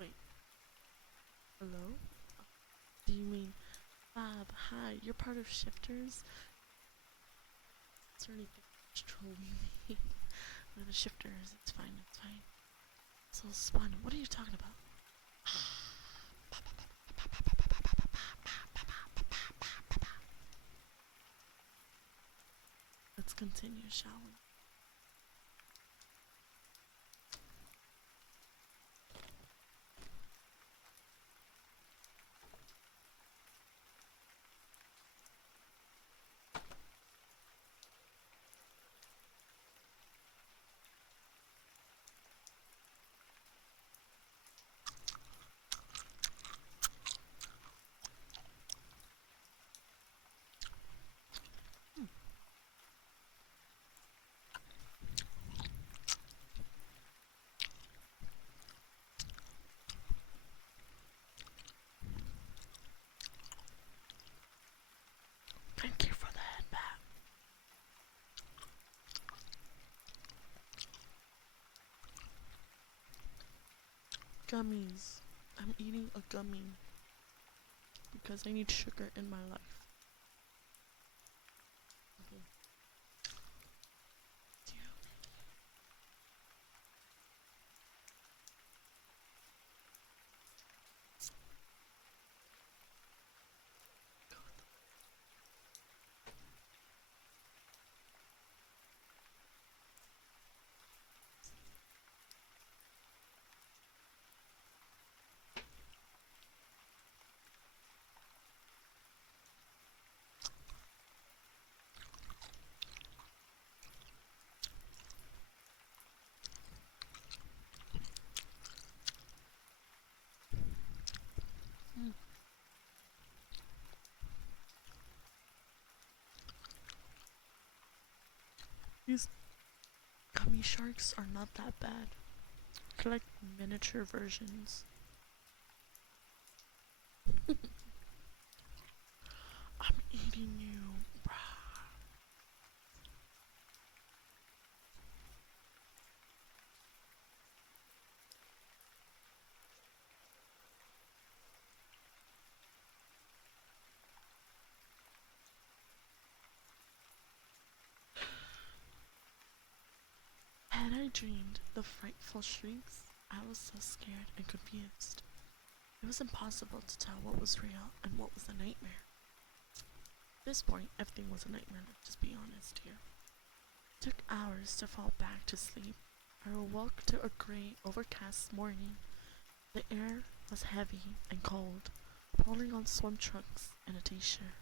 Wait, hello? Do you mean Fab? Hi, you're part of Shifters? Is there anything that's trolling me? We're the Shifters. It's fine, it's fine. So, Spawn, what are you talking about? Let's continue, shall we? Thank you for the headband. Gummies. I'm eating a gummy because I need sugar in my life. Okay. Mm. These gummy sharks are not that bad. They're like miniature versions. I'm eating you, bruh. Had I dreamed the frightful shrieks, I was so scared and confused. It was impossible to tell what was real and what was a nightmare. At this point, everything was a nightmare, let's just be honest here. It took hours to fall back to sleep. I awoke to a grey, overcast morning. The air was heavy and cold, pulling on swim trunks and a t-shirt.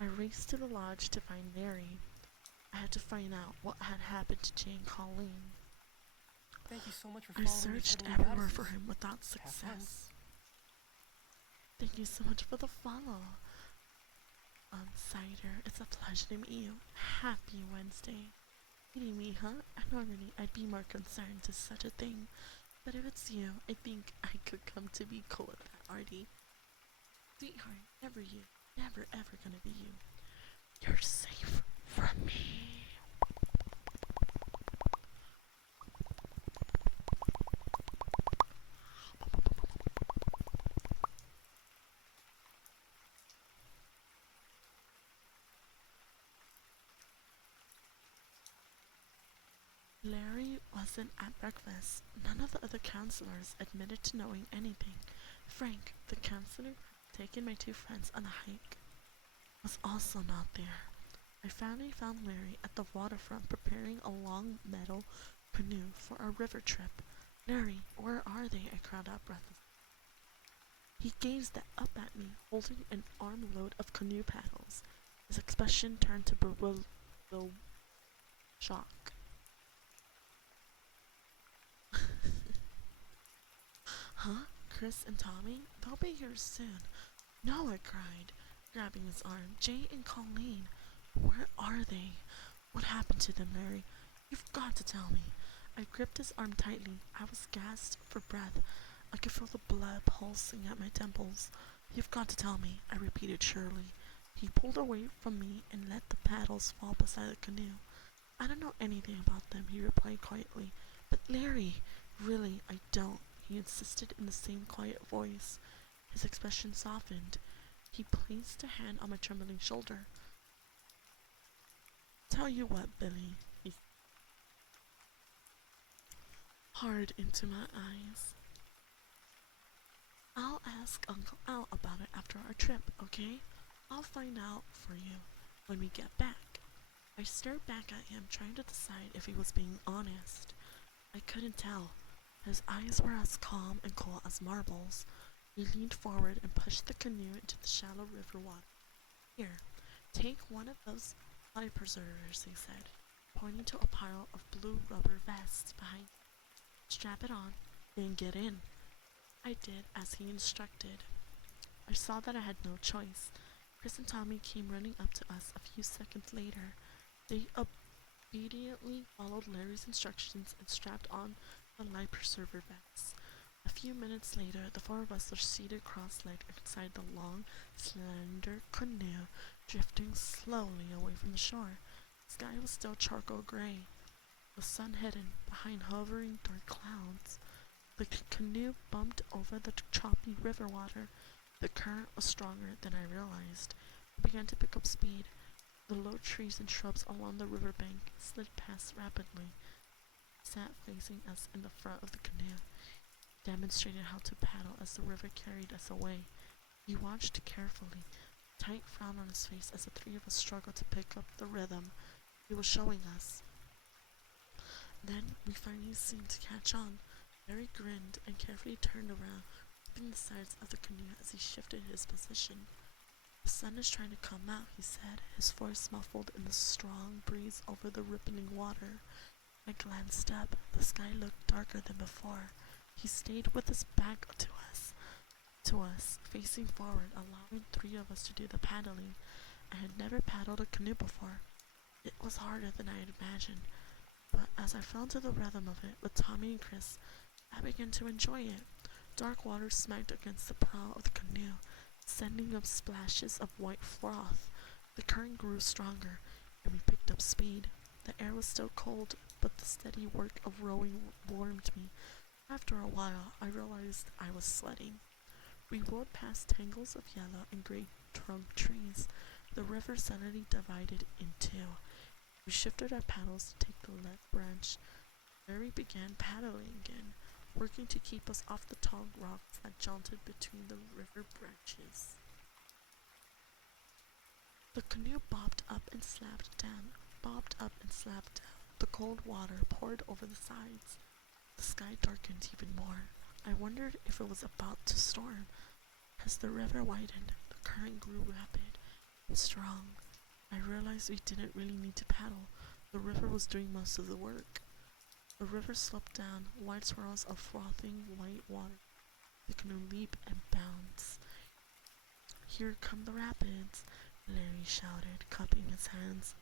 I raced to the lodge to find Mary. I had to find out what had happened to Jane Colleen. Thank you so much for I following these searched heavenly everywhere goddesses. for him without Have fun. success. Thank you so much for the follow. Cider, it's a pleasure to meet you. Happy Wednesday. Kidding me, huh? Normally, I'd be more concerned to such a thing. But if it's you, I think I could come to be cool with that, Arty. Sweetheart, never you. Never ever gonna be you. You're safe from me. Larry wasn't at breakfast. None of the other counselors admitted to knowing anything. Frank, the counselor who had taken my two friends on a hike, was also not there. I finally found Larry at the waterfront preparing a long metal canoe for our river trip. Larry, where are they? I cried out breathless. He gazed up at me, holding an armload of canoe paddles. His expression turned to bewildered shock. Huh? Chris and Tommy? They'll be here soon. No, I cried, grabbing his arm. Jay and Colleen. Where are they? What happened to them, Larry? You've got to tell me. I gripped his arm tightly. I was gasped for breath. I could feel the blood pulsing at my temples. You've got to tell me, I repeated surely. He pulled away from me and let the paddles fall beside the canoe. I don't know anything about them, he replied quietly. But Larry, really, I don't, he insisted in the same quiet voice. His expression softened. He placed a hand on my trembling shoulder. Tell you what, Billy, he hard into my eyes. I'll ask Uncle Al about it after our trip, okay? I'll find out for you when we get back. I stared back at him, trying to decide if he was being honest. I couldn't tell. His eyes were as calm and cool as marbles. He leaned forward and pushed the canoe into the shallow river water. Here, take one of those life preservers, he said, pointing to a pile of blue rubber vests behind. Strap it on, then get in. I did as he instructed. I saw that I had no choice. Chris and Tommy came running up to us a few seconds later. They obediently followed Larry's instructions and strapped on the life preserver vests. A few minutes later, the four of us were seated cross-legged inside the long, slender canoe, drifting slowly away from the shore. The sky was still charcoal gray, the sun hidden behind hovering dark clouds. The canoe bumped over the choppy river water. The current was stronger than I realized. It began to pick up speed. The low trees and shrubs along the riverbank slid past rapidly. Sat facing us in the front of the canoe, demonstrated how to paddle as the river carried us away. He watched carefully, a tight frown on his face as the three of us struggled to pick up the rhythm he was showing us. Then we finally seemed to catch on. Larry grinned and carefully turned around, gripping the sides of the canoe as he shifted his position. The sun is trying to come out, he said, his voice muffled in the strong breeze over the rippling water. I glanced up. The sky looked darker than before. He stayed with his back to us, facing forward, allowing three of us to do the paddling. I had never paddled a canoe before. It was harder than I had imagined, but as I fell into the rhythm of it with Tommy and Chris, I began to enjoy it. Dark water smacked against the prow of the canoe, sending up splashes of white froth. The current grew stronger, and we picked up speed. The air was still cold, but the steady work of rowing warmed me. After a while, I realized I was sweating. We rode past tangles of yellow and gray trunk trees. The river suddenly divided in two. We shifted our paddles to take the left branch. Larry began paddling again, working to keep us off the tall rocks that jolted between the river branches. The canoe bobbed up and slapped down. The cold water poured over the sides. The sky darkened even more. I wondered if it was about to storm. As the river widened, the current grew rapid and strong. I realized we didn't really need to paddle. The river was doing most of the work. The river sloped down, wide swirls of frothing white water. The canoe leaped and bounced. Here come the rapids, Larry shouted, cupping his hands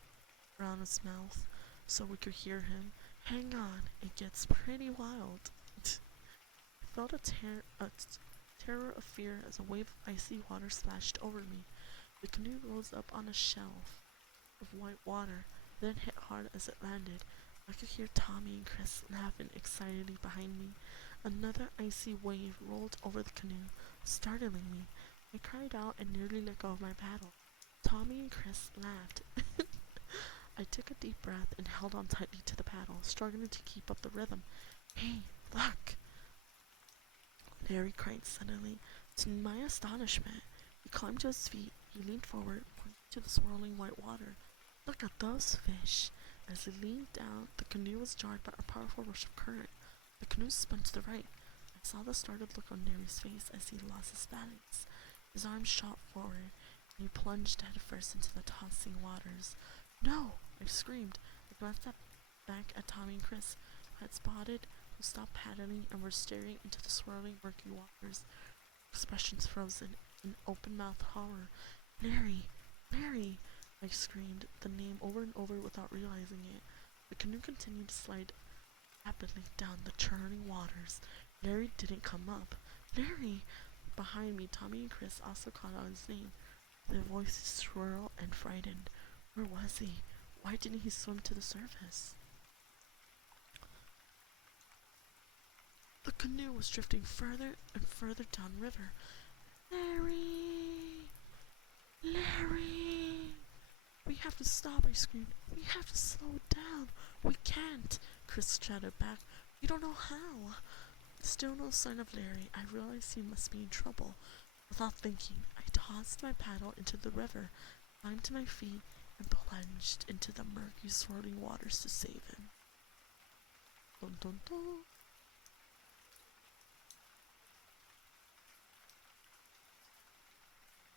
around his mouth. so we could hear him. Hang on, it gets pretty wild. I felt a terror of fear as a wave of icy water splashed over me. The canoe rose up on a shelf of white water, then hit hard as it landed. I could hear Tommy and Chris laughing excitedly behind me. Another icy wave rolled over the canoe, startling me. I cried out and nearly let go of my paddle. Tommy and Chris laughed. I took a deep breath and held on tightly to the paddle, struggling to keep up the rhythm. Hey, look! Larry cried suddenly. To my astonishment, he climbed to his feet. He leaned forward, pointing to the swirling white water. Look at those fish! As he leaned down, the canoe was jarred by a powerful rush of current. The canoe spun to the right. I saw the startled look on Larry's face as he lost his balance. His arms shot forward, and he plunged headfirst into the tossing waters. No! I screamed. I glanced back at Tommy and Chris, who had spotted, who stopped paddling and were staring into the swirling, murky waters, expressions frozen in open-mouthed horror. Larry! Larry! I screamed the name over and over without realizing it. The canoe continued to slide rapidly down the churning waters. Larry didn't come up. Larry! Behind me, Tommy and Chris also called out his name, their voices shrill and frightened. Where was he? Why didn't he swim to the surface? The canoe was drifting further and further downriver. Larry! Larry! We have to stop, I screamed. We have to slow down. We can't, Chris shouted back. We don't know how. Still no sign of Larry. I realized he must be in trouble. Without thinking, I tossed my paddle into the river, climbed to my feet, and plunged into the murky, swirling waters to save him. Dun dun dun.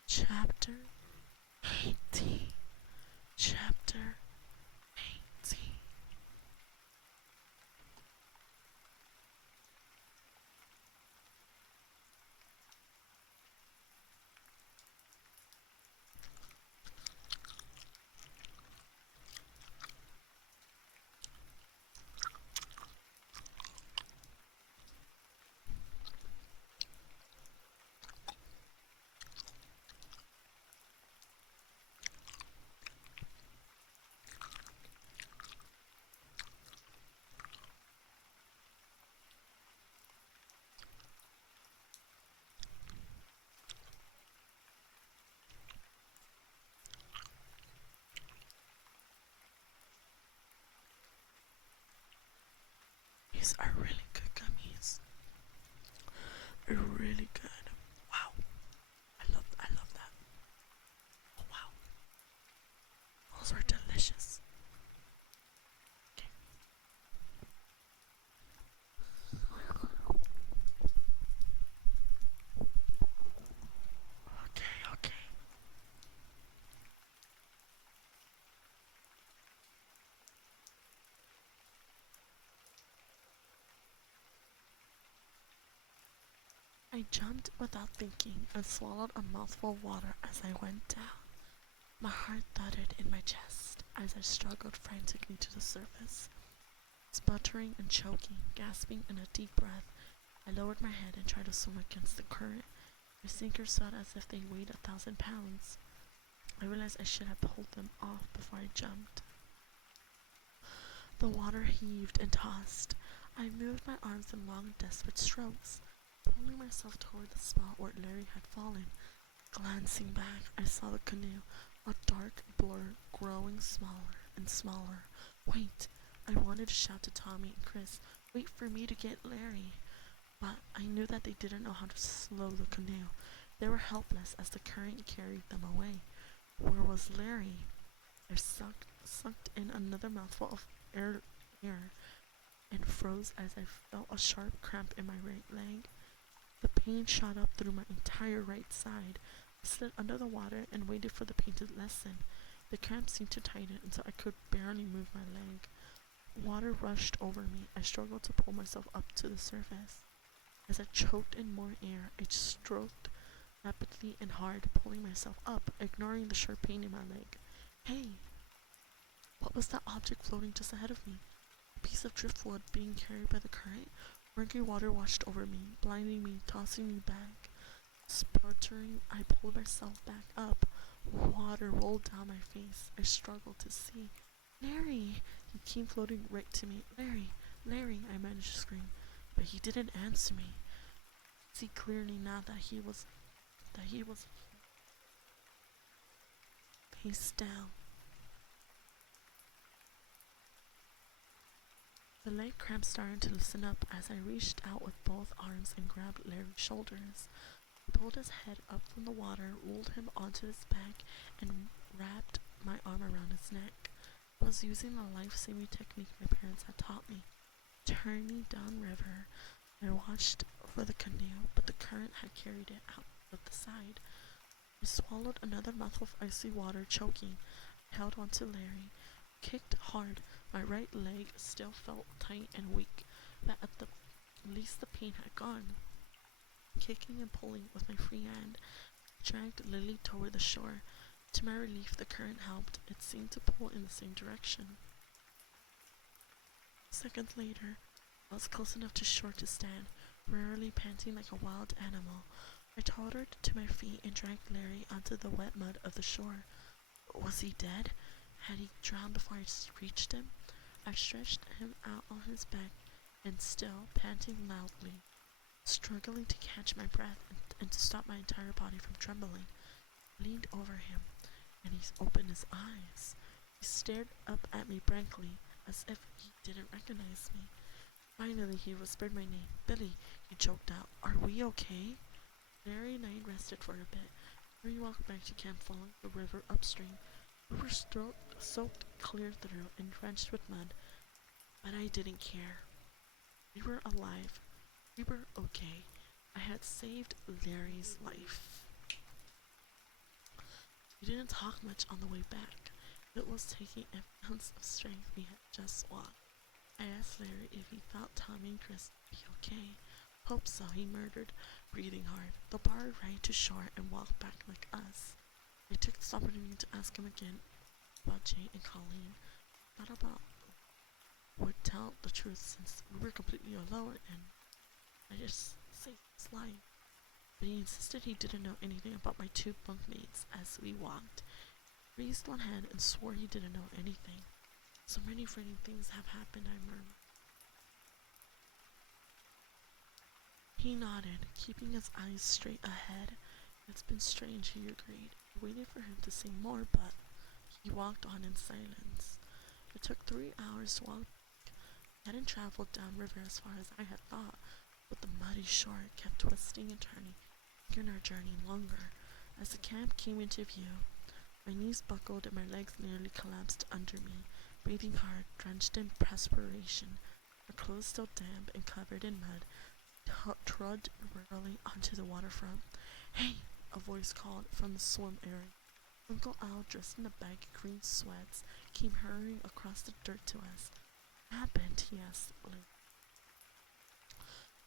Chapter 18. Chapter 18. These are really good gummies. They're really good. Wow. I love that. Oh wow. Those are delicious. Okay. Okay. I jumped without thinking and swallowed a mouthful of water as I went down. My heart thudded in my chest as I struggled frantically to the surface. Sputtering and choking, gasping in a deep breath, I lowered my head and tried to swim against the current. My sinkers felt as if they weighed 1,000 pounds. I realized I should have pulled them off before I jumped. The water heaved and tossed. I moved my arms in long, desperate strokes, pulling myself toward the spot where Larry had fallen. Glancing back, I saw the canoe, a dark blur growing smaller and smaller. Wait! I wanted to shout to Tommy and Chris, wait for me to get Larry. But I knew that they didn't know how to slow the canoe. They were helpless as the current carried them away. Where was Larry? I sucked in another mouthful of air and froze as I felt a sharp cramp in my right leg. The pain shot up through my entire right side. I slid under the water and waited for the pain to lessen. The cramp seemed to tighten until I could barely move my leg. Water rushed over me. I struggled to pull myself up to the surface. As I choked in more air, I stroked rapidly and hard, pulling myself up, ignoring the sharp pain in my leg. Hey! What was that object floating just ahead of me? A piece of driftwood being carried by the current? Murky water washed over me, blinding me, tossing me back. Sputtering, I pulled myself back up. Water rolled down my face. I struggled to see. Larry! He came floating right to me. Larry! Larry! I managed to scream. But he didn't answer me. I see clearly now that he was face down. The leg cramps started to loosen up as I reached out with both arms and grabbed Larry's shoulders. I pulled his head up from the water, rolled him onto his back, and wrapped my arm around his neck. I was using the life-saving technique my parents had taught me. Turning downriver, I watched for the canoe, but the current had carried it out of the side. I swallowed another mouthful of icy water, choking. I held on to Larry. Kicked hard. My right leg still felt tight and weak, but at the least the pain had gone. Kicking and pulling with my free hand, I dragged Lily toward the shore. To my relief, the current helped. It seemed to pull in the same direction. Seconds later, I was close enough to shore to stand, rarely panting like a wild animal. I tottered to my feet and dragged Larry onto the wet mud of the shore. Was he dead? Had he drowned before I reached him? I stretched him out on his back, and still panting loudly, struggling to catch my breath and to stop my entire body from trembling, leaned over him, and he opened his eyes. He stared up at me blankly, as if he didn't recognize me. Finally, he whispered my name. Billy, he choked out. Are we okay? Larry and I rested for a bit. We walked back to camp following the river upstream. We were soaked clear through and drenched with mud, but I didn't care. We were alive. We were okay. I had saved Larry's life. We didn't talk much on the way back. It was taking every ounce of strength we had just walked. I asked Larry if he thought Tommy and Chris would be okay. Hope so, he murmured, breathing hard. The bar ran to shore and walked back like us. I took this opportunity to ask him again about Jay and Colleen. Thought about would tell the truth since we were completely alone and I just saved his life. But he insisted he didn't know anything about my two bunkmates as we walked. He raised one hand and swore he didn't know anything. So many frightening things have happened, I murmured. He nodded, keeping his eyes straight ahead. It's been strange, he agreed. I waited for him to say more, but he walked on in silence. It took 3 hours to walk. I hadn't traveled downriver as far as I had thought, but the muddy shore kept twisting and turning, making our journey longer. As the camp came into view, my knees buckled and my legs nearly collapsed under me. Breathing hard, drenched in perspiration, our clothes still damp and covered in mud, trudged wearily onto the waterfront. Hey! A voice called from the swim area. Uncle Al, dressed in a baggy green sweats, came hurrying across the dirt to us. What happened? He asked.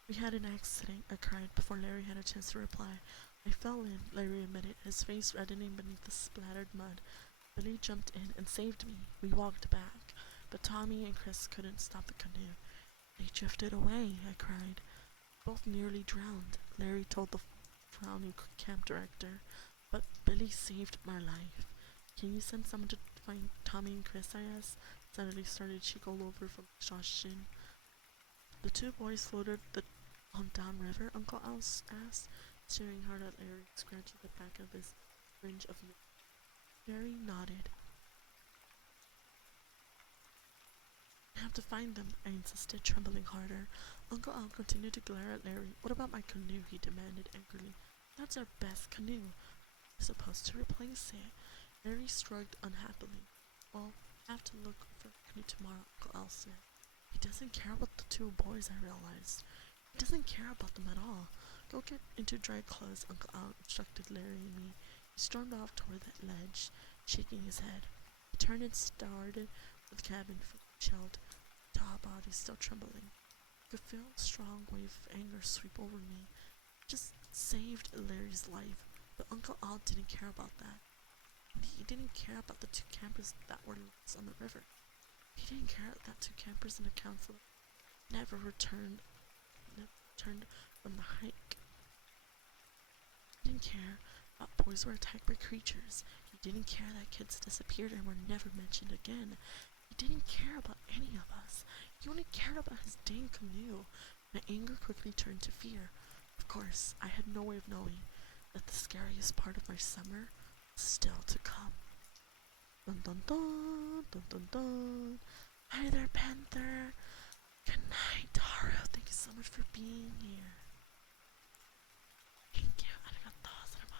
We had an accident, I cried before Larry had a chance to reply. I fell in, Larry admitted, his face reddening beneath the splattered mud. Billy jumped in and saved me. We walked back, but Tommy and Chris couldn't stop the canoe. They drifted away, I cried. Both nearly drowned, Larry told the frowning camp director, but Billy saved my life. Can you send someone to find Tommy and Chris? I asked. Suddenly started to cheek all over from exhaustion. The two boys floated on downriver, Uncle Al asked, staring hard at Larry, scratching the back of his fringe of neck. Larry nodded. I have to find them, I insisted, trembling harder. Uncle Al continued to glare at Larry. What about my canoe? He demanded angrily. That's our best canoe. We're supposed to replace it. Larry shrugged unhappily. Well, I have to look for a canoe tomorrow, Uncle Al said. He doesn't care about the two boys, I realized. He doesn't care about them at all. Go get into dry clothes, Uncle Al instructed Larry and me. He stormed off toward the ledge, shaking his head. He turned and started for the cabin, chilled, tall body still trembling. I could feel a strong wave of anger sweep over me. I just saved Larry's life, but Uncle Al didn't care about that. He didn't care about the two campers that were lost on the river. He didn't care that two campers in the council never returned from the hike. He didn't care about boys were attacked by creatures. He didn't care that kids disappeared and were never mentioned again. He didn't care about any of us. He only cared about his dang canoe. My anger quickly turned to fear. Of course, I had no way of knowing that the scariest part of my summer was still to come. Dun dun dun, dun dun dun. Hi there, Panther. Good night, Haru. Thank you so much for being here. Thank you. Arigatou gozaimasu.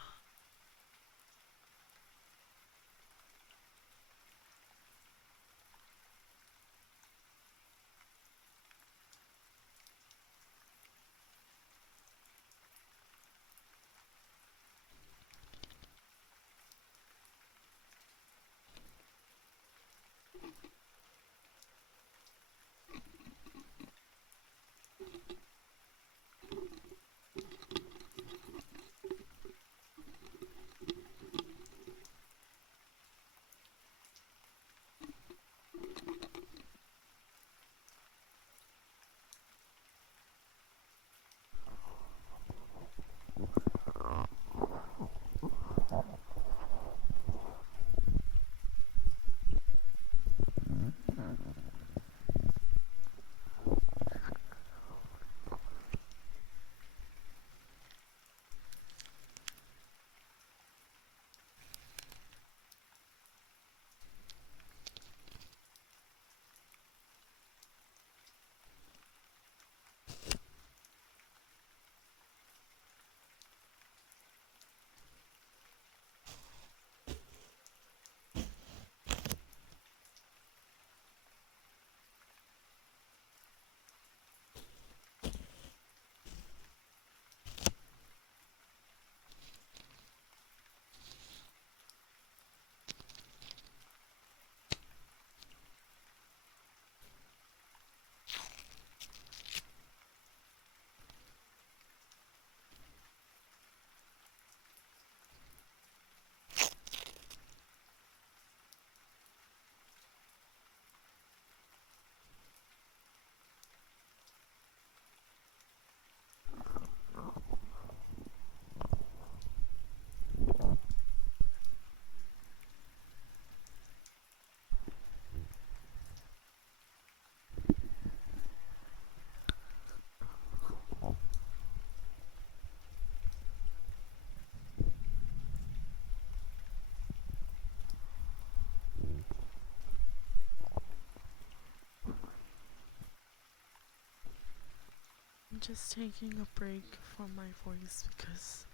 I'm just taking a break from my voice because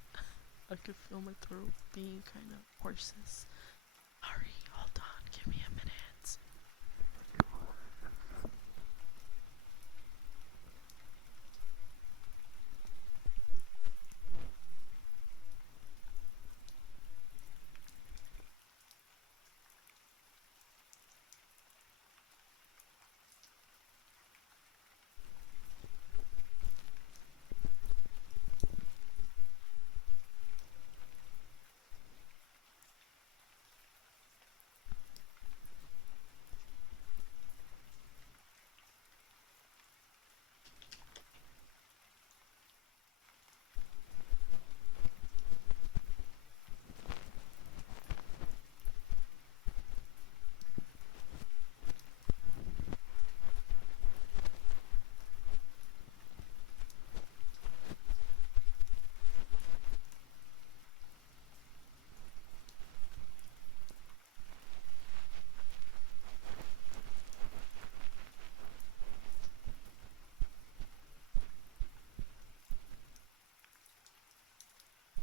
I could feel my throat being kind of hoarse. Hurry, hold on, give me a minute.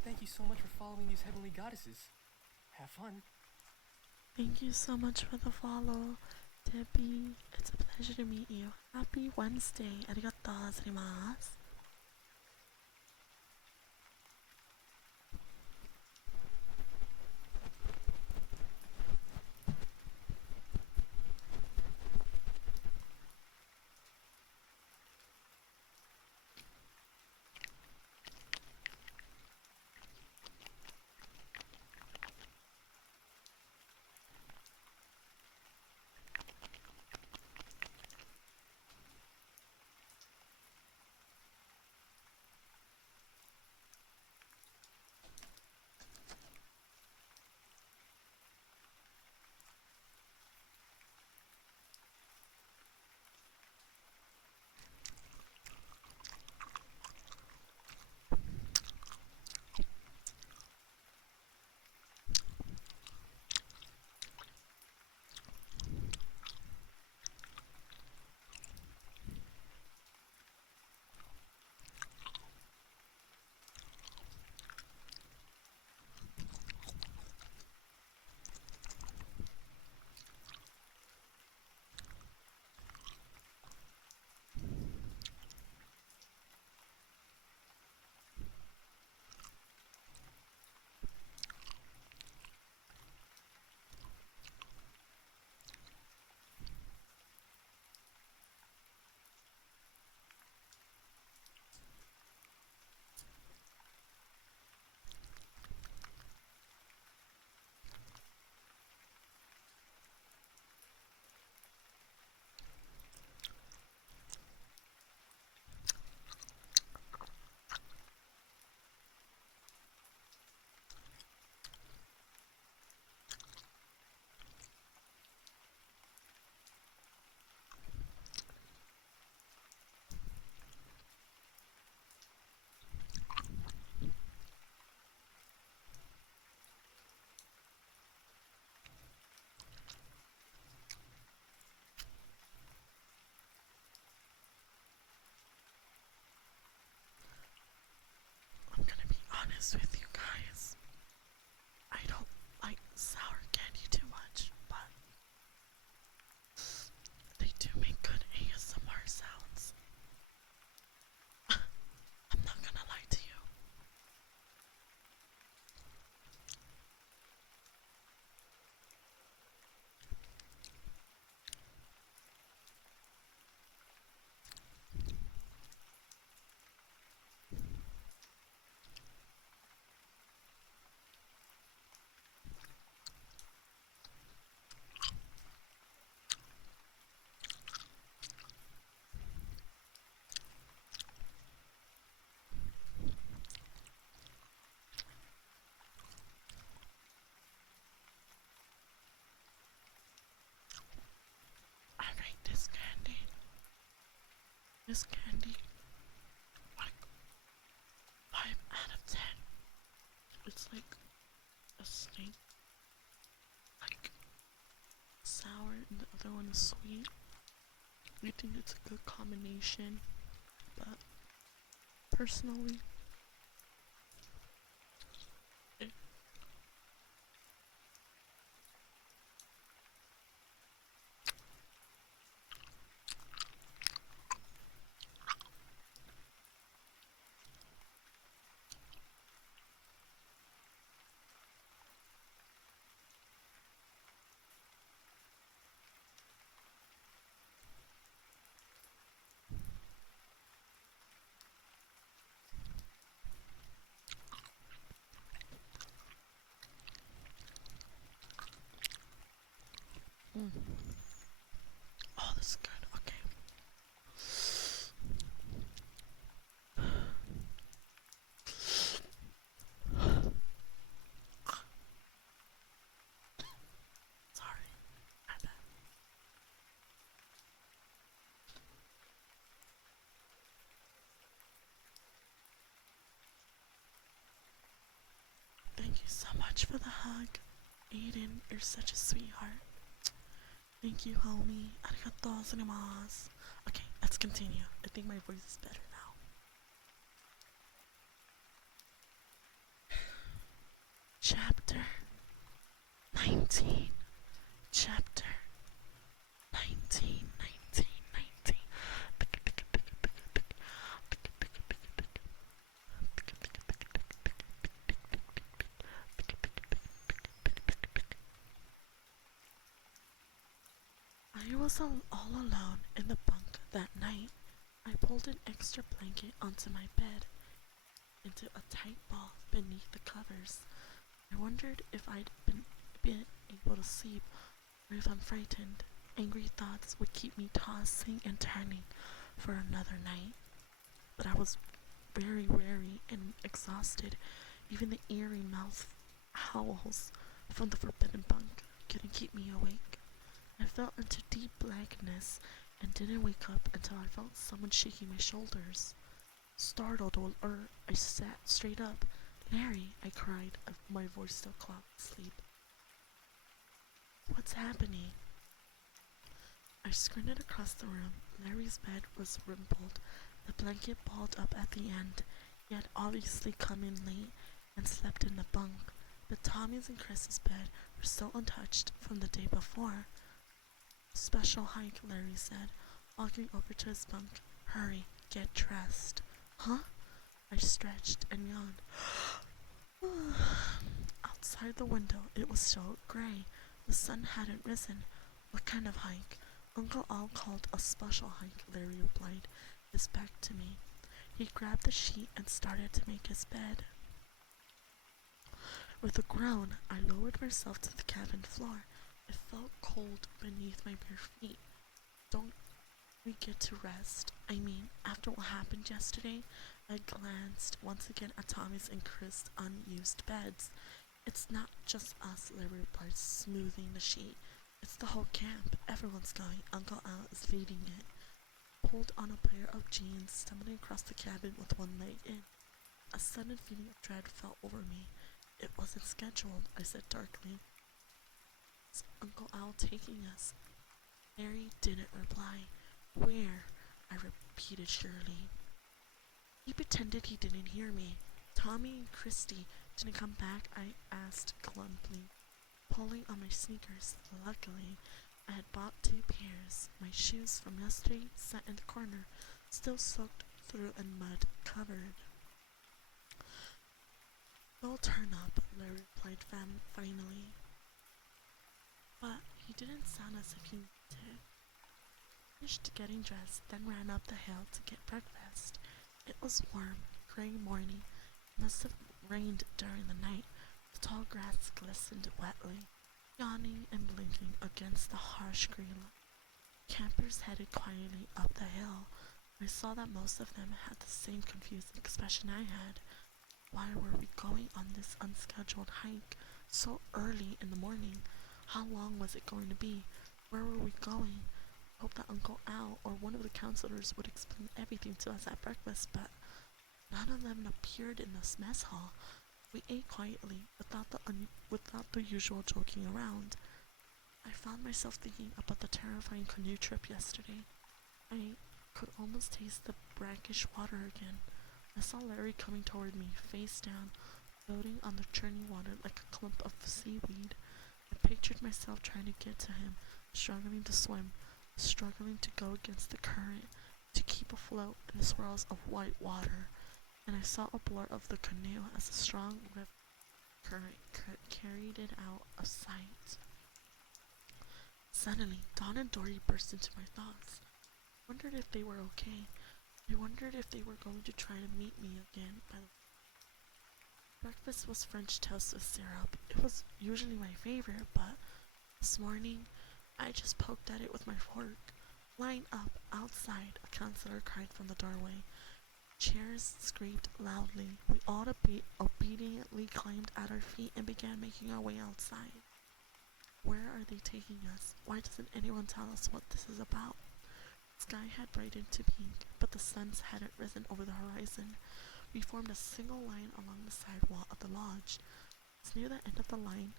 Thank you so much for following these heavenly goddesses. Have fun. Thank you so much for the follow, Debbie. It's a pleasure to meet you. Happy Wednesday. Arigatou gozaimasu. honest with you guys, I don't like sour candy too much, but they do make good ASMR sounds. I'm not gonna lie to you. I rate this candy. This candy, like 5 out of 10. It's like a snake, like sour, and the other one is sweet. I think it's a good combination, but personally, it, mm. Oh, this is good. Okay. Sorry, my bad. Thank you so much for the hug. Aiden, you're such a sweetheart. Thank you, homie. Arigatou gozaimasu. Okay, let's continue. I think my voice is better now. Chapter 19. Chapter 19. 19. 19. I was all alone in the bunk that night. I pulled an extra blanket onto my bed into a tight ball beneath the covers. I wondered if I'd been able to sleep or if I'm frightened. Angry thoughts would keep me tossing and turning for another night. But I was very weary and exhausted. Even the eerie mouth howls from the forbidden bunk couldn't keep me awake. I fell into deep blackness and didn't wake up until I felt someone shaking my shoulders. Startled, I sat straight up. Larry, I cried, my voice still clogged with sleep. What's happening? I squinted across the room. Larry's bed was rumpled, the blanket balled up at the end. He had obviously come in late and slept in the bunk, but Tommy's and Chris's bed were still untouched from the day before. Special hike, Larry said, walking over to his bunk. Hurry, get dressed. Huh? I stretched and yawned. Outside the window, it was still gray. The sun hadn't risen. What kind of hike? Uncle Al called a special hike, Larry replied, his back to me. He grabbed the sheet and started to make his bed. With a groan, I lowered myself to the cabin floor. It felt cold beneath my bare feet. Don't we get to rest? I mean, after what happened yesterday? I glanced once again at Tommy's and Chris' unused beds. It's not just us, Larry replied, smoothing the sheet. It's the whole camp. Everyone's going. Uncle Al is leading it. Pulled on a pair of jeans, stumbling across the cabin with one leg in. A sudden feeling of dread fell over me. It wasn't scheduled, I said darkly. Is Uncle Al taking us? Larry didn't reply. Where? I repeated surely. He pretended he didn't hear me. Tommy and Christy didn't come back, I asked glumly, pulling on my sneakers. Luckily, I had bought 2 pairs. My shoes from yesterday sat in the corner, still soaked through and mud covered. They'll turn up, Larry replied finally. But he didn't sound as if he did. Finished getting dressed, then ran up the hill to get breakfast. It was warm, gray morning. It must have rained during the night. The tall grass glistened wetly, yawning and blinking against the harsh green light. Campers headed quietly up the hill. I saw that most of them had the same confused expression I had. Why were we going on this unscheduled hike so early in the morning? How long was it going to be? Where were we going? I hoped that Uncle Al or one of the counselors would explain everything to us at breakfast, but none of them appeared in the mess hall. We ate quietly, without the usual joking around. I found myself thinking about the terrifying canoe trip yesterday. I could almost taste the brackish water again. I saw Larry coming toward me, face down, floating on the churning water like a clump of seaweed. I pictured myself trying to get to him, struggling to swim, struggling to go against the current, to keep afloat in the swirls of white water, and I saw a blur of the canoe as a strong river current carried it out of sight. Suddenly, Dawn and Dory burst into my thoughts. I wondered if they were okay. I wondered if they were going to try to meet me again. Breakfast was French toast with syrup. It was usually my favorite, but this morning I just poked at it with my fork. Line up outside, a counselor cried from the doorway. Chairs scraped loudly. We all obediently climbed at our feet and began making our way outside. Where are they taking us? Why doesn't anyone tell us what this is about? The sky had brightened to pink, but the sun hadn't risen over the horizon. We formed a single line along the side wall of the lodge. It's near the end of the line,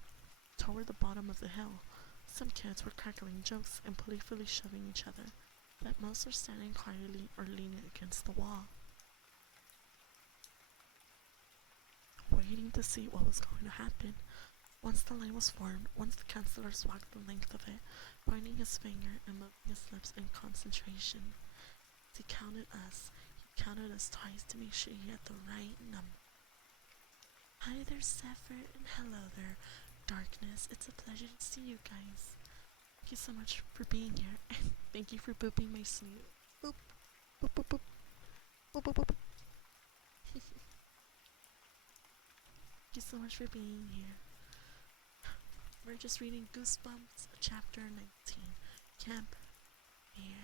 toward the bottom of the hill. Some kids were crackling jokes and playfully shoving each other, but most were standing quietly or leaning against the wall, waiting to see what was going to happen. Once the line was formed, once the counselor walked the length of it, pointing his finger and moving his lips in concentration. As he counted us twice to make sure he had the right number. Hi there, Zephyr, and hello there, Darkness. It's a pleasure to see you guys. Thank you so much for being here, and thank you for booping my sleep. Boop, boop, boop, boop, boop, boop, boop. Thank you so much for being here. We're just reading Goosebumps, chapter 19, Camp Here.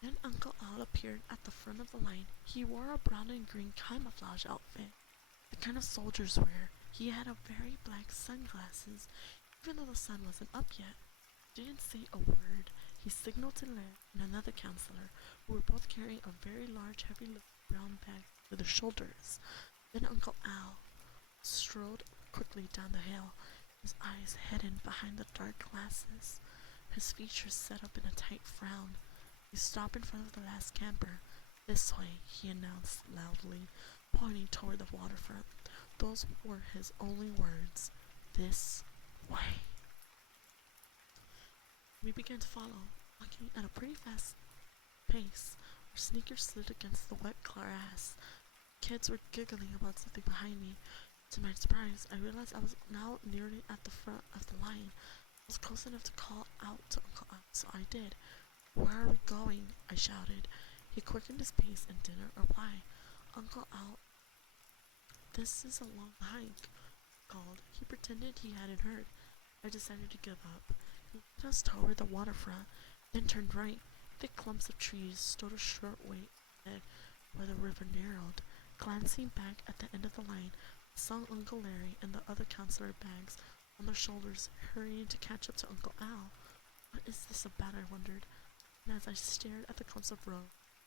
Then Uncle Al appeared at the front of the line. He wore a brown and green camouflage outfit, the kind of soldiers wear. He had a very black sunglasses, even though the sun wasn't up yet. He didn't say a word. He signaled to Larry and another counselor, who were both carrying a very large, heavy brown bag to their shoulders. Then Uncle Al strode quickly down the hill, his eyes hidden behind the dark glasses, his features set up in a tight frown. He stopped in front of the last camper. This way, he announced loudly, pointing toward the waterfront. Those were his only words. This way. We began to follow, walking at a pretty fast pace. Our sneakers slid against the wet grass. Kids were giggling about something behind me. To my surprise, I realized I was now nearly at the front of the line. I was close enough to call out to Uncle Al, so I did. Where are we going? I shouted. He quickened his pace and didn't reply. Uncle Al, this is a long hike, called. He pretended he hadn't heard. I decided to give up. He led us toward the waterfront, then turned right. Thick clumps of trees stood a short way ahead where the river narrowed. Glancing back at the end of the line, I saw Uncle Larry and the other counselor bags on their shoulders, hurrying to catch up to Uncle Al. What is this about, I wondered. And as I stared at the clumps of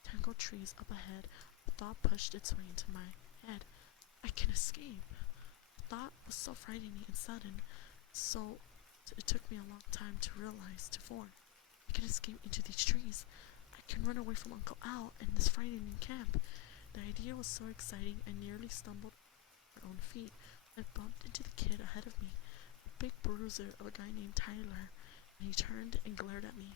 tangled trees up ahead, a thought pushed its way into my head. I can escape. The thought was so frightening and sudden. So it took me a long time to realize to form. I can escape into these trees. I can run away from Uncle Al and this frightening camp. The idea was so exciting I nearly stumbled on my own feet. I bumped into the kid ahead of me, a big bruiser of a guy named Tyler, and he turned and glared at me.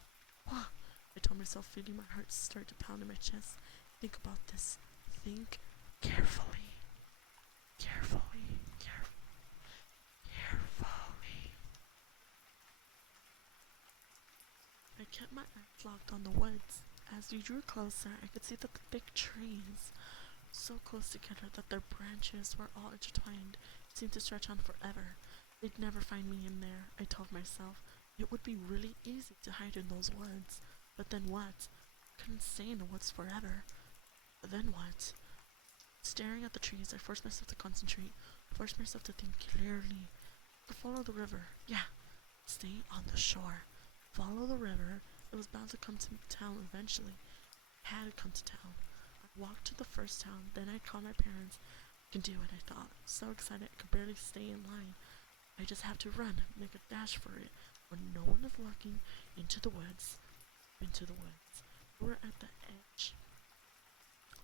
Wah! I told myself, feeling my heart start to pound in my chest. Think about this. Think carefully. Carefully. Carefully. I kept my eyes locked on the woods. As we drew closer, I could see that the thick trees, so close together that their branches were all intertwined, seemed to stretch on forever. They'd never find me in there, I told myself. It would be really easy to hide in those woods. But then what? I couldn't stay in the woods forever. But then what? Staring at the trees, I forced myself to concentrate, forced myself to think clearly. To follow the river. Yeah, stay on the shore. Follow the river. It was bound to come to town eventually. It had to come to town. I walked to the first town, then I called my parents. I can do it, I thought. So excited I could barely stay in line. I just have to run, make a dash for it, when no one is looking, into the woods. Into the woods. We're at the edge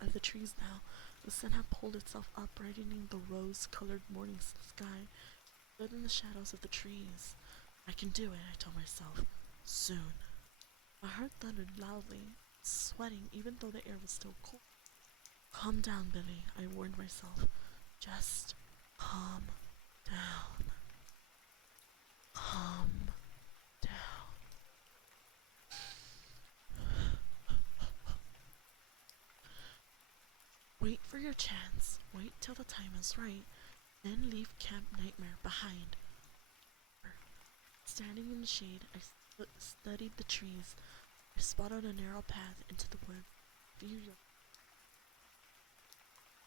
of the trees now. The sun had pulled itself up, brightening the rose-colored morning sky. I stood in the shadows of the trees. I can do it, I told myself. Soon. My heart thundered loudly, sweating even though the air was still cold. Calm down, Billy, I warned myself. Just calm down. Calm down. Wait for your chance. Wait till the time is right. Then leave Camp Nightmare behind. Standing in the shade, I studied the trees. I spotted a narrow path into the woods.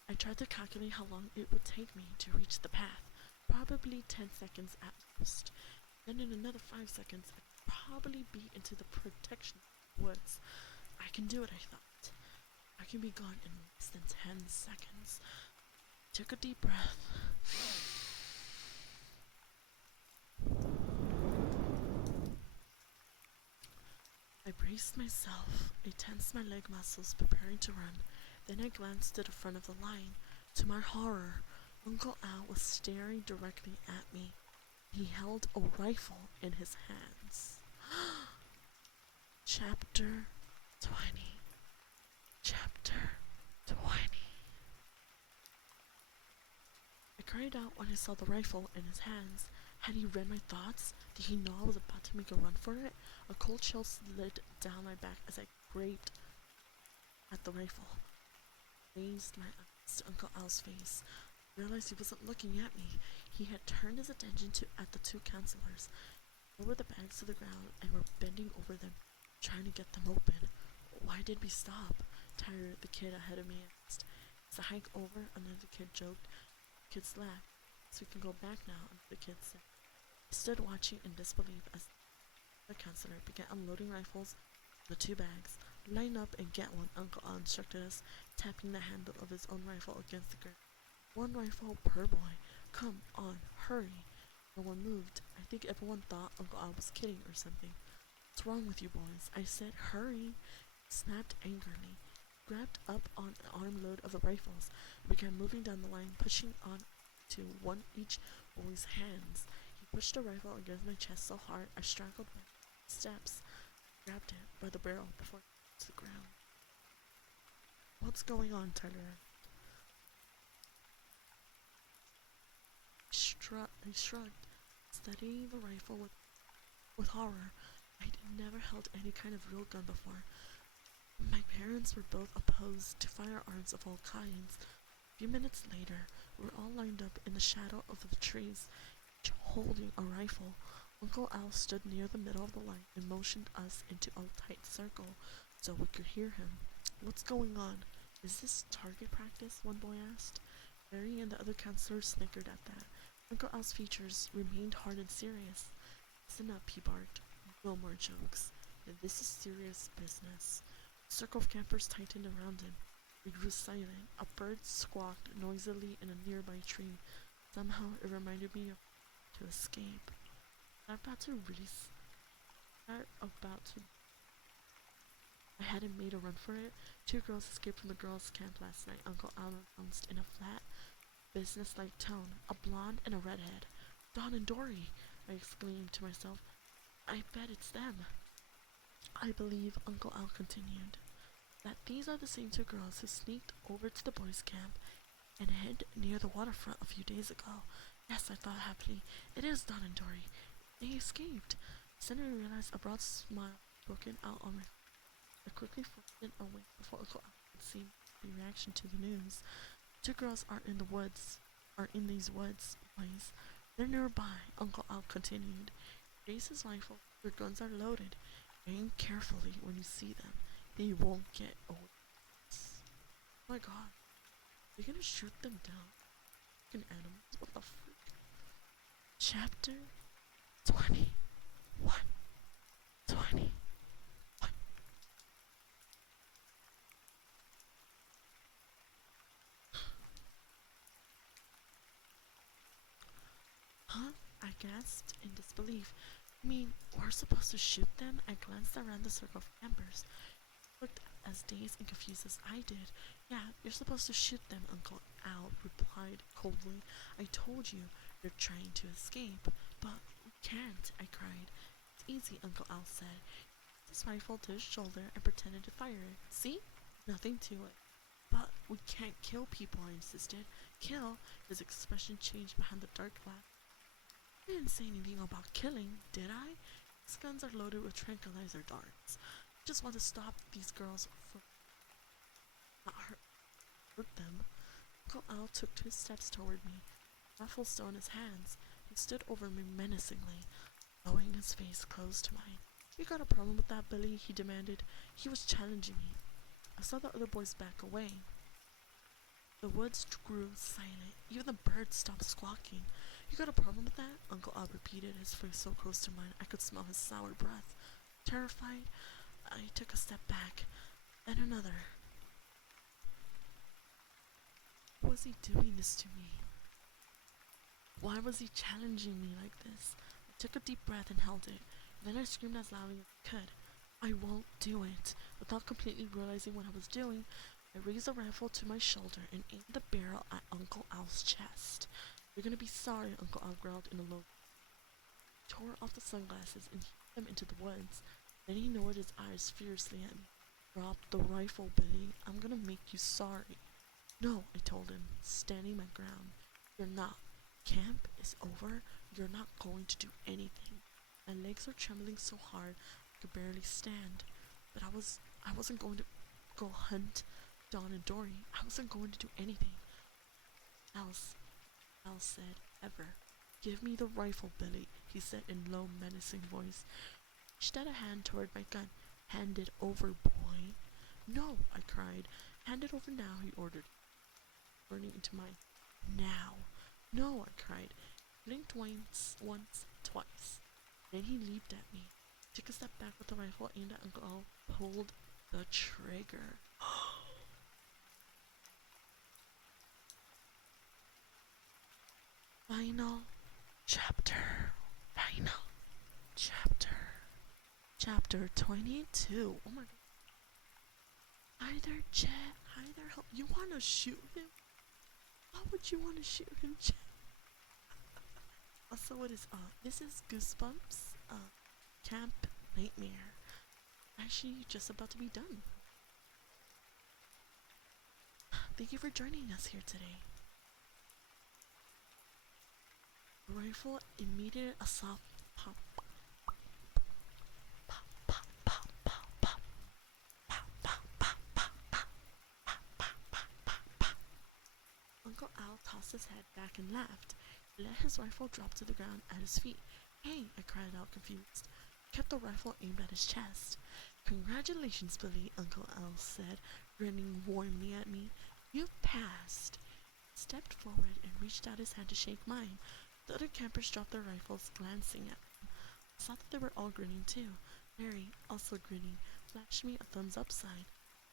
I tried to calculate how long it would take me to reach the path. Probably 10 seconds at most. Then in another 5 seconds, I'd probably be into the protection of the woods. I can do it, I thought. I can be gone in less than 10 seconds. I took a deep breath. I braced myself. I tensed my leg muscles, preparing to run. Then I glanced to the front of the line. To my horror, Uncle Al was staring directly at me. He held a rifle in his hands. Chapter 20. Chapter 20. I cried out when I saw the rifle in his hands. Had he read my thoughts? Did he know I was about to make a run for it? A cold chill slid down my back as I grazed at the rifle. I raised my eyes to Uncle Al's face. I realized he wasn't looking at me. He had turned his attention at the two counselors. They lowered the bags to the ground and were bending over them, trying to get them open. Why did we stop? Tyler, the kid ahead of me, asked. Is the hike over? Another kid joked. The kids laughed. So we can go back now, the kid said. I stood watching in disbelief as the counselor began unloading rifles from the two bags. Line up and get one, Uncle Al instructed us, tapping the handle of his own rifle against the ground. One rifle per boy. Come on, hurry. No one moved. I think everyone thought Uncle Al was kidding or something. What's wrong with you boys? I said, hurry. He snapped angrily. He grabbed up on an armload of the rifles and began moving down the line, pushing on to one each boy's hands. He pushed the rifle against my chest so hard I struggled my steps, grabbed it by the barrel before it fell to the ground. What's going on, Tyler? I shrugged, studying the rifle with horror. I'd never held any kind of real gun before. My parents were both opposed to firearms of all kinds. A few minutes later, we were all lined up in the shadow of the trees, each holding a rifle. Uncle Al stood near the middle of the line and motioned us into a tight circle so we could hear him. What's going on? Is this target practice? One boy asked. Harry and the other counselors snickered at that. Uncle Al's features remained hard and serious. Listen up, he barked. No more jokes. This is serious business. The circle of campers tightened around him. We grew silent. A bird squawked noisily in a nearby tree. Somehow it reminded me of to escape. I'm about to really start about to. I hadn't made a run for it. Two girls escaped from the girls' camp last night. Uncle Al announced in a flat, business-like tone. A blonde and a redhead. Dawn and Dory! I exclaimed to myself. I bet it's them. I believe, Uncle Al continued, that these are the same two girls who sneaked over to the boys' camp and hid near the waterfront a few days ago. Yes, I thought happily, it is Dawn and Dory. They escaped. Suddenly I realized a broad smile broken out on my face. I quickly flipped it away before Uncle Al could see the reaction to the news. Two girls are in the woods, are in these woods, boys. They're nearby, Uncle Al continued. Raise his rifle. Their guns are loaded. Aim carefully when you see them. They won't get away. Oh my god. You're gonna shoot them down? Fucking animals. What the freak? Chapter 21. 20. Huh? I gasped in disbelief. You mean we're supposed to shoot them? I glanced around the circle of campers. Looked as dazed and confused as I did. Yeah, you're supposed to shoot them, Uncle Al replied coldly. I told you, you're trying to escape. But we can't, I cried. It's easy, Uncle Al said. He his rifle to his shoulder and pretended to fire it. See? Nothing to it. But we can't kill people, I insisted. Kill? His expression changed behind the dark glass. I didn't say anything about killing, did I? These guns are loaded with tranquilizer darts. I just want to stop these girls from not hurt them. Uncle Al took 2 steps toward me, rifle still in his hands. He stood over me menacingly, lowering his face close to mine. You got a problem with that, Billy? He demanded. He was challenging me. I saw the other boys back away. The woods grew silent. Even the birds stopped squawking. You got a problem with that? Uncle Al repeated, his face so close to mine I could smell his sour breath. Terrified, I took a step back, then another. Why was he doing this to me? Why was he challenging me like this? I took a deep breath and held it. Then I screamed as loudly as I could. I won't do it. Without completely realizing what I was doing, I raised the rifle to my shoulder and aimed the barrel at Uncle Al's chest. You're gonna be sorry, Uncle Al growled in a low voice. He tore off the sunglasses and heaved them into the woods. Then he lowered his eyes fiercely at me. Drop the rifle, Billy. I'm gonna make you sorry. No, I told him, standing my ground. You're not. Camp is over. You're not going to do anything. My legs were trembling so hard I could barely stand. But I wasn't going to go hunt Dawn and Dory. I wasn't going to do anything else, Al said, ever. Give me the rifle, Billy, he said in low, menacing voice. He reached out a hand toward my gun. Hand it over, boy. No, I cried. Hand it over now, he ordered, burning into mine. Now. No, I cried. He blinked once, twice. Then he leaped at me. Took a step back with the rifle aimed at Uncle Al, pulled the trigger. Final chapter. Final chapter. Chapter 22. Oh my god. Hi there, Chet. Hi there. You wanna shoot him? Why would you wanna shoot him, Chet? Also, what is this is Goosebumps, Camp Nightmare. Actually, just about to be done. Thank you for joining us here today. Rifle immediate assault. Pop. Pop, pop, pop, pop, pop. Pop, pop, pop, pop, pop. Pop, pop, pop, pop, pop. Uncle Al tossed his head back and laughed. He let his rifle drop to the ground at his feet. Hey, I cried out, confused. He kept the rifle aimed at his chest. Congratulations, Billy, Uncle Al said, grinning warmly at me. You've passed. He stepped forward and reached out his hand to shake mine. The other campers dropped their rifles, glancing at him. I saw that they were all grinning too. Mary, also grinning, flashed me a thumbs up sign.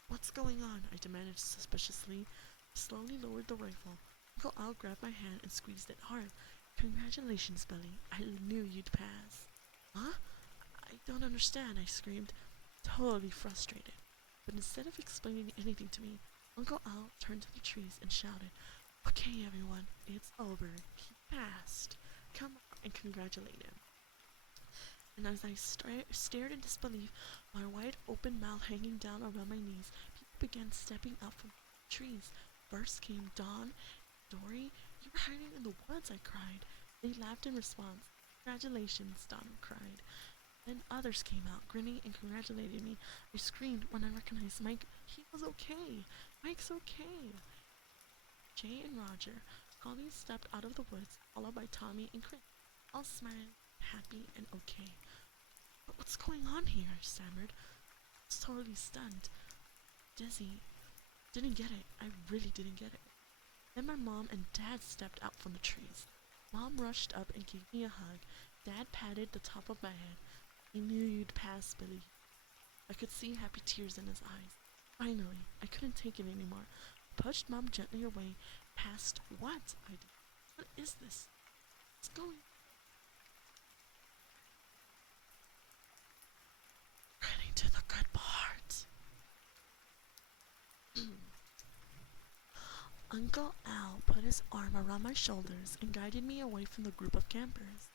What's going on? I demanded suspiciously. I slowly lowered the rifle. Uncle Al grabbed my hand and squeezed it hard. Congratulations, Billy. I knew you'd pass. Huh? I don't understand, I screamed, totally frustrated. But instead of explaining anything to me, Uncle Al turned to the trees and shouted, Okay, everyone, it's over. He passed. Come on and congratulate him. And as I stared in disbelief, my wide open mouth hanging down around my knees, people began stepping up from the trees. First came Dawn. Dory, you were hiding in the woods, I cried. They laughed in response. Congratulations, Dawn cried. Then others came out, grinning and congratulating me. I screamed when I recognized Mike. He was okay. Mike's okay. Jay and Roger calmly stepped out of the woods, followed by Tommy and Chris, all smiling, happy, and okay. But what's going on here? I stammered. I was totally stunned. Dizzy. Didn't get it. I really didn't get it. Then my mom and dad stepped out from the trees. Mom rushed up and gave me a hug. Dad patted the top of my head. I knew you'd pass, Billy. I could see happy tears in his eyes. Finally, I couldn't take it anymore. I pushed Mom gently away. Past what? I did. What is this? What's going on? Getting to the good part. Uncle Al put his arm around my shoulders and guided me away from the group of campers.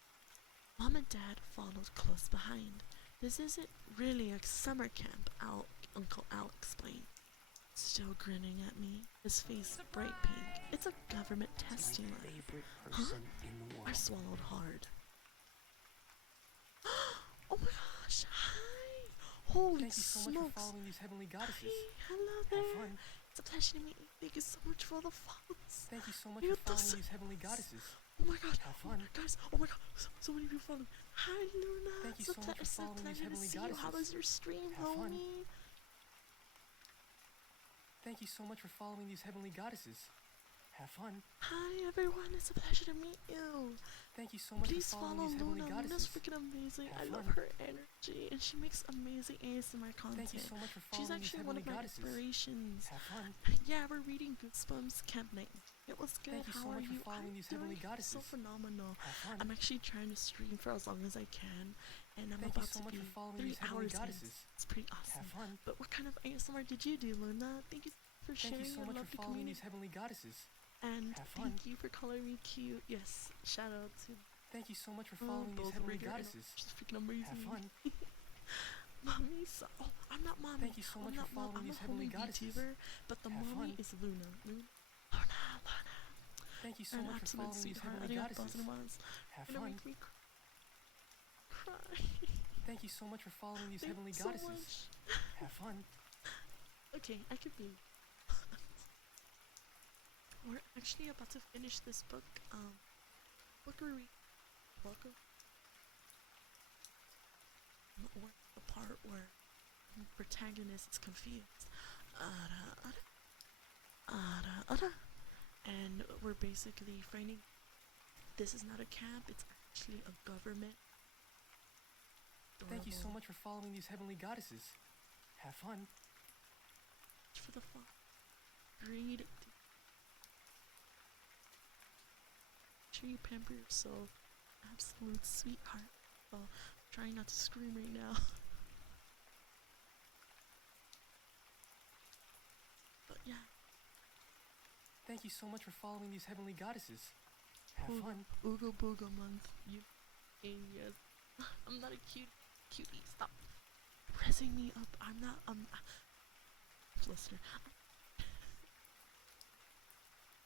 Mom and Dad followed close behind. This isn't really a summer camp, Uncle Al explained. Still grinning at me, his face bright pink. It's a government testing lab. Favorite person in the world. I swallowed hard. Oh my gosh, hi! Holy Thank you so much for smokes! following these heavenly goddesses. Hi, hello Have there! fun. It's a pleasure to meet you. Thank you so much for all the follows. Thank you so much You for got following this. these heavenly goddesses. Oh my god, Have fun. guys, oh my god, so many people following. Hi Luna, Thank you it's so much for it's a following these pleasure to heavenly see you. How goddesses. was your stream, Have fun. homie? Thank you so much for following these heavenly goddesses. Have fun. Hi everyone, it's a pleasure to meet you. Thank you so much Please for follow following these heavenly Luna. goddesses. Luna's freaking amazing. Have I love fun. her energy, and she makes amazing ASMR content. Thank you so much for She's following these actually one heavenly of my goddesses. inspirations. Have fun. Yeah, we're reading Goosebumps Camp Night. It was good. Thank you How so are much for you? following I'm these heavenly doing so goddesses. phenomenal. Have fun. I'm actually trying to stream for as long as I can, and I'm Thank you about so to much be for following 3 these heavenly hours in. goddesses. It's pretty awesome. Have fun. But what kind of ASMR did you do, Luna? Thank you for Thank sharing you so your much love for to following community. these heavenly goddesses. And Have fun. thank you for calling me cute. Yes, shout out to Thank you so much for following these both heavenly Rigger and goddesses. she's freaking amazing. Have fun. Mommy, oh, I'm not mommy. Thank you so much I'm for not mom. following I'm these a heavenly homie goddesses. VTuber, but the Have mommy fun. is Luna. Luna. Thank you so An much for absolute following these sweetheart. heavenly Arigato goddesses. gozaimasu. Have Gonna fun. make me cry. Thank you so much for following these Thank heavenly you so goddesses. much. Have fun. Okay, I could be. We're actually about to finish this book. Book we're reading. Welcome. Or the part where the protagonist is confused. And we're basically finding this is not a camp, it's actually a government. Thank you so Adorable. much for following these heavenly goddesses. Have fun. For the fun. Read. Make sure you pamper yourself. Absolute sweetheart. Well, trying not to scream right now. But yeah. Thank you so much for following these heavenly goddesses. Have fun. Ooga booga month. You yes. I'm not a cutie. Stop pressing me up. I'm not listener.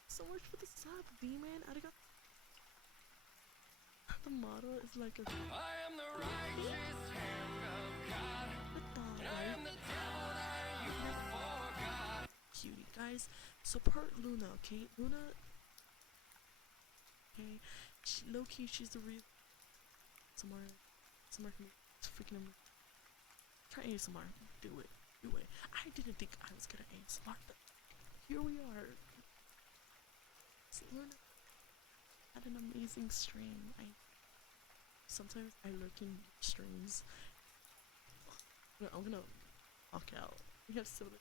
So much for the sub, B-man. Arigato. The motto is like a I am the righteous hand of God. with I am the devil that you forgot. cutie, guys. Support Luna, okay? Luna, okay? Low key, she's the real. Somewhere can be freaking amazing. Try ASMR. Do it. I didn't think I was gonna ASMR, but here we are. So Luna had an amazing stream. Sometimes I look in streams. I'm gonna walk out. We have so much.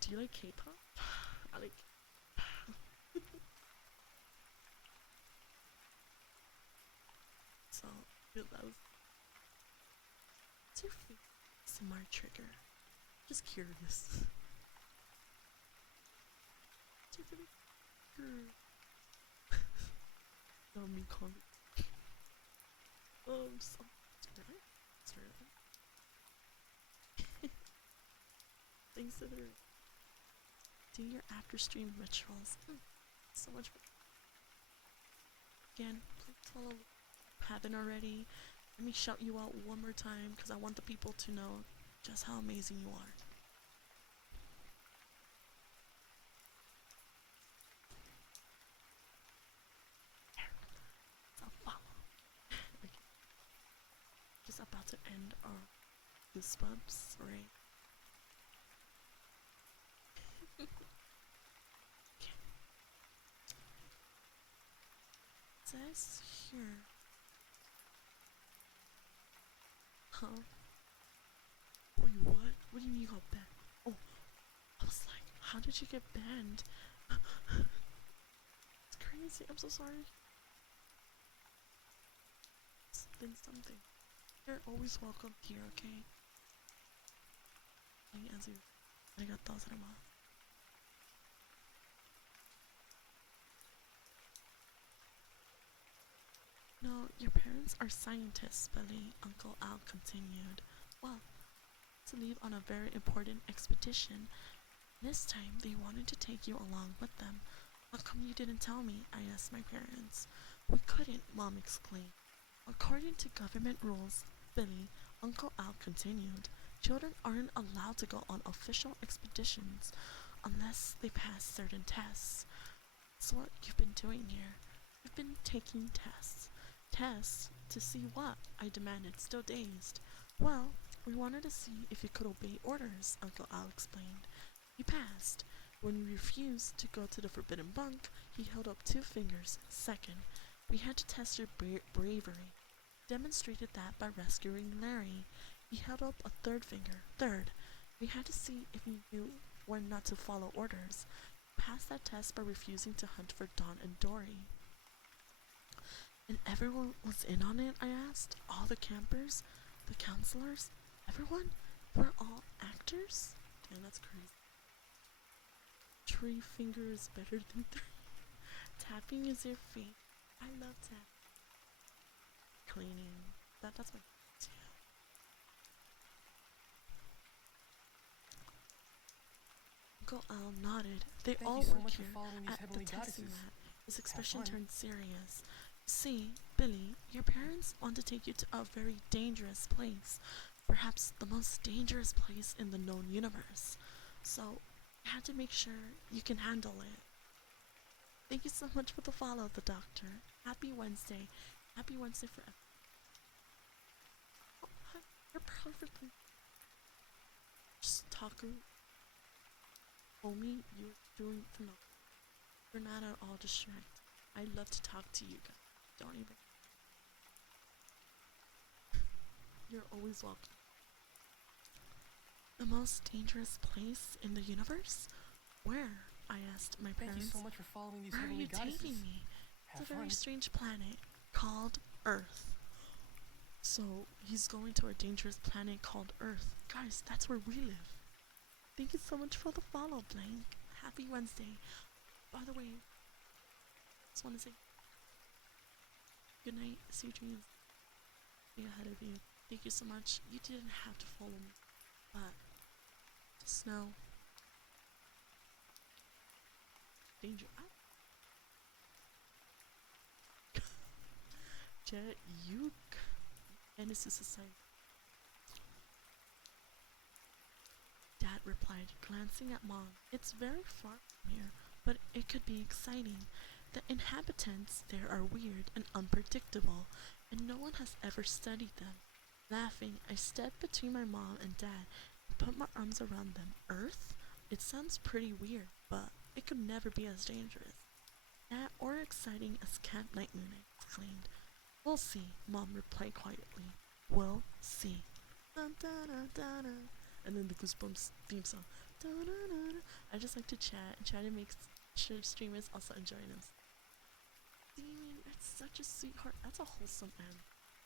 Do you like K-pop? I like. That was. What's your favorite ASMR trigger? Just curious. What's your favorite trigger? Not me comment. So. Things that are. Do your after stream rituals. So much fun. Again, please follow. Haven't already. Let me shout you out one more time because I want the people to know just how amazing you are. So follow. Okay. Just about to end our goosebumps, right? Okay. It says here. Huh? Wait, what? What do you mean you got banned? Oh, I was like, how did you get banned? It's crazy. I'm so sorry. It's been something. You're always welcome here, okay? As you, arigatou gozaimasu. No, your parents are scientists, Billy, Uncle Al continued. Well, to leave on a very important expedition. This time they wanted to take you along with them. How come you didn't tell me? I asked my parents. We couldn't, Mom exclaimed. According to government rules, Billy, Uncle Al continued, children aren't allowed to go on official expeditions unless they pass certain tests. That's what you've been doing here. You've been taking tests. Tests? To see what? I demanded, still dazed. Well, we wanted to see if you could obey orders, Uncle Al explained. You passed. When you refused to go to the forbidden bunk, he held up 2 fingers. Second, we had to test your bravery. Demonstrated that by rescuing Larry. He held up a 3rd finger. Third, we had to see if you knew when not to follow orders. You passed that test by refusing to hunt for Don and Dory. And everyone was in on it, I asked. All the campers? The counselors? Everyone? We're all actors? Damn, that's crazy. 3 fingers better than 3. Tapping is your feet. I love tapping. Cleaning. That's my too. Uncle Al nodded. They Thank all you so work much for here following these at the heavenly testing goddesses. lab. His Have expression fun. turned serious. See, Billy, your parents want to take you to a very dangerous place. Perhaps the most dangerous place in the known universe. So, I had to make sure you can handle it. Thank you so much for the follow, the doctor. Happy Wednesday. Happy Wednesday forever. Oh, hi. You're perfectly. Just Taku. Homie, you're doing phenomenal. You're not at all distracted. I love to talk to you guys. Don't even. You're always welcome. The most dangerous place in the universe? Where? I asked my Thank parents. you so much for following these Where are heavenly you goddesses. taking me? Have It's a very fun. strange planet called Earth. So he's going to a dangerous planet called Earth. Guys, that's where we live. Thank you so much for the follow, Blank. Happy Wednesday. By the way, just want to say good night, sweet dreams. Be ahead of you. Thank you so much. You didn't have to follow me, but just know danger. Jet, you and this is society. Dad replied, glancing at Mom. It's very far from here, but it could be exciting. The inhabitants there are weird and unpredictable, and no one has ever studied them. Laughing, I stepped between my mom and Dad and put my arms around them. Earth? It sounds pretty weird, but it could never be as dangerous. Or exciting as Camp Night Moon, I exclaimed. We'll see, Mom replied quietly. We'll see. Dun, dun, dun, dun, dun. And then the Goosebumps theme song. Dun, dun, dun, dun. I just like to chat and try to make sure streamers also enjoy them. Demon, it's such a sweetheart. That's a wholesome end.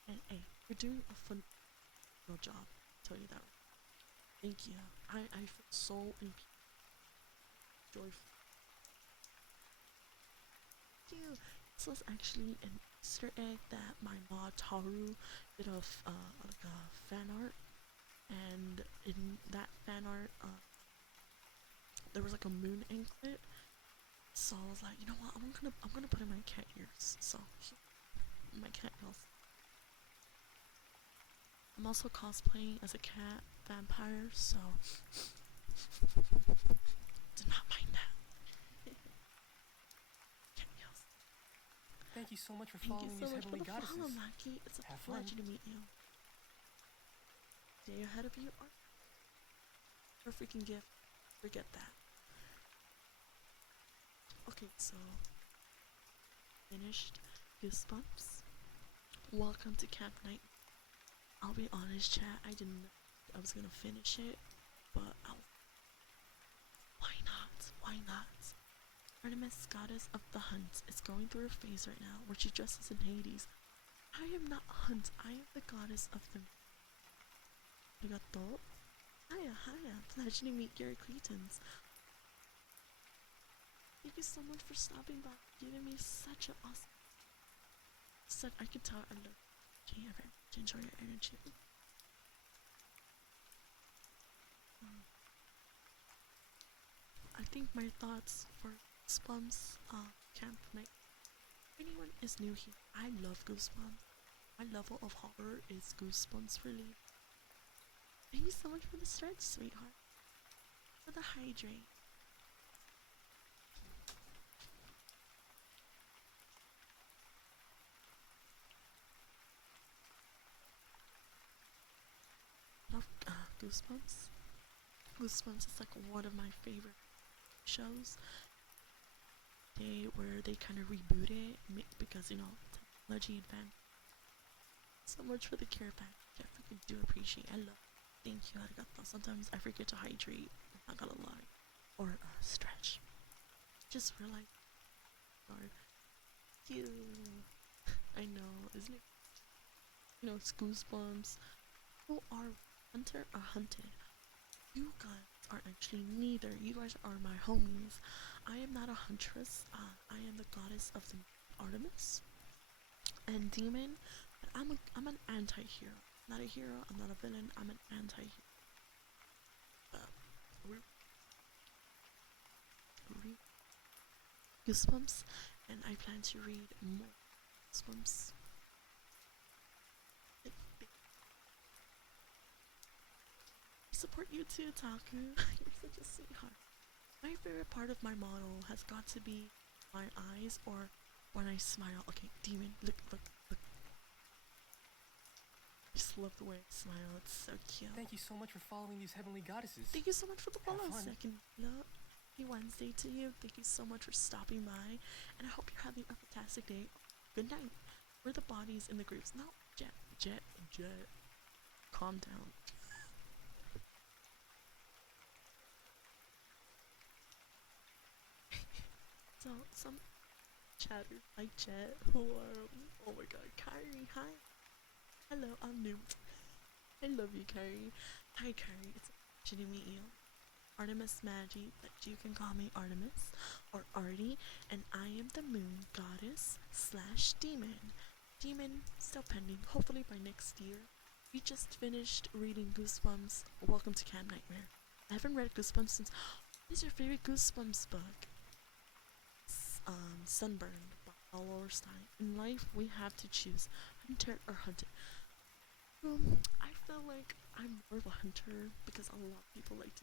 And hey, you're doing a phenomenal job. I'll tell you that. Thank you. I feel so in joyful. Thank you. This was actually an Easter egg that my mod Taru did of like a fan art, and in that fan art, there was like a moon anklet. So I was like, you know what? I'm gonna put in my cat ears. So my cat ears. I'm also cosplaying as a cat vampire, so do not mind that. Cat ears. Thank you so much for Thank you following so these much for heavenly the follow, goddesses. Maki. It's a Have fun. pleasure to meet you. Day ahead of you are a freaking gift. Forget that. Okay, so finished Goosebumps. Welcome to Camp Night. I'll be honest, chat. I didn't know I was gonna finish it, but why not? Why not? Artemis, goddess of the hunt, is going through a phase right now where she dresses in Hades. I am not Hunt. I am the goddess of the. Arigato. Hiya, hiya. Pleasure to meet your acquaintance. Thank you so much for stopping by, giving me such an awesome. I could tell I love you. I very much enjoy your energy. I think my thoughts for Goosebumps Camp Night. If anyone is new here, I love Goosebumps. My level of horror is Goosebumps really. Thank you so much for the stretch, sweetheart. For the hydrate. Love Goosebumps. Goosebumps is like one of my favorite shows. They kind of reboot it because technology advanced. So much for the care package. I freaking do appreciate. I love. Thank you, arigato. Sometimes I forget to hydrate. I'm not gonna lie, or stretch. Just realize. Or you. I know, isn't it? It's Goosebumps. Who are hunter or hunted? You guys are actually neither. You guys are my homies. I am not a huntress. I am the goddess of the Artemis and demon. But I'm an anti-hero. Not a hero. I'm not a villain. I'm an anti-hero. Read Goosebumps, and I plan to read more Goosebumps. I support you too, Taku. You're such a sweetheart. My favorite part of my model has got to be my eyes or when I smile. Okay, demon, look. I just love the way I smile. It's so cute. Thank you so much for following these heavenly goddesses. Thank you so much for the follow. fun. Second love. Happy Wednesday to you. Thank you so much for stopping by, and I hope you're having a fantastic day. Good night. We're the bodies in the groups. No, Jet. Calm down. So some chatter like Jet who are oh my god, Kyrie, hi. Hello, I'm new. I love you, Kyrie. Hi Kyrie, it's a pleasure to meet you. Artemis Magi, but you can call me Artemis or Arty, and I am the moon goddess slash demon. Demon still pending, hopefully by next year. We just finished reading Goosebumps. Welcome to Camp Nightmare. I haven't read Goosebumps since. What is your favorite Goosebumps book? Sunburned by Oliver Stein. In life, we have to choose hunter or hunted. I feel like I'm more of a hunter because a lot of people like to.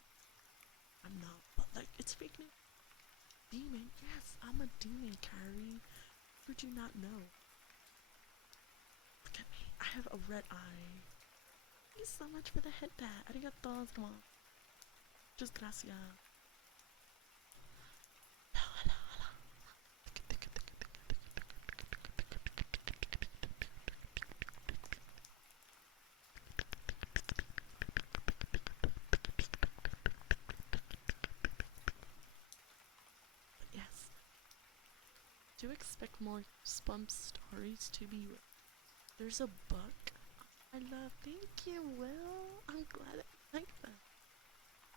I'm not, but like it's fake news. Demon, yes, I'm a demon, Kyrie. Who do you not know? Look at me. I have a red eye. Thank you so much for the headband. Arigato, come on. Just gracias. Hello. But yes, do expect more Spump stories to be read. There's a book. I love. Thank you, Will. I'm glad I like that.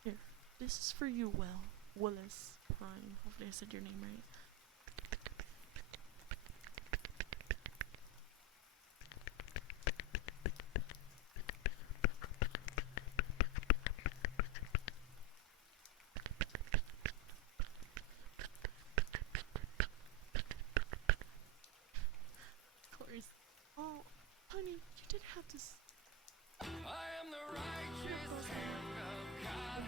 Here, this is for you, Will. Willis Prime. Hopefully I said your name right. Of course. Oh, honey, you didn't have to. I am the righteous hand of God,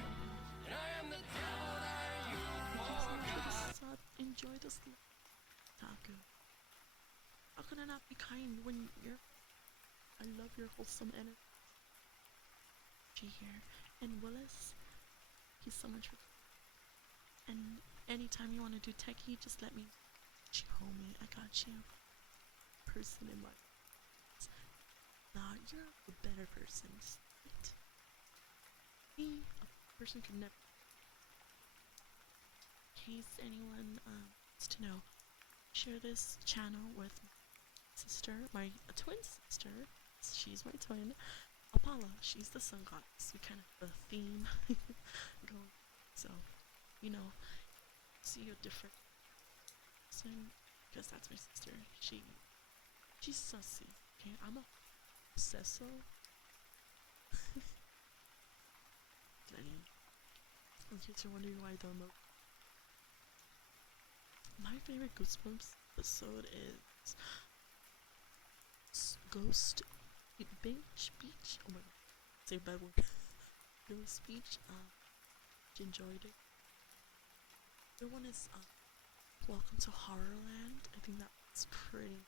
and I am the devil that you forgot. Enjoy this taco. How can I not be kind when you're? I love your wholesome energy here. And Willis, thank you so much for. And anytime you want to do techie, just let me. You homie, I got you. Person in my. Nah, you're a better person. Right? Me, a person could never. In case anyone wants to know, share this channel with my sister, my twin sister. She's my twin. Apollo, she's the sun goddess. We kind of have a theme going. So, you know, see a different person because that's my sister. She's sussy. Okay, I'm a obsessor. In case you're wondering why I don't know. My favorite Goosebumps episode is Ghost Beach. Oh my god, say a bad word. Ghost Beach. Enjoyed it. The other one is Welcome to Horrorland. I think that was pretty.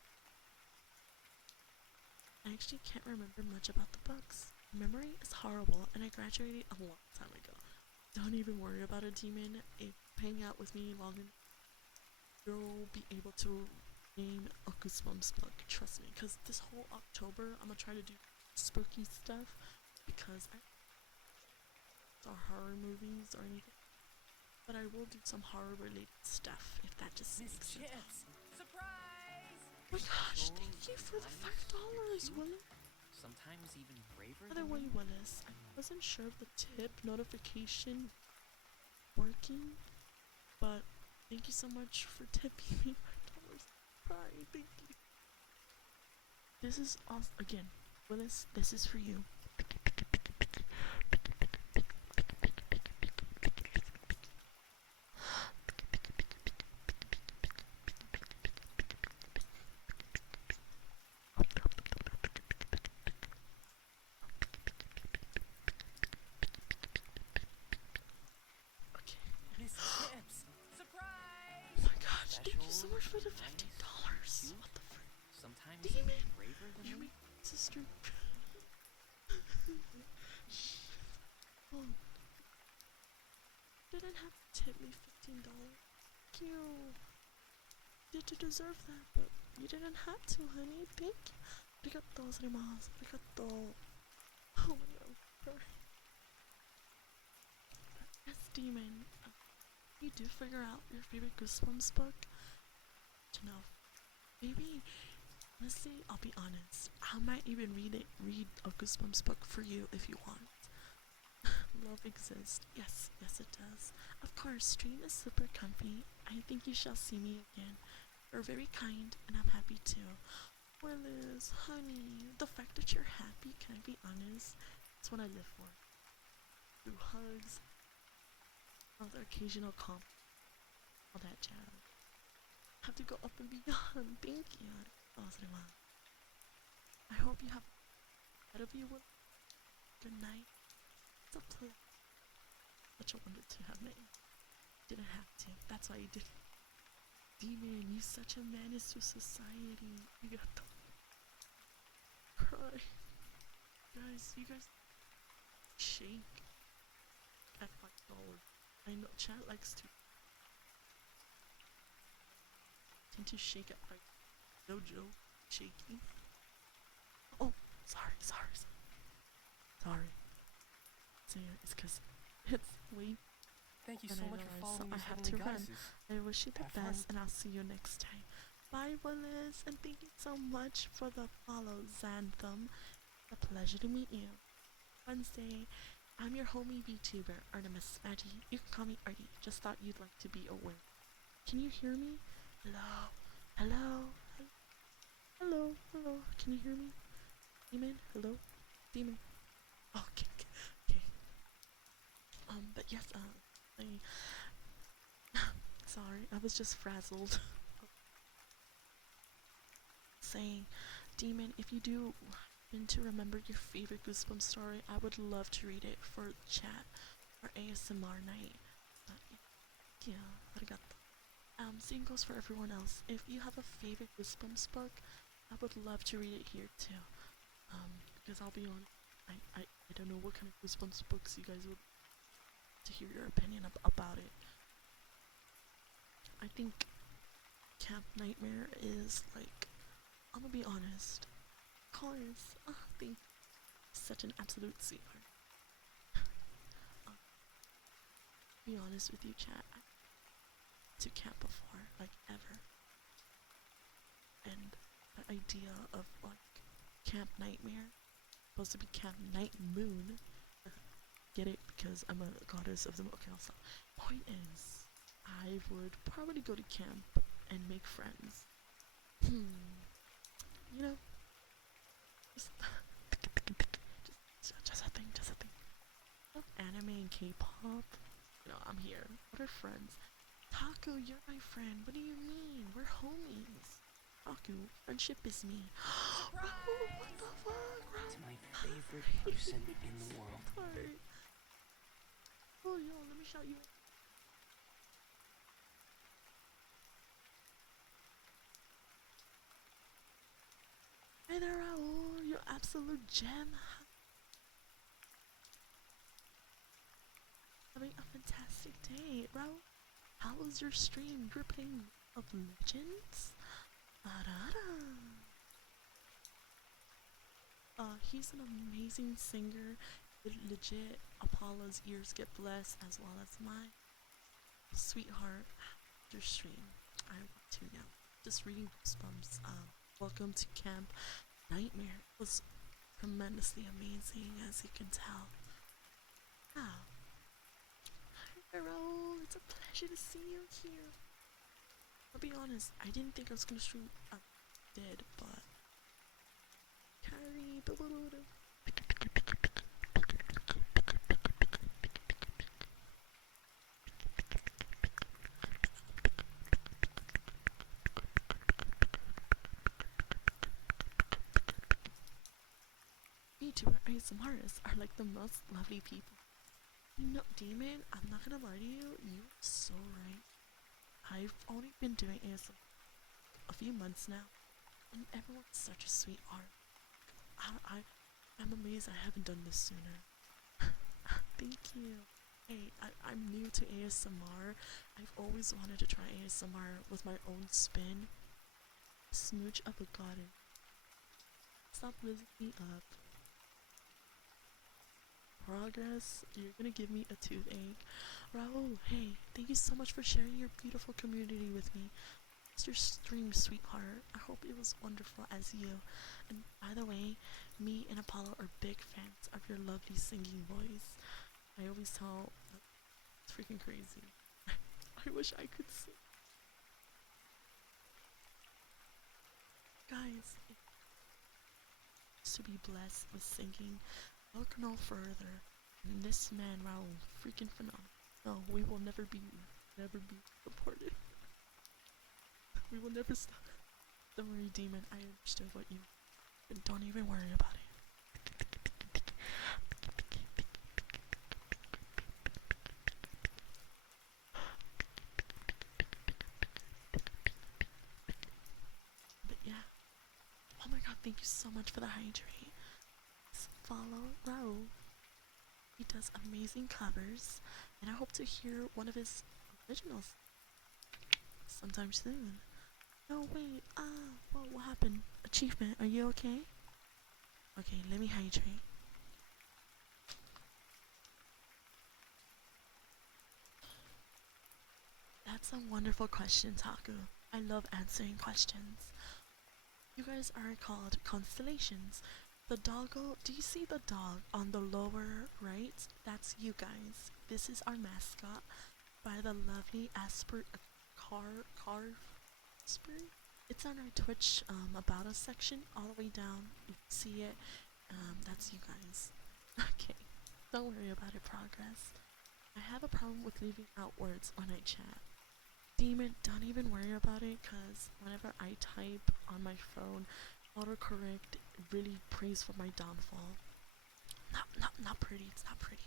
I actually can't remember much about the books. Memory is horrible, and I graduated a long time ago. Don't even worry about it, Demon. If you hang out with me long enough, you'll be able to name a Goosebumps book. Trust me, because this whole October, I'm gonna try to do spooky stuff because I don't horror movies or anything. But I will do some horror related stuff if that just Miss makes sense. Chips! Surprise! Oh my gosh, thank you for the $5, Willis. Sometimes even braver By the than way, me. Willis, I wasn't sure if the tip notification working, but thank you so much for tipping me $5. Sorry, thank you. This is awesome. Again, Willis, this is for you. Miss Chips! Surprise! Oh my gosh, thank you so much for the $15. What the frick? Sometimes Demon! even braver than You're me. my sister. Oh. Didn't have to tip me $15. Thank you. Did you deserve that? But you didn't have to, honey. Thank you. Arigato gozaimasu. Arigato. Oh my god, I'm sorry. Yes, Demon. You do figure out your favorite Goosebumps book? You know, maybe, honestly, I'll be honest. I might even read a Goosebumps book for you if you want. Love exists. Yes, yes it does. Of course, stream is super comfy. I think you shall see me again. You're very kind, and I'm happy too. Willis, honey, the fact that you're happy, can I be honest? It's what I live for. Through hugs, all the occasional all that jazz. Have to go up and beyond. Thank you. I hope you have ahead of you. Good night. It's a pleasure. Such a wonder to have met you. Didn't have to. That's why you did. Demon, you such a menace to society. You got to cry. You guys shake at $5. I know chat likes to tend to shake at $5. No joke. Shaking. Oh, sorry. So yeah, it's cause it's late. Thank you And so I much for realize following I these have heavenly to run. goddesses. I wish you the Have fun. best, and I'll see you next time. Bye, Willis, and thank you so much for the follow, Xantham. A pleasure to meet you. Wednesday, I'm your homie VTuber, Artemis Maggie. You can call me Arty. Just thought you'd like to be aware. Can you hear me? Hello? Hello? Hello? Hello? Can you hear me? Demon? Hello? Demon? Okay, okay. But yes, I, sorry, I was just frazzled. Saying, Demon, if you do happen to remember your favorite Goosebumps story, I would love to read it for chat or ASMR night. Yeah, arigato. Same goes for everyone else. If you have a favorite Goosebumps book, I would love to read it here too. Because I'll be honest, I don't know what kind of Goosebumps books you guys would to hear your opinion about it. I think Camp Nightmare is like, I'm gonna be honest. Cars, think such an absolute sweetheart. To be honest with you, chat, I went to camp before, like ever, and the idea of like Camp Nightmare supposed to be Camp Night Moon. Get it? Because I'm a goddess of the moon. Okay, I'll stop. Point is, I would probably go to camp and make friends. You know, just, just a thing, just a thing. Love anime and K-pop. You know, I'm here. What are friends? Taku, you're my friend. What do you mean? We're homies. Taku, friendship is me. Raul, what the fuck? It's my favorite person in the world. Sorry. Oh, yo, let me shout you. Hey there, Raul. You absolute gem. Having a fantastic day, Raul. How was your stream? You're playing of Legends? He's an amazing singer. Legit, Apollo's ears get blessed as well as mine. Sweetheart, your stream. I want to now. Just reading Goosebumps. Welcome to Camp Nightmare. It was tremendously amazing, as you can tell. Wow. Hi, Raul. It's a pleasure to see you here. I'll be honest, I didn't think I was gonna stream. I did, but Carrie, VTuber ASMRists are like the most lovely people. You know, Demon, I'm not gonna lie to you, you're so right. I've only been doing ASMR a few months now, and everyone's such a sweetheart. I'm amazed I haven't done this sooner. Thank you. Hey, I'm new to ASMR. I've always wanted to try ASMR with my own spin. Smooch up a goddess. Stop lifting me up. Progress, you're gonna give me a toothache. Raul, hey, thank you so much for sharing your beautiful community with me. It's your stream, sweetheart. I hope it was wonderful as you. And by the way, me and Apollo are big fans of your lovely singing voice. I always tell, it's freaking crazy. I wish I could sing. Guys, to be blessed with singing, look no further than this man, Raul, freaking phenomenal. No, we will never be supported. We will never stop. Don't worry, Demon, I understood what you meant. Don't even worry about it. But yeah. Oh my god, thank you so much for the hydrate. Follow Raul. He does amazing covers, and I hope to hear one of his originals sometime soon. No, wait, what happened? Achievement, are you okay? Okay, let me hydrate. That's a wonderful question, Taku. I love answering questions. You guys are called constellations. The doggo, do you see the dog on the lower right? That's you guys. This is our mascot by the lovely Carver. It's on our Twitch about us section all the way down. You can see it. That's you guys. Okay, don't worry about it, progress. I have a problem with leaving out words when I chat. Demon, don't even worry about it, cause whenever I type on my phone, autocorrect really prays for my downfall. Not pretty. It's not pretty.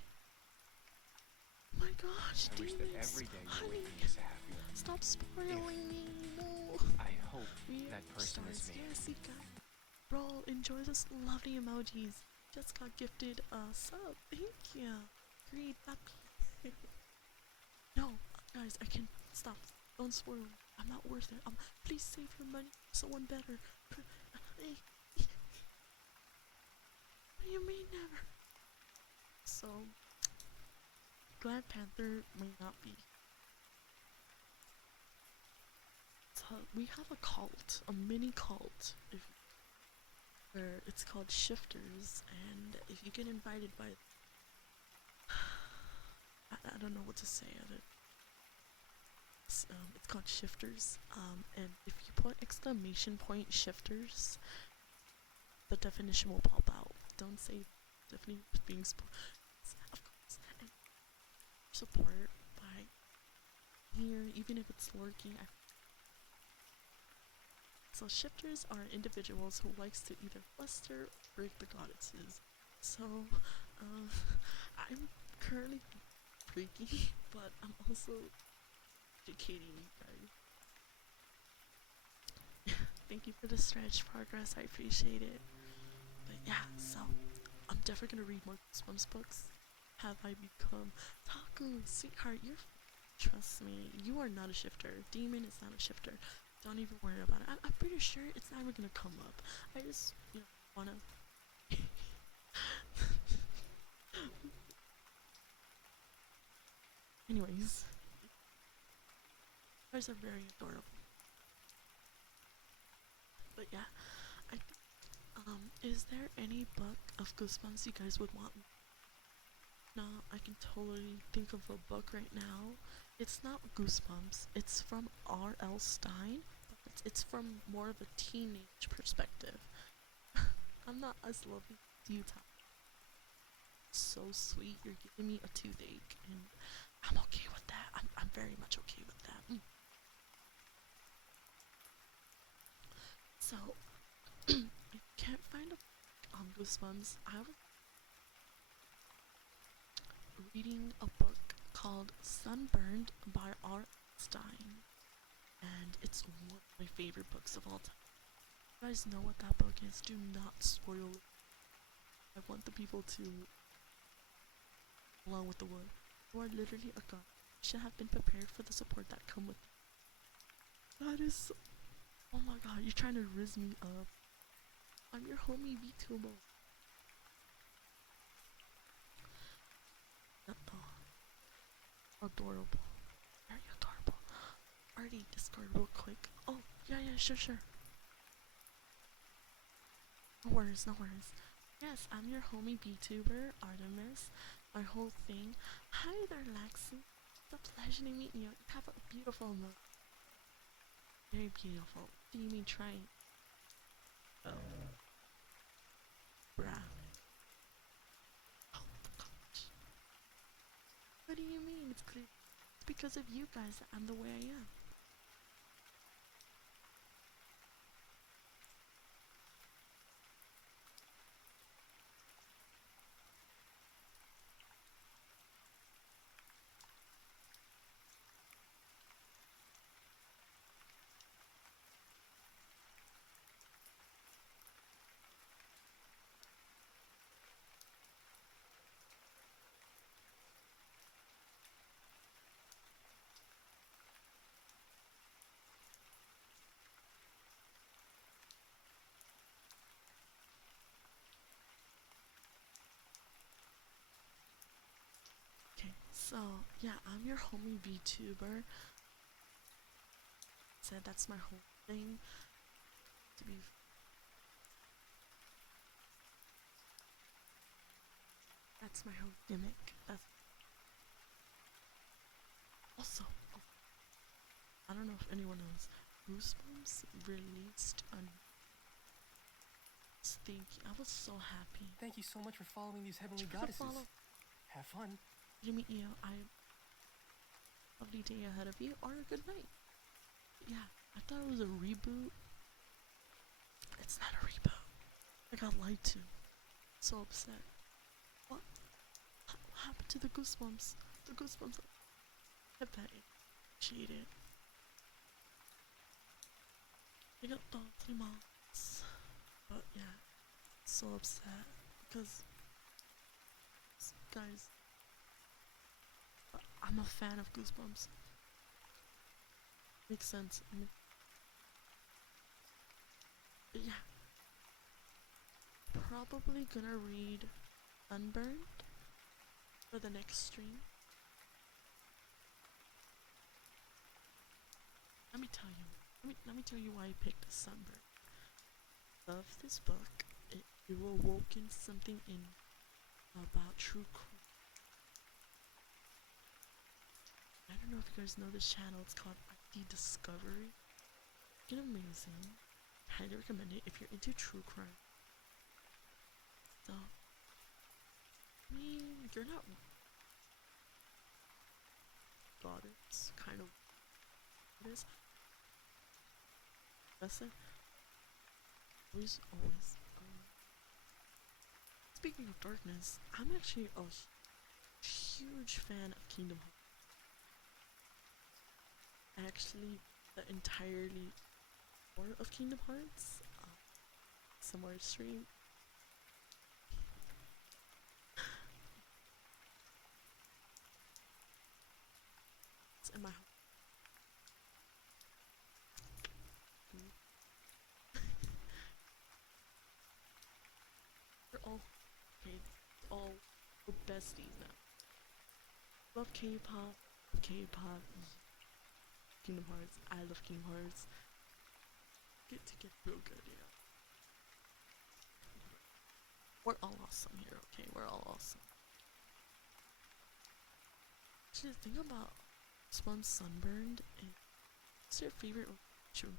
Oh my gosh, I wish that demons, every day you're honey, with me is a happy one. stop spoiling me. No. I hope We that are person is stars. me. Yes, you got. Bro, enjoy this lovely emojis. Just got gifted a sub. Thank you. Greed, puppy. No, guys, I can stop. Don't spoil me. I'm not worth it. Please save your money for someone better. What do you mean never? So, Black Panther may not be. So we have a cult, a mini cult, where it's called Shifters, and if you get invited by, I don't know what to say of it. It's called Shifters, and if you put exclamation point Shifters, the definition will pop out. Don't say definition is being spoiled. Of course, and support by here, even if it's lurking. So shifters are individuals who likes to either fluster or break the goddesses. So, I'm currently breaking, but I'm also educating you guys. Thank you for the stretch, progress. I appreciate it. But yeah, so I'm definitely gonna read more Goosebumps books. Have I become Taku, sweetheart? Trust me, you are not a shifter. Demon is not a shifter. Don't even worry about it. I'm pretty sure it's never gonna come up. I just, wanna. Anyways, you guys are very adorable. But yeah, is there any book of Goosebumps you guys would want? No, I can totally think of a book right now. It's not Goosebumps. It's from R.L. Stein. But it's from more of a teenage perspective. I'm not as lovely as you, Tom. So sweet. You're giving me a toothache, and I'm okay with that. I'm very much okay with that. So, I can't find a book on Goosebumps. I was reading a book called Sunburned by R. Stein, and it's one of my favorite books of all time. You guys know what that book is? Do not spoil it. I want the people to, along with the wood. You are literally a god. You should have been prepared for the support that come with it. That is so, oh my god, you're trying to rizz me up. I'm your homie vtuber. Adorable. Very adorable. Arty, Discord real quick. Oh, yeah, sure. No worries. Yes, I'm your homie VTuber, Artemis. My whole thing. Hi there, Lexi. It's a pleasure to meet you. You have a beautiful look. Very beautiful. What do you mean trying? Oh. Bruh. Oh gosh. What do you mean? It's clear. It's because of you guys that I'm the way I am. Okay, so yeah, I'm your homie VTuber. said, that's my whole thing. To be That's my whole gimmick. That's also, oh, I don't know if anyone knows, Goosebumps released on Stinky. I was so happy. Thank you so much for following these heavenly Try to goddesses. follow. Have fun. To meet you. Lovely day ahead of you, or a good night. Yeah, I thought it was a reboot. It's not a reboot. I got lied to. So upset. What? What happened to the Goosebumps? The Goosebumps. I bet it cheated. I got the 3 months. But yeah, so upset because, guys, I'm a fan of Goosebumps. Makes sense. I mean, yeah. Probably gonna read Unburned for the next stream. Let me tell you. Let me tell you why I picked Sunburned. Love this book. It awoken something in about true crime. I don't know if you guys know this channel. It's called Arty Discovery. It's amazing. Highly recommend it if you're into true crime. So, I mean, you're not goddess, kind of. It is. That's it. Always. Speaking of darkness, I'm actually a huge fan of Kingdom Hearts. Actually, the entirely lore of Kingdom Hearts. Somewhere stream. It's in my house. We're all okay. All besties now. Love K-pop. K-pop. Kingdom Hearts. I love Kingdom Hearts. Get real good, yeah. We're all awesome here, okay? We're all awesome. Actually, the thing about Spawn Sunburned is, what's your favorite shoe?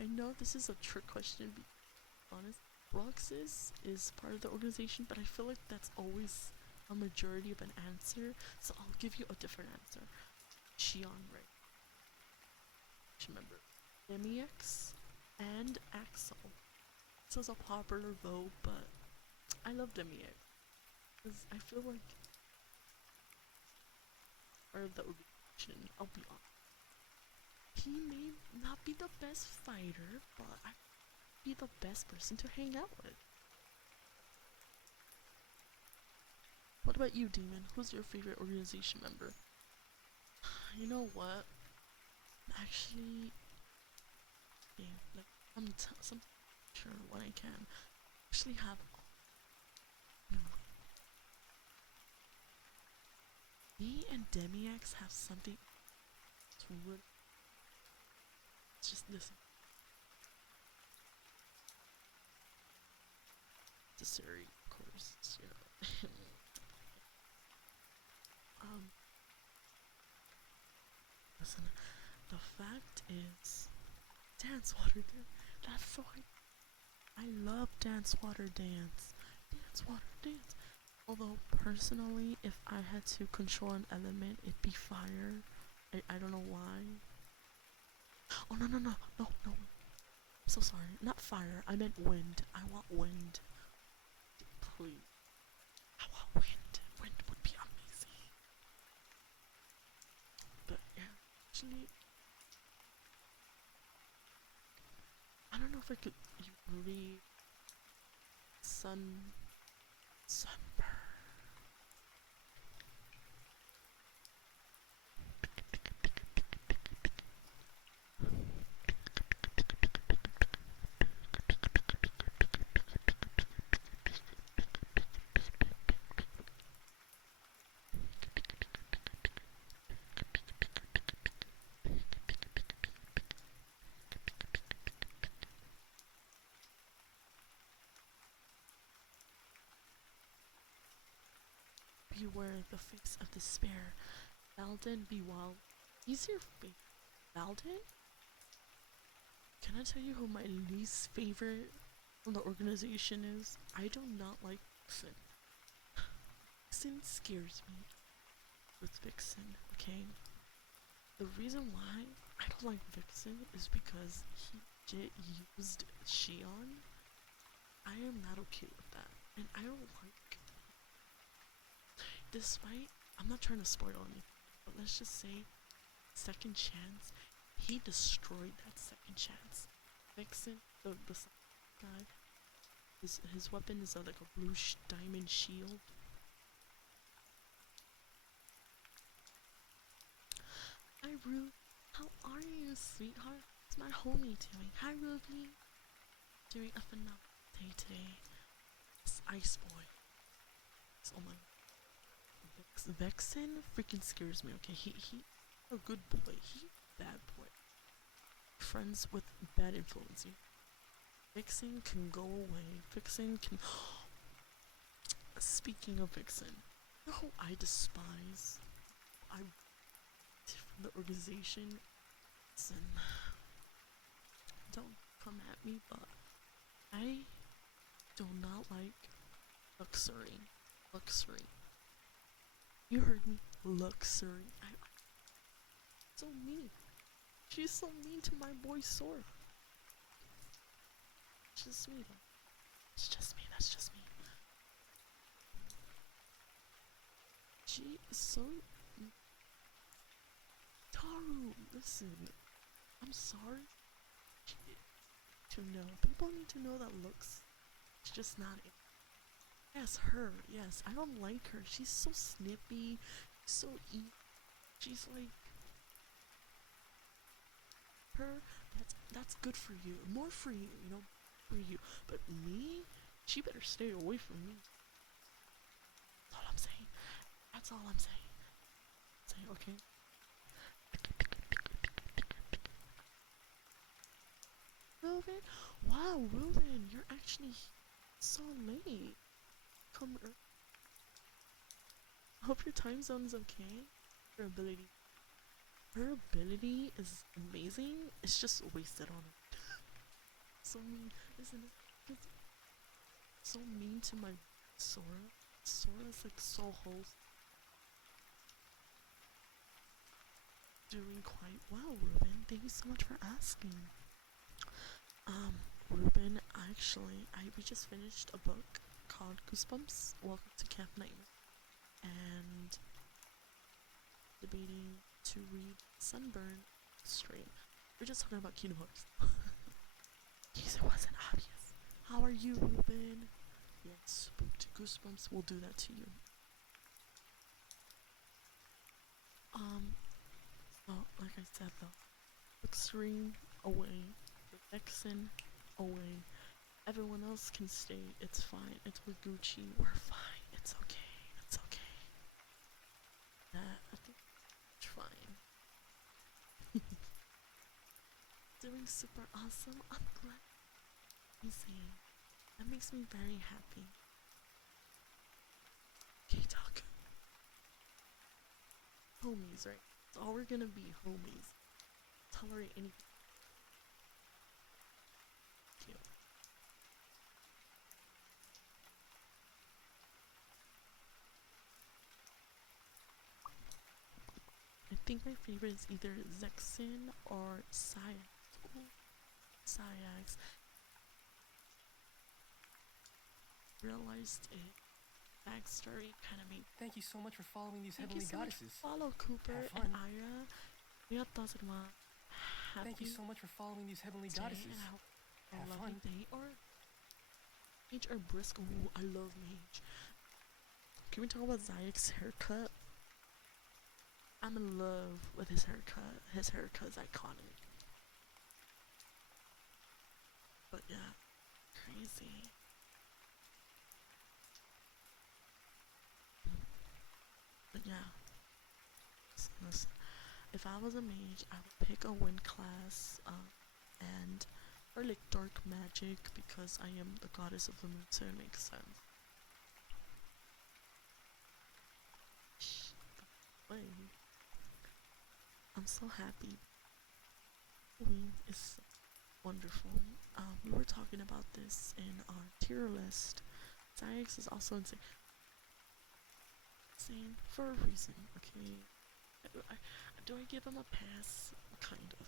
I know this is a trick question, to be honest. Roxas is part of the organization, but I feel like that's always a majority of an answer, so I'll give you a different answer. Xion Ray. Remember, MEX and Axel. This was a popular vote, but I love MEX because I feel like part of the organization. I'll be honest. He may not be the best fighter, but I'd be the best person to hang out with. What about you, Demon? Who's your favorite organization member? You know what? Actually, okay, like I'm some sure when I can actually have. No. Me and Demiax have something. Just listen. Necessary, of course, you know. Listen, the fact is, Dance Water Dance. That's so I love Dance Water Dance. Dance Water Dance. Although personally, if I had to control an element, it'd be fire. I don't know why. Oh no. I'm so sorry. Not fire. I meant wind. I want wind. Please. I want wind. Wind would be amazing. But yeah, actually, I don't know if I could read sunburn. you wear the face of despair. Valden be wild. He's your favorite. Valden? Can I tell you who my least favorite from the organization is? I do not like Vixen. Vixen scares me with Vixen, okay? The reason why I don't like Vixen is because he used Shion. I am not okay with that. And I don't like, despite, I'm not trying to spoil anything, but let's just say, second chance, he destroyed that second chance. Vixen, the guy, his weapon is like a blue diamond shield. Hi Ru, how are you, sweetheart? What's my homie doing? Hi Ruby, doing a phenomenal day today. This Ice Boy. Oh my. Vexen freaking scares me. Okay, he a good boy. He bad boy. Friends with bad influence. Vixen can go away. Vixen can. Speaking of Vixen, you know who I despise? I from the organization. Listen, don't come at me, but I do not like luxury. Luxury. You heard me. Luxury. So mean. She's so mean to my boy Sora. It's just me though. It's just me. That's just me. She is so. Taru, listen. I'm sorry. To know. People need to know that looks. It's just not it. Yes, her. Yes, I don't like her. She's so snippy. So she's like her. That's good for you. More for you, you know, for you. But me, she better stay away from me. That's all I'm saying. That's all I'm saying. Say okay. Ruben, wow, Ruben, you're actually so late. Come early. Hope your time zone is okay. Her ability is amazing. It's just wasted on her. So mean, isn't it? It's so mean to my Sora. Sora's like so wholesome. Doing quite well, Ruben. Thank you so much for asking. Ruben, actually, we just finished a book called Goosebumps. Welcome to Camp Nightmare. And debating to read Sunburn stream. We're just talking about Kingdom Hearts. In case it wasn't obvious. How are you, Ruben? Yes, book to Goosebumps. We'll do that to you. Well, like I said though, book stream away, Vexen away. Everyone else can stay. It's fine. It's with Gucci. We're fine. It's okay. It's okay. I think it's fine. Doing super awesome. I'm glad. Amazing. That makes me very happy. K-Talk. Homies, right? It's all we're gonna be, homies. Tolerate anything. Cute. I think my favorite is either Zexin or Syax. Ooh, Syax. Realized it. Backstory kind of made. Thank you so much for following these Thank you heavenly so much goddesses. for follow Cooper Have and fun. Ira. We are thoughts of my happy Thank you so much for following these heavenly day goddesses. and I hope a Have lovely fun. day. Or Mage or Brisk. Ooh, I love Mage. Can we talk about Zayek's haircut? I'm in love with his haircut. His haircut is iconic. But yeah, crazy. But yeah, listen, if I was a mage, I would pick a wind class, and or like dark magic because I am the goddess of the moon, so it makes sense. way. I'm so happy. Halloween is so wonderful. We were talking about this in our tier list. Science is also insane. Insane for a reason, okay? Do I give him a pass? Kind of.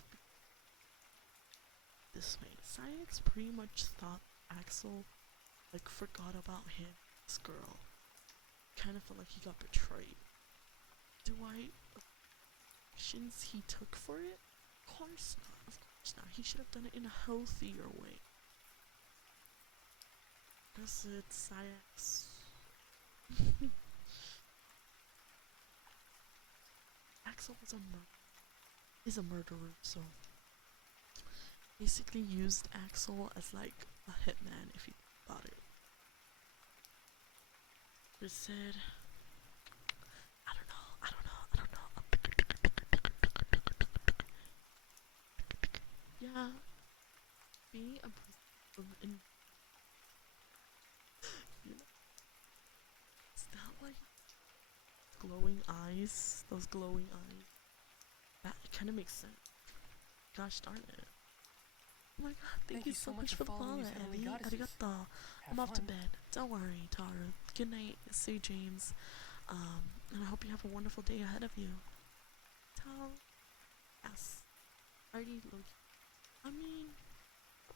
This way. Science pretty much thought Axel, like, forgot about him, this girl. Kind of felt like he got betrayed. Do I actions he took for it? Of course not. Of course not. He should have done it in a healthier way. Because it's Sayax. Axel was is a murderer, so basically used Axel as like a hitman if you think about it. Just said, I don't know, I don't know, I don't know. Yeah, being a person in, you know, is that why glowing eyes? Those glowing eyes. That kind of makes sense. Gosh darn it. Oh my god, thank you so much for the follow, Ellie. Arigato. I'm off to bed. Don't worry, Taru. Good night, Sue James. And I hope you have a wonderful day ahead of you. Tell. Yes. Arty Loki. I mean,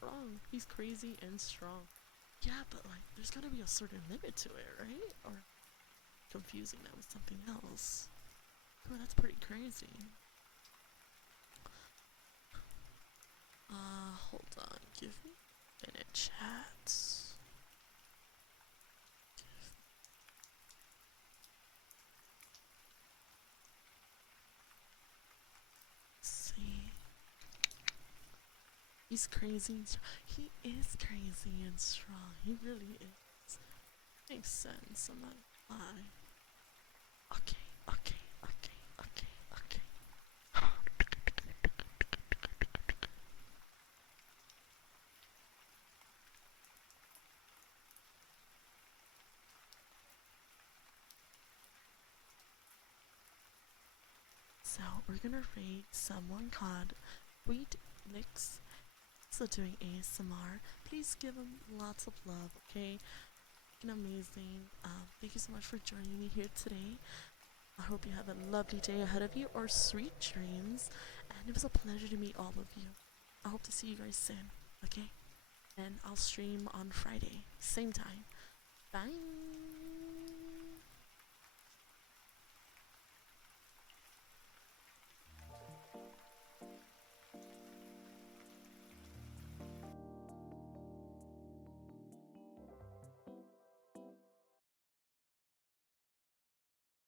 wrong. He's crazy and strong. Yeah, but like, there's gotta be a certain limit to it, right? Or confusing that with something else. Oh, that's pretty crazy. Hold on. Give me a minute, chat. See. He's crazy and he is crazy and strong. He really is. Makes sense. I'm not gonna lie. Okay, okay, okay, okay, okay. So we're gonna raid someone called Sweet Licks. So doing ASMR. Please give him lots of love, okay? Amazing. Thank you so much for joining me here today. I hope you have a lovely day ahead of you or sweet dreams. And it was a pleasure to meet all of you. I hope to see you guys soon, okay? And I'll stream on Friday, same time. Bye.